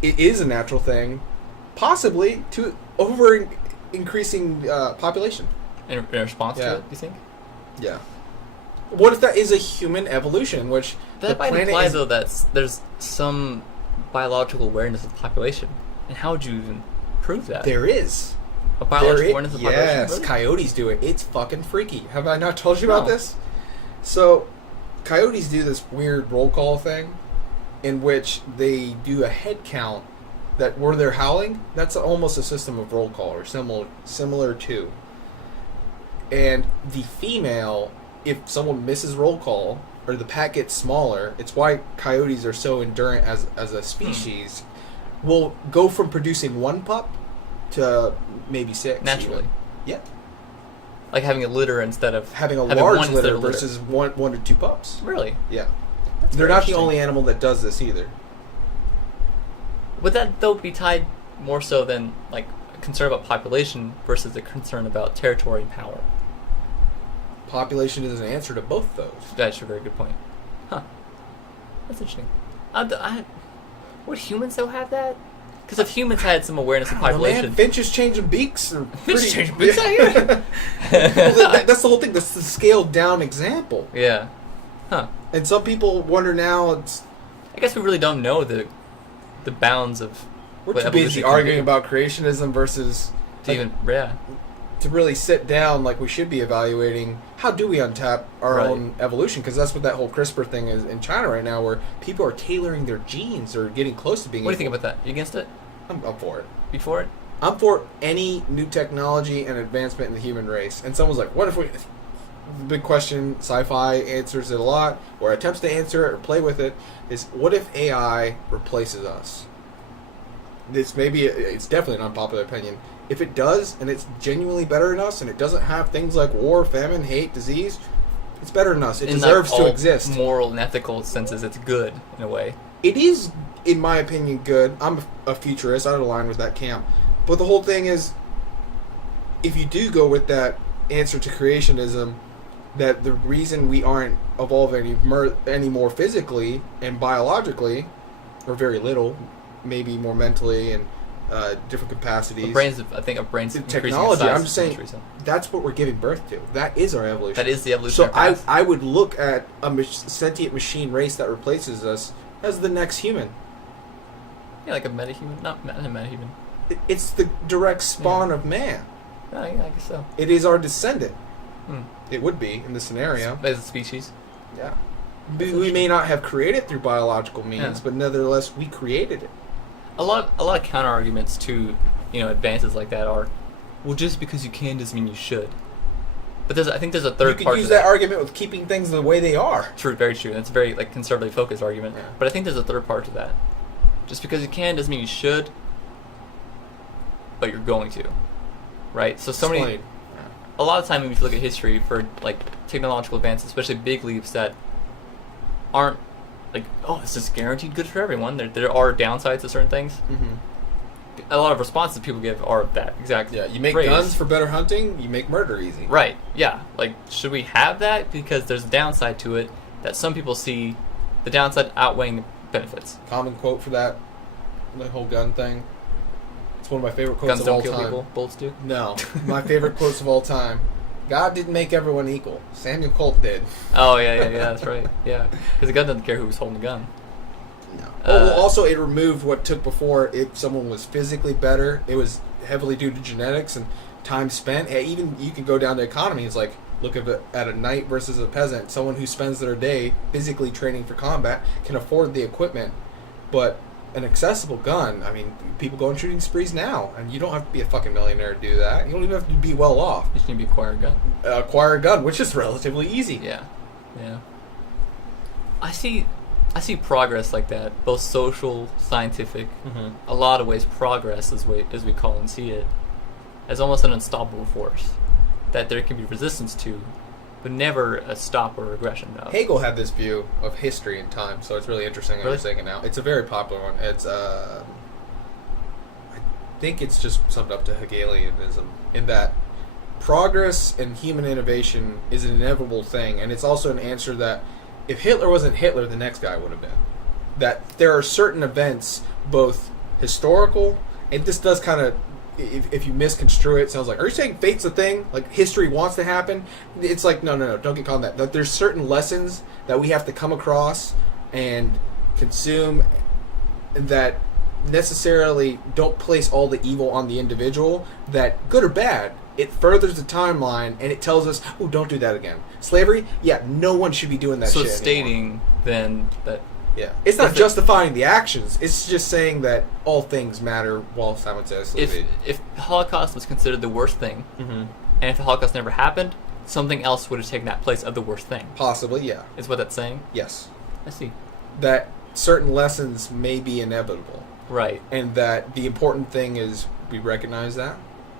It is a natural thing, possibly to increasing population. In response Yeah. to it, you think? Yeah. What if that is a human evolution, which That the might planet imply, is, though, that there's some biological awareness of the population. And how would you even prove that? there is. A biological There awareness of the population? yes, Really? coyotes do it. It's fucking freaky. Have I not told you about No. this? So, coyotes do this weird roll call thing, in which they do a head count that where they're howling. That's almost a system of roll call or similar to. And the female, if someone misses roll call or the pack gets smaller, it's why coyotes are so endurant as a species. Will go from producing one pup to maybe 6 Naturally. even. Yeah, Like having a litter instead of having a one large instead litter of litter. versus one to two pups. Really? Yeah, That's they're very not the interesting. only animal that does this either. Would that, though, be tied more so than, like, a concern about population versus a concern about territory and power? Population is an answer to both those. That's a very good point. Huh. That's interesting. Would humans, though, have that? Because if humans had some awareness of Oh, man, population, finches changing beaks. Are Finches pretty- changing beaks out here? Well, that's the whole thing. That's the scaled down example. yeah, huh? And some people wonder now. It's I guess we really don't know the bounds of we're what too evolution busy can arguing be. about creationism versus To even to really sit down like we should be evaluating how do we untap our Right. own evolution, because that's what that whole CRISPR thing is in China right now, where people are tailoring their genes or getting close to being. What do you think about that? You against it? I'm for it. Before it? I'm for any new technology and advancement in the human race. And someone's like, what if we... The big question, sci-fi answers it a lot, or attempts to answer it or play with it, is what if AI replaces us? It's definitely an unpopular opinion. If it does, and it's genuinely better than us, and it doesn't have things like war, famine, hate, disease, it's better than us. It In deserves like to all exist. moral and ethical senses, it's good in a way. It is, in my opinion, good. I'm a futurist. I align with that camp. But the whole thing is, if you do go with that answer to creationism, that the reason we aren't evolving any more physically and biologically, or very little, maybe more mentally and different capacities. I think our brains The increasing in technology, size I'm just saying, centuries, so. that's what we're giving birth to. That is our evolution. That is the So evolutionary path. I would look at a sentient machine race that replaces us as the next human. Yeah, like a metahuman. Not a metahuman. It's the direct spawn of man. Oh, yeah, I guess so. It is our descendant. Hmm. It would be in this scenario. As a species. Yeah. We may not have created through biological means, Yeah. but nevertheless, we created it. A lot of counter arguments to advances like that are, well, just because you can doesn't mean you should. But I think there's a third You part could use to that argument with keeping things the way they are. True, very true. That's a very conservatively focused argument. Yeah. But I think there's a third part to that. Just because you can doesn't mean you should, but you're going to, right? So many. Explain. A lot of time, if you look at history for technological advances, especially big leaps that aren't this is guaranteed good for everyone. There are downsides to certain things. Mm-hmm. A lot of responses people give are that exact. Yeah, you make phrase. guns for better hunting, you make murder easy. Right. Yeah. Should we have that? Because there's a downside to it that some people see the downside outweighing the benefits. Common quote for that, the whole gun thing. It's one of my favorite quotes Guns of don't all kill time. people. Bullets do. No, my favorite quotes of all time. God didn't make everyone equal. Samuel Colt did. Oh yeah, that's right. Yeah, because the gun doesn't care who's holding the gun. No. Well, also, it removed what took before. If someone was physically better, it was heavily due to genetics and time spent. Even you can go down to economy. It's like, look at a knight versus a peasant. Someone who spends their day physically training for combat can afford the equipment, but an accessible gun. I mean, people go on shooting sprees now, and you don't have to be a fucking millionaire to do that. You don't even have to be well off. You just need to be acquire a gun. Acquire a gun, which is relatively easy. Yeah. I see progress like that, both social, scientific. Mm-hmm. A lot of ways, progress as we call and see it, as almost an unstoppable force that there can be resistance to, but never a stop or regression of. Hegel had this view of history and time, so it's really interesting that Really? you're saying it now. It's a very popular one. It's I think it's just summed up to Hegelianism in that progress and human innovation is an inevitable thing, and it's also an answer that if Hitler wasn't Hitler, the next guy would have been. That there are certain events, both historical, and this does kind of, if you misconstrue it, sounds like, are you saying fate's a thing? Like history wants to happen? It's like, no, don't get caught in that. That there's certain lessons that we have to come across and consume that necessarily don't place all the evil on the individual, that good or bad, it furthers the timeline and it tells us, oh, don't do that again. Slavery, yeah, no one should be doing that so shit it's anymore. stating then that Yeah. It's not If it- justifying the actions, it's just saying that all things matter while simultaneously. if the Holocaust was considered the worst thing, Mm-hmm. and if the Holocaust never happened, something else would have taken that place of the worst thing. Possibly, yeah. Is what that's saying? Yes. I see. That certain lessons may be inevitable. Right. And that the important thing is we recognize that,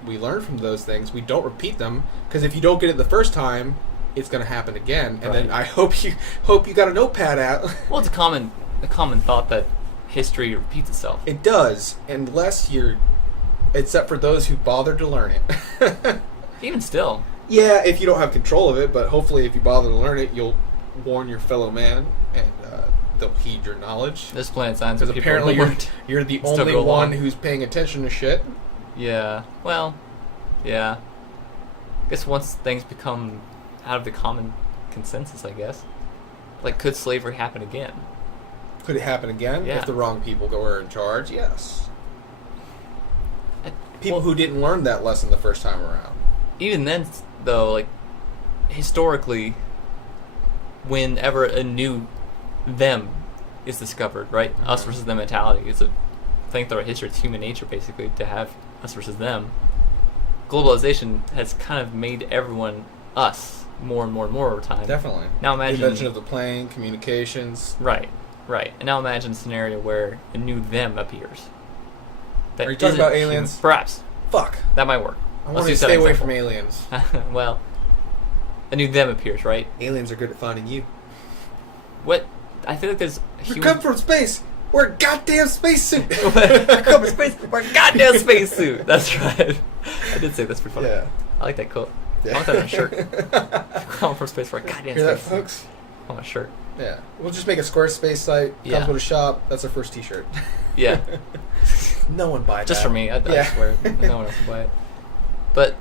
we learn from those things, we don't repeat them, because if you don't get it the first time, it's going to happen again. And then Right. I hope you got a notepad out. Well, it's a common thought that history repeats itself. It does, unless except for those who bother to learn it. Even still. Yeah, if you don't have control of it, but hopefully if you bother to learn it, you'll warn your fellow man, and they'll heed your knowledge. There's plenty of signs Because where people apparently weren't. you're the Still only go one along. who's paying attention to shit. Yeah. Well, yeah. I guess once things become out of the common consensus, I guess. Like, could slavery happen again? Could it happen again Yeah. if the wrong people were in charge? Yes. People Well, who didn't learn that lesson the first time around. even then, though, like, historically, whenever a new them is discovered, right? Mhm. Us versus them mentality. It's a thing throughout history. It's human nature, basically, to have us versus them. Globalization has kind of made everyone us more and more and more over time. Definitely. Now imagine... The invention of the plane, communications. Right, right. And now imagine a scenario where a new them appears. That Are you talking isn't about human. aliens? Perhaps. Fuck. That might work. I Let's want to use that stay away example. from aliens. Well, a new them appears, right? Aliens are good at finding you. What? I feel like there's We come from space. We're a goddamn spacesuit. Come from space. We're a goddamn spacesuit. That's right. I did say that's pretty funny. Yeah. I like that quote. Yeah. I want that on a shirt. Come from space for a goddamn Hear that, spacesuit. folks? On a shirt. Yeah. We'll just make a Squarespace site. Yeah. Comes with a shop. That's our first T-shirt. Yeah. No one buy that. Just for me. I swear. No one else will buy it. But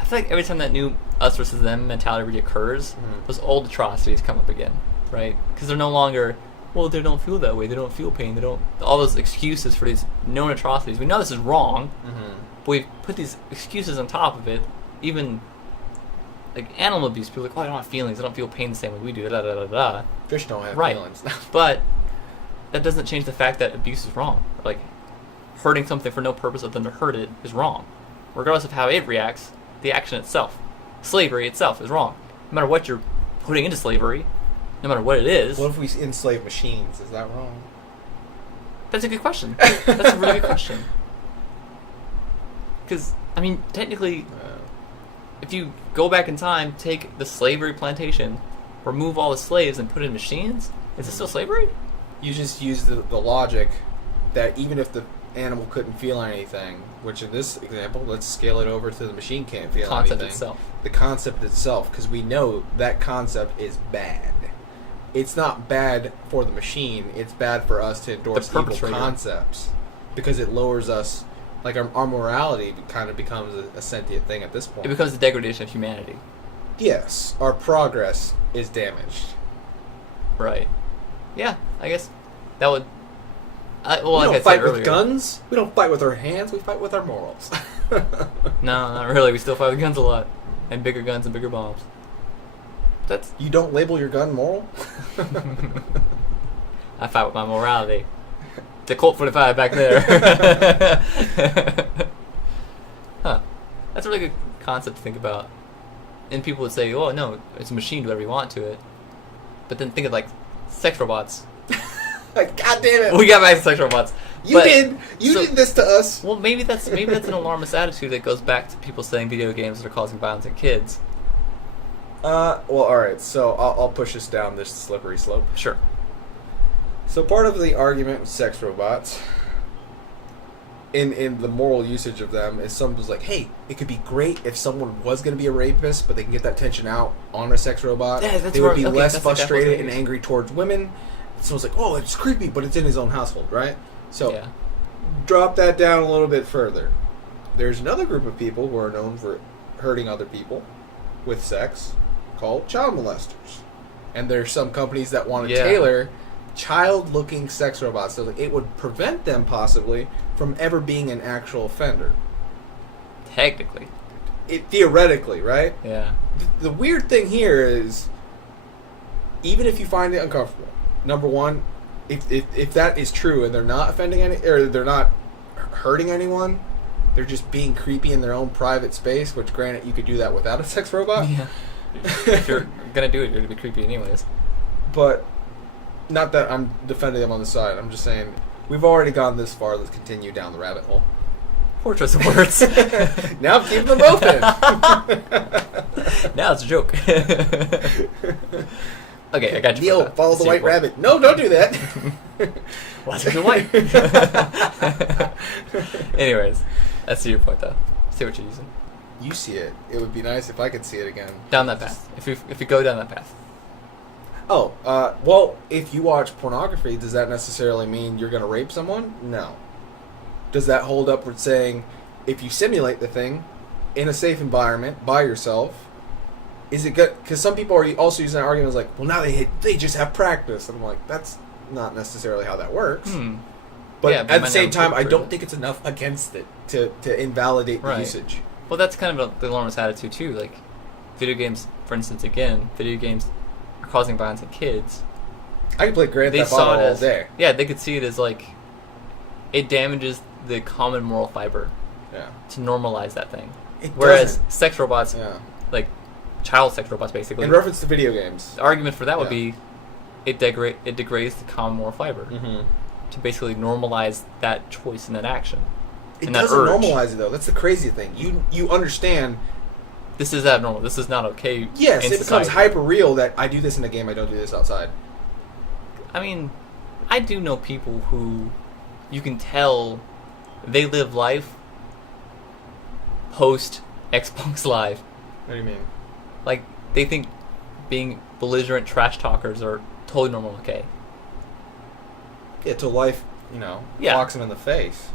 I feel like every time that new us versus them mentality reoccurs, those old atrocities come up again, right? Because they're no longer, well, they don't feel that way. They don't feel pain. They don't. All those excuses for these known atrocities. We know this is wrong, but we've put these excuses on top of it. Even like animal abuse, people are like, oh, I don't have feelings. I don't feel pain the same way we do. Da da da da. Fish don't have Right. feelings. But that doesn't change the fact that abuse is wrong. Like, hurting something for no purpose other than to hurt it is wrong. Regardless of how it reacts, the action itself. Slavery itself is wrong. No matter what you're putting into slavery, no matter what it is. What if we enslave machines? Is that wrong? That's a good question. That's a really good question. Because, I mean, technically, if you go back in time, take the slavery plantation, remove all the slaves and put it in machines, is it still slavery? You just use the logic that even if the animal couldn't feel anything, which in this example, let's scale it over to the machine can't feel Concept anything. itself. The concept itself, because we know that concept is bad. It's not bad for the machine, it's bad for us to endorse evil perpetrator. concepts. Because it lowers us, like our morality kind of becomes a sentient thing at this point. It becomes the degradation of humanity. Yes, our progress is damaged. Right. Yeah, I guess that would. Well, We like don't I said fight earlier, with guns, we don't fight with our hands, we fight with our morals. No, not really. We still fight with guns a lot, and bigger guns and bigger bombs. That's. You don't label your gun moral? I fight with my morality. The Colt 45 back there. Huh. That's a really good concept to think about. And people would say, "Oh no, it's a machine. Do whatever you want to it." But then think of like sex robots. Like, God damn it! We got back to sex robots. You did this to us. Well, maybe that's an alarmist attitude that goes back to people saying video games are causing violence in kids. Well, all right. So I'll push us down this slippery slope. Sure. So part of the argument with sex robots, in the moral usage of them, is someone's like, hey, it could be great if someone was going to be a rapist, but they can get that tension out on a sex robot. Yeah, that's they would where- be okay, less that's like frustrated apples and and angry towards women. Someone's like, oh, it's creepy, but it's in his own household, right? So Yeah. drop that down a little bit further. There's another group of people who are known for hurting other people with sex called child molesters. And there's some companies that want to Yeah. tailor child-looking sex robots so that it would prevent them possibly from ever being an actual offender. Technically. Theoretically, right? Yeah. The weird thing here is, even if you find it uncomfortable, number one, if that is true and they're not offending they're not hurting anyone, they're just being creepy in their own private space, which granted you could do that without a sex robot. Yeah. If you're gonna do it, you're gonna be creepy anyways. But not that I'm defending them on the side. I'm just saying we've already gone this far. Let's continue down the rabbit hole. Poor choice of words. Now I'm keeping them open. Now it's a joke. Okay, I got you. Neil, follow the white rabbit. No, don't do that. What's the white? Anyways, that's your point though. See what you're using. You see it. It would be nice if I could see it again. Down that path. If you go down that path. Well, if you watch pornography, does that necessarily mean you're going to rape someone? No. Does that hold up with saying, if you simulate the thing in a safe environment by yourself, is it good? Because some people are also using that argument as like, well, now they just have practice. And I'm like, that's not necessarily how that works. But Yeah, at the might same not time, I prove don't it. think it's enough against it to invalidate the Right. usage. Well, that's kind of the alarmist attitude too. Like, video games, for instance, video games are causing violence in kids. I can play Grand They Theft saw Auto it all as day. yeah, they could see it as like it damages the common moral fiber Yeah. to normalize that thing. It Whereas doesn't. sex robots, Yeah. like child sex robots, basically. In reference to video games. The argument for that would Yeah. be it degrades the common moral fiber to basically normalize that choice and that action. It and that doesn't urge. normalize it though. That's the crazy thing. You understand. This is abnormal. This is not okay. Yes, in it becomes society. hyper real that I do this in a game. I don't do this outside. I mean, I do know people who you can tell they live life post Xbox Live. What do you mean? Like, they think being belligerent trash talkers are totally normal, okay? Yeah, till life, Yeah. clocks them in the face.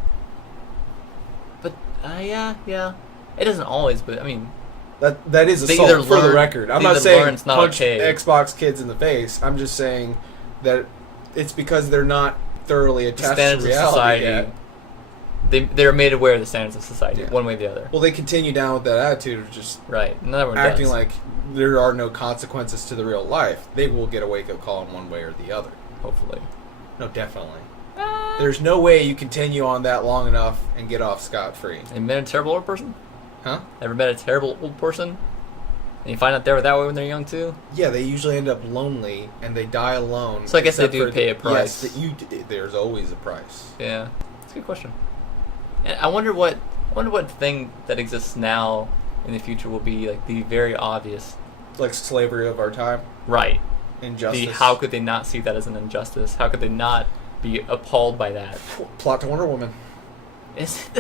But, yeah. It doesn't always, but, I mean, That is They either assault for the learn- record. I'm they not either saying learn it's not punch okay. Xbox kids in the face. I'm just saying that it's because they're not thoroughly the attached standards to of reality society, yet. they're made aware of the standards of society, Yeah. one way or the other. Well, they continue down with that attitude of just Right. And everyone acting does, like there are no consequences to the real life. They will get a wake-up call in one way or the other. hopefully. No, definitely. There's no way you continue on that long enough and get off scot-free. Have you met a terrible old person? Huh? Ever met a terrible old person? And you find out they were that way when they're young, too? Yeah, they usually end up lonely and they die alone. So I guess they except do for- pay a price. Yes, there's always a price. Yeah, that's a good question. And I wonder what thing that exists now in the future will be like the very obvious. Like slavery of our time, Right. injustice. How could they not see that as an injustice? How could they not be appalled by that? Plot to Wonder Woman. If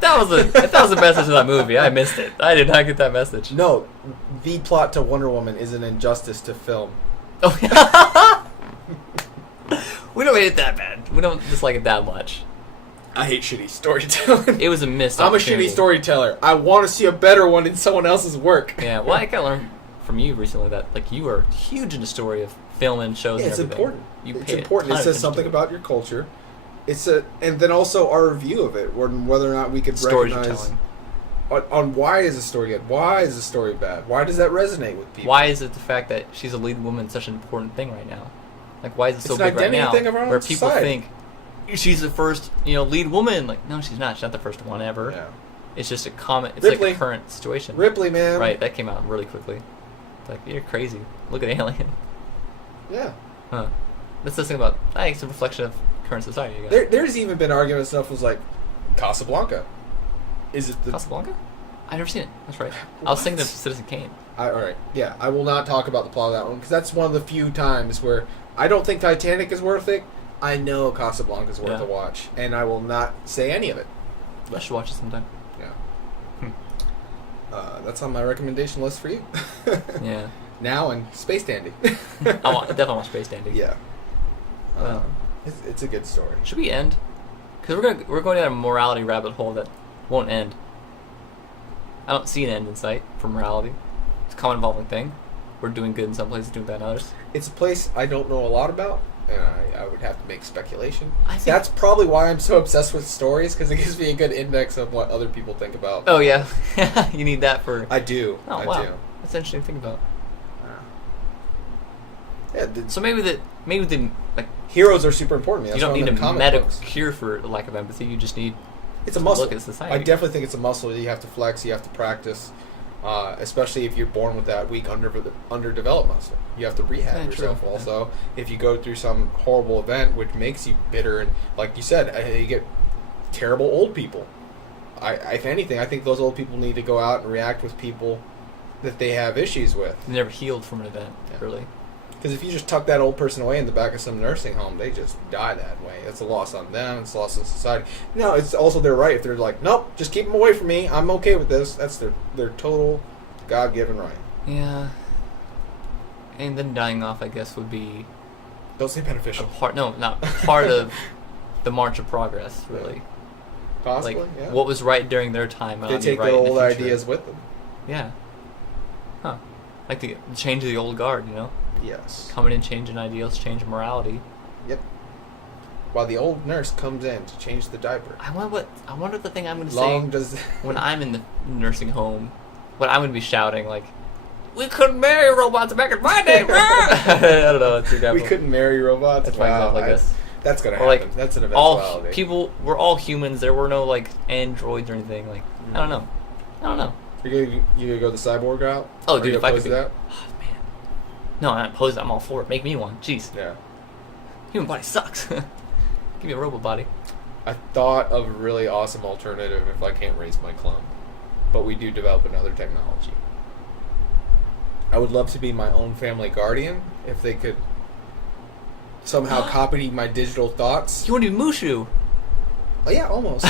that was the message of that movie, I missed it. I did not get that message. No, the plot to Wonder Woman is an injustice to film. Oh, we don't hate it that bad. We don't dislike it that much. I hate shitty storytelling. It was a missed I'm a opportunity. shitty storyteller. I want to see a better one in someone else's work. Yeah, well, I kind of learned from you recently that like you are huge into story of film and shows. Yeah, and it's everything. important. You It's pay a important. ton It of says attention something to it. about your culture. And then also our review of it, whether or not we could Stories you're recognize telling. on why is a story good, why is a story bad, why does that resonate with people? Why is it the fact that she's a lead woman such an important thing right now? Like, why is it so It's an big right identity now? thing of our own where people society. think she's the first, lead woman. Like, no, she's not. She's not the first one ever. Yeah. It's just a comment. It's Ripley. like a current situation. Ripley, man. Right, that came out really quickly. It's like, you're crazy. Look at Alien. Yeah. Huh. That's the thing about. I think it's a reflection of current society. I guess. There's even been arguments and stuff was like Casablanca. Is it the Casablanca? I've never seen it. That's right. I was thinking of What? Citizen Kane. all right, yeah, I will not talk about the plot of that one because that's one of the few times where I don't think Titanic is worth it. I know Casablanca is worth Yeah. a watch, and I will not say any of it. I should watch it sometime. Yeah. That's on my recommendation list for you. Yeah. Now and Space Dandy. I definitely want Space Dandy. Yeah. Wow. It's a good story. Should we end? Because we're going down a morality rabbit hole that won't end. I don't see an end in sight for morality. It's a common evolving thing. We're doing good in some places, doing bad in others. It's a place I don't know a lot about, and I would have to make speculation. I think That's probably why I'm so obsessed with stories, because it gives me a good index of what other people think about. Oh yeah, you need that for. I do. Oh I wow, do. that's an interesting thing about. Yeah, So maybe the like heroes are super important to me. you That's don't why I'm need in a comic medical books. cure for the lack of empathy. You just need It's a to muscle. look at society. I definitely think it's a muscle that you have to flex, you have to practice, especially if you're born with that weak underdeveloped muscle. You have to rehab Yeah, true. yourself Yeah. also. If you go through some horrible event which makes you bitter, and like you said, you get terrible old people. If anything, I think those old people need to go out and react with people that they have issues with. They never healed from an event, Yeah. really. Because if you just tuck that old person away in the back of some nursing home, they just die that way. It's a loss on them. It's a loss on society. No, it's also their right. If they're like, nope, just keep them away from me. I'm okay with this. That's their total God-given right. Yeah. And then dying off, I guess, would be Don't say a beneficial. part. No, not part of the march of progress. Really, Possibly, like yeah. what was right during their time. might They not be take right their in the old future. ideas with them. Yeah. Huh. Like the change of the old guard. You know, Yes. coming in, changing ideals, changing morality. Yep. While the old nurse comes in to change the diaper. I wonder what the thing I'm going to Long say does. when I'm in the nursing home. What I'm going to be shouting like, "We couldn't marry robots back in my day, bro!" I don't know. It's We couldn't marry robots. That's my example, I guess. That's gonna Or, happen. like, That's an All eventuality. people, we're all humans. There were no like androids or anything. Like I don't know. You gonna go the cyborg route? Oh, Are dude, you if I opposed could to be, that? oh man, no, I'm not opposed. I'm all for it. Make me one. Jeez, Yeah. human body sucks. Give me a robot body. I thought of a really awesome alternative if I can't raise my clone, but we do develop another technology. I would love to be my own family guardian if they could somehow copy my digital thoughts. You want to be Mushu? Oh yeah, almost.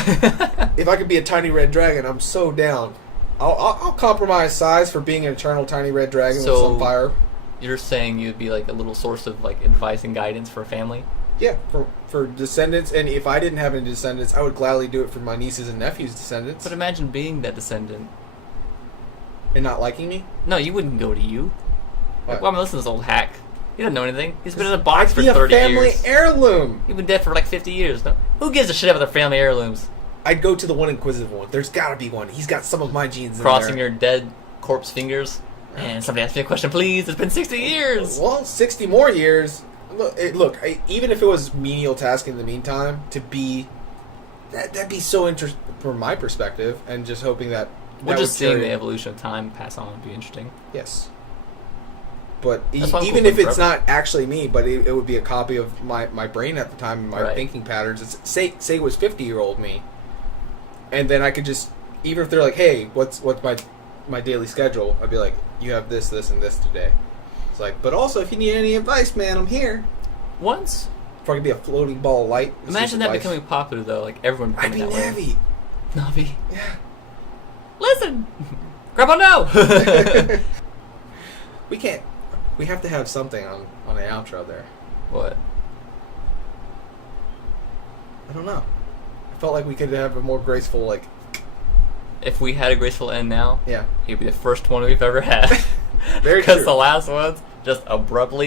If I could be a tiny red dragon, I'm so down. I'll compromise size for being an eternal tiny red dragon with So- some fire. You're saying you'd be like a little source of like advice and guidance for a family? Yeah, for descendants, and if I didn't have any descendants, I would gladly do it for my nieces and nephews' descendants. But imagine being that descendant. And not liking me? No, you wouldn't go to you. Like, What? why am I listening to this old hack? He doesn't know anything. He's been in a box for Be a 30 family years. heirloom. You've been dead for like 50 years. No, who gives a shit about their family heirlooms? I'd go to the one inquisitive one. There's got to be one. He's got some of my genes Crossing in there. your dead corpse fingers. And somebody asked me a question, please. It's been 60 years. Well, 60 more years. Look, even if it was menial task in the meantime, to be that'd be so interesting from my perspective, and just hoping that We're that just would seeing carry- the evolution of time pass on would be interesting. Yes. But That's why I'm even cool if for it's forever. not actually me, but it would be a copy of my brain at the time, and my Right. thinking patterns. It's, say it was 50-year-old me, and then I could just, even if they're like, hey, what's my daily schedule, I'd be like, you have this, this, and this today. It's like, but also if you need any advice, man, I'm here. Once, If I could be a floating ball of light. it's imagine just that advice. becoming popular though, like everyone I'd becoming be that way. Navi. Navi. Yeah. Listen! Grandpa, no! We can't. We have to have something on the outro there. What? I don't know. I felt like we could have a more graceful, like, If we had a graceful end now, yeah. he'd be the first one we've ever had. Very Because true. the last ones just abruptly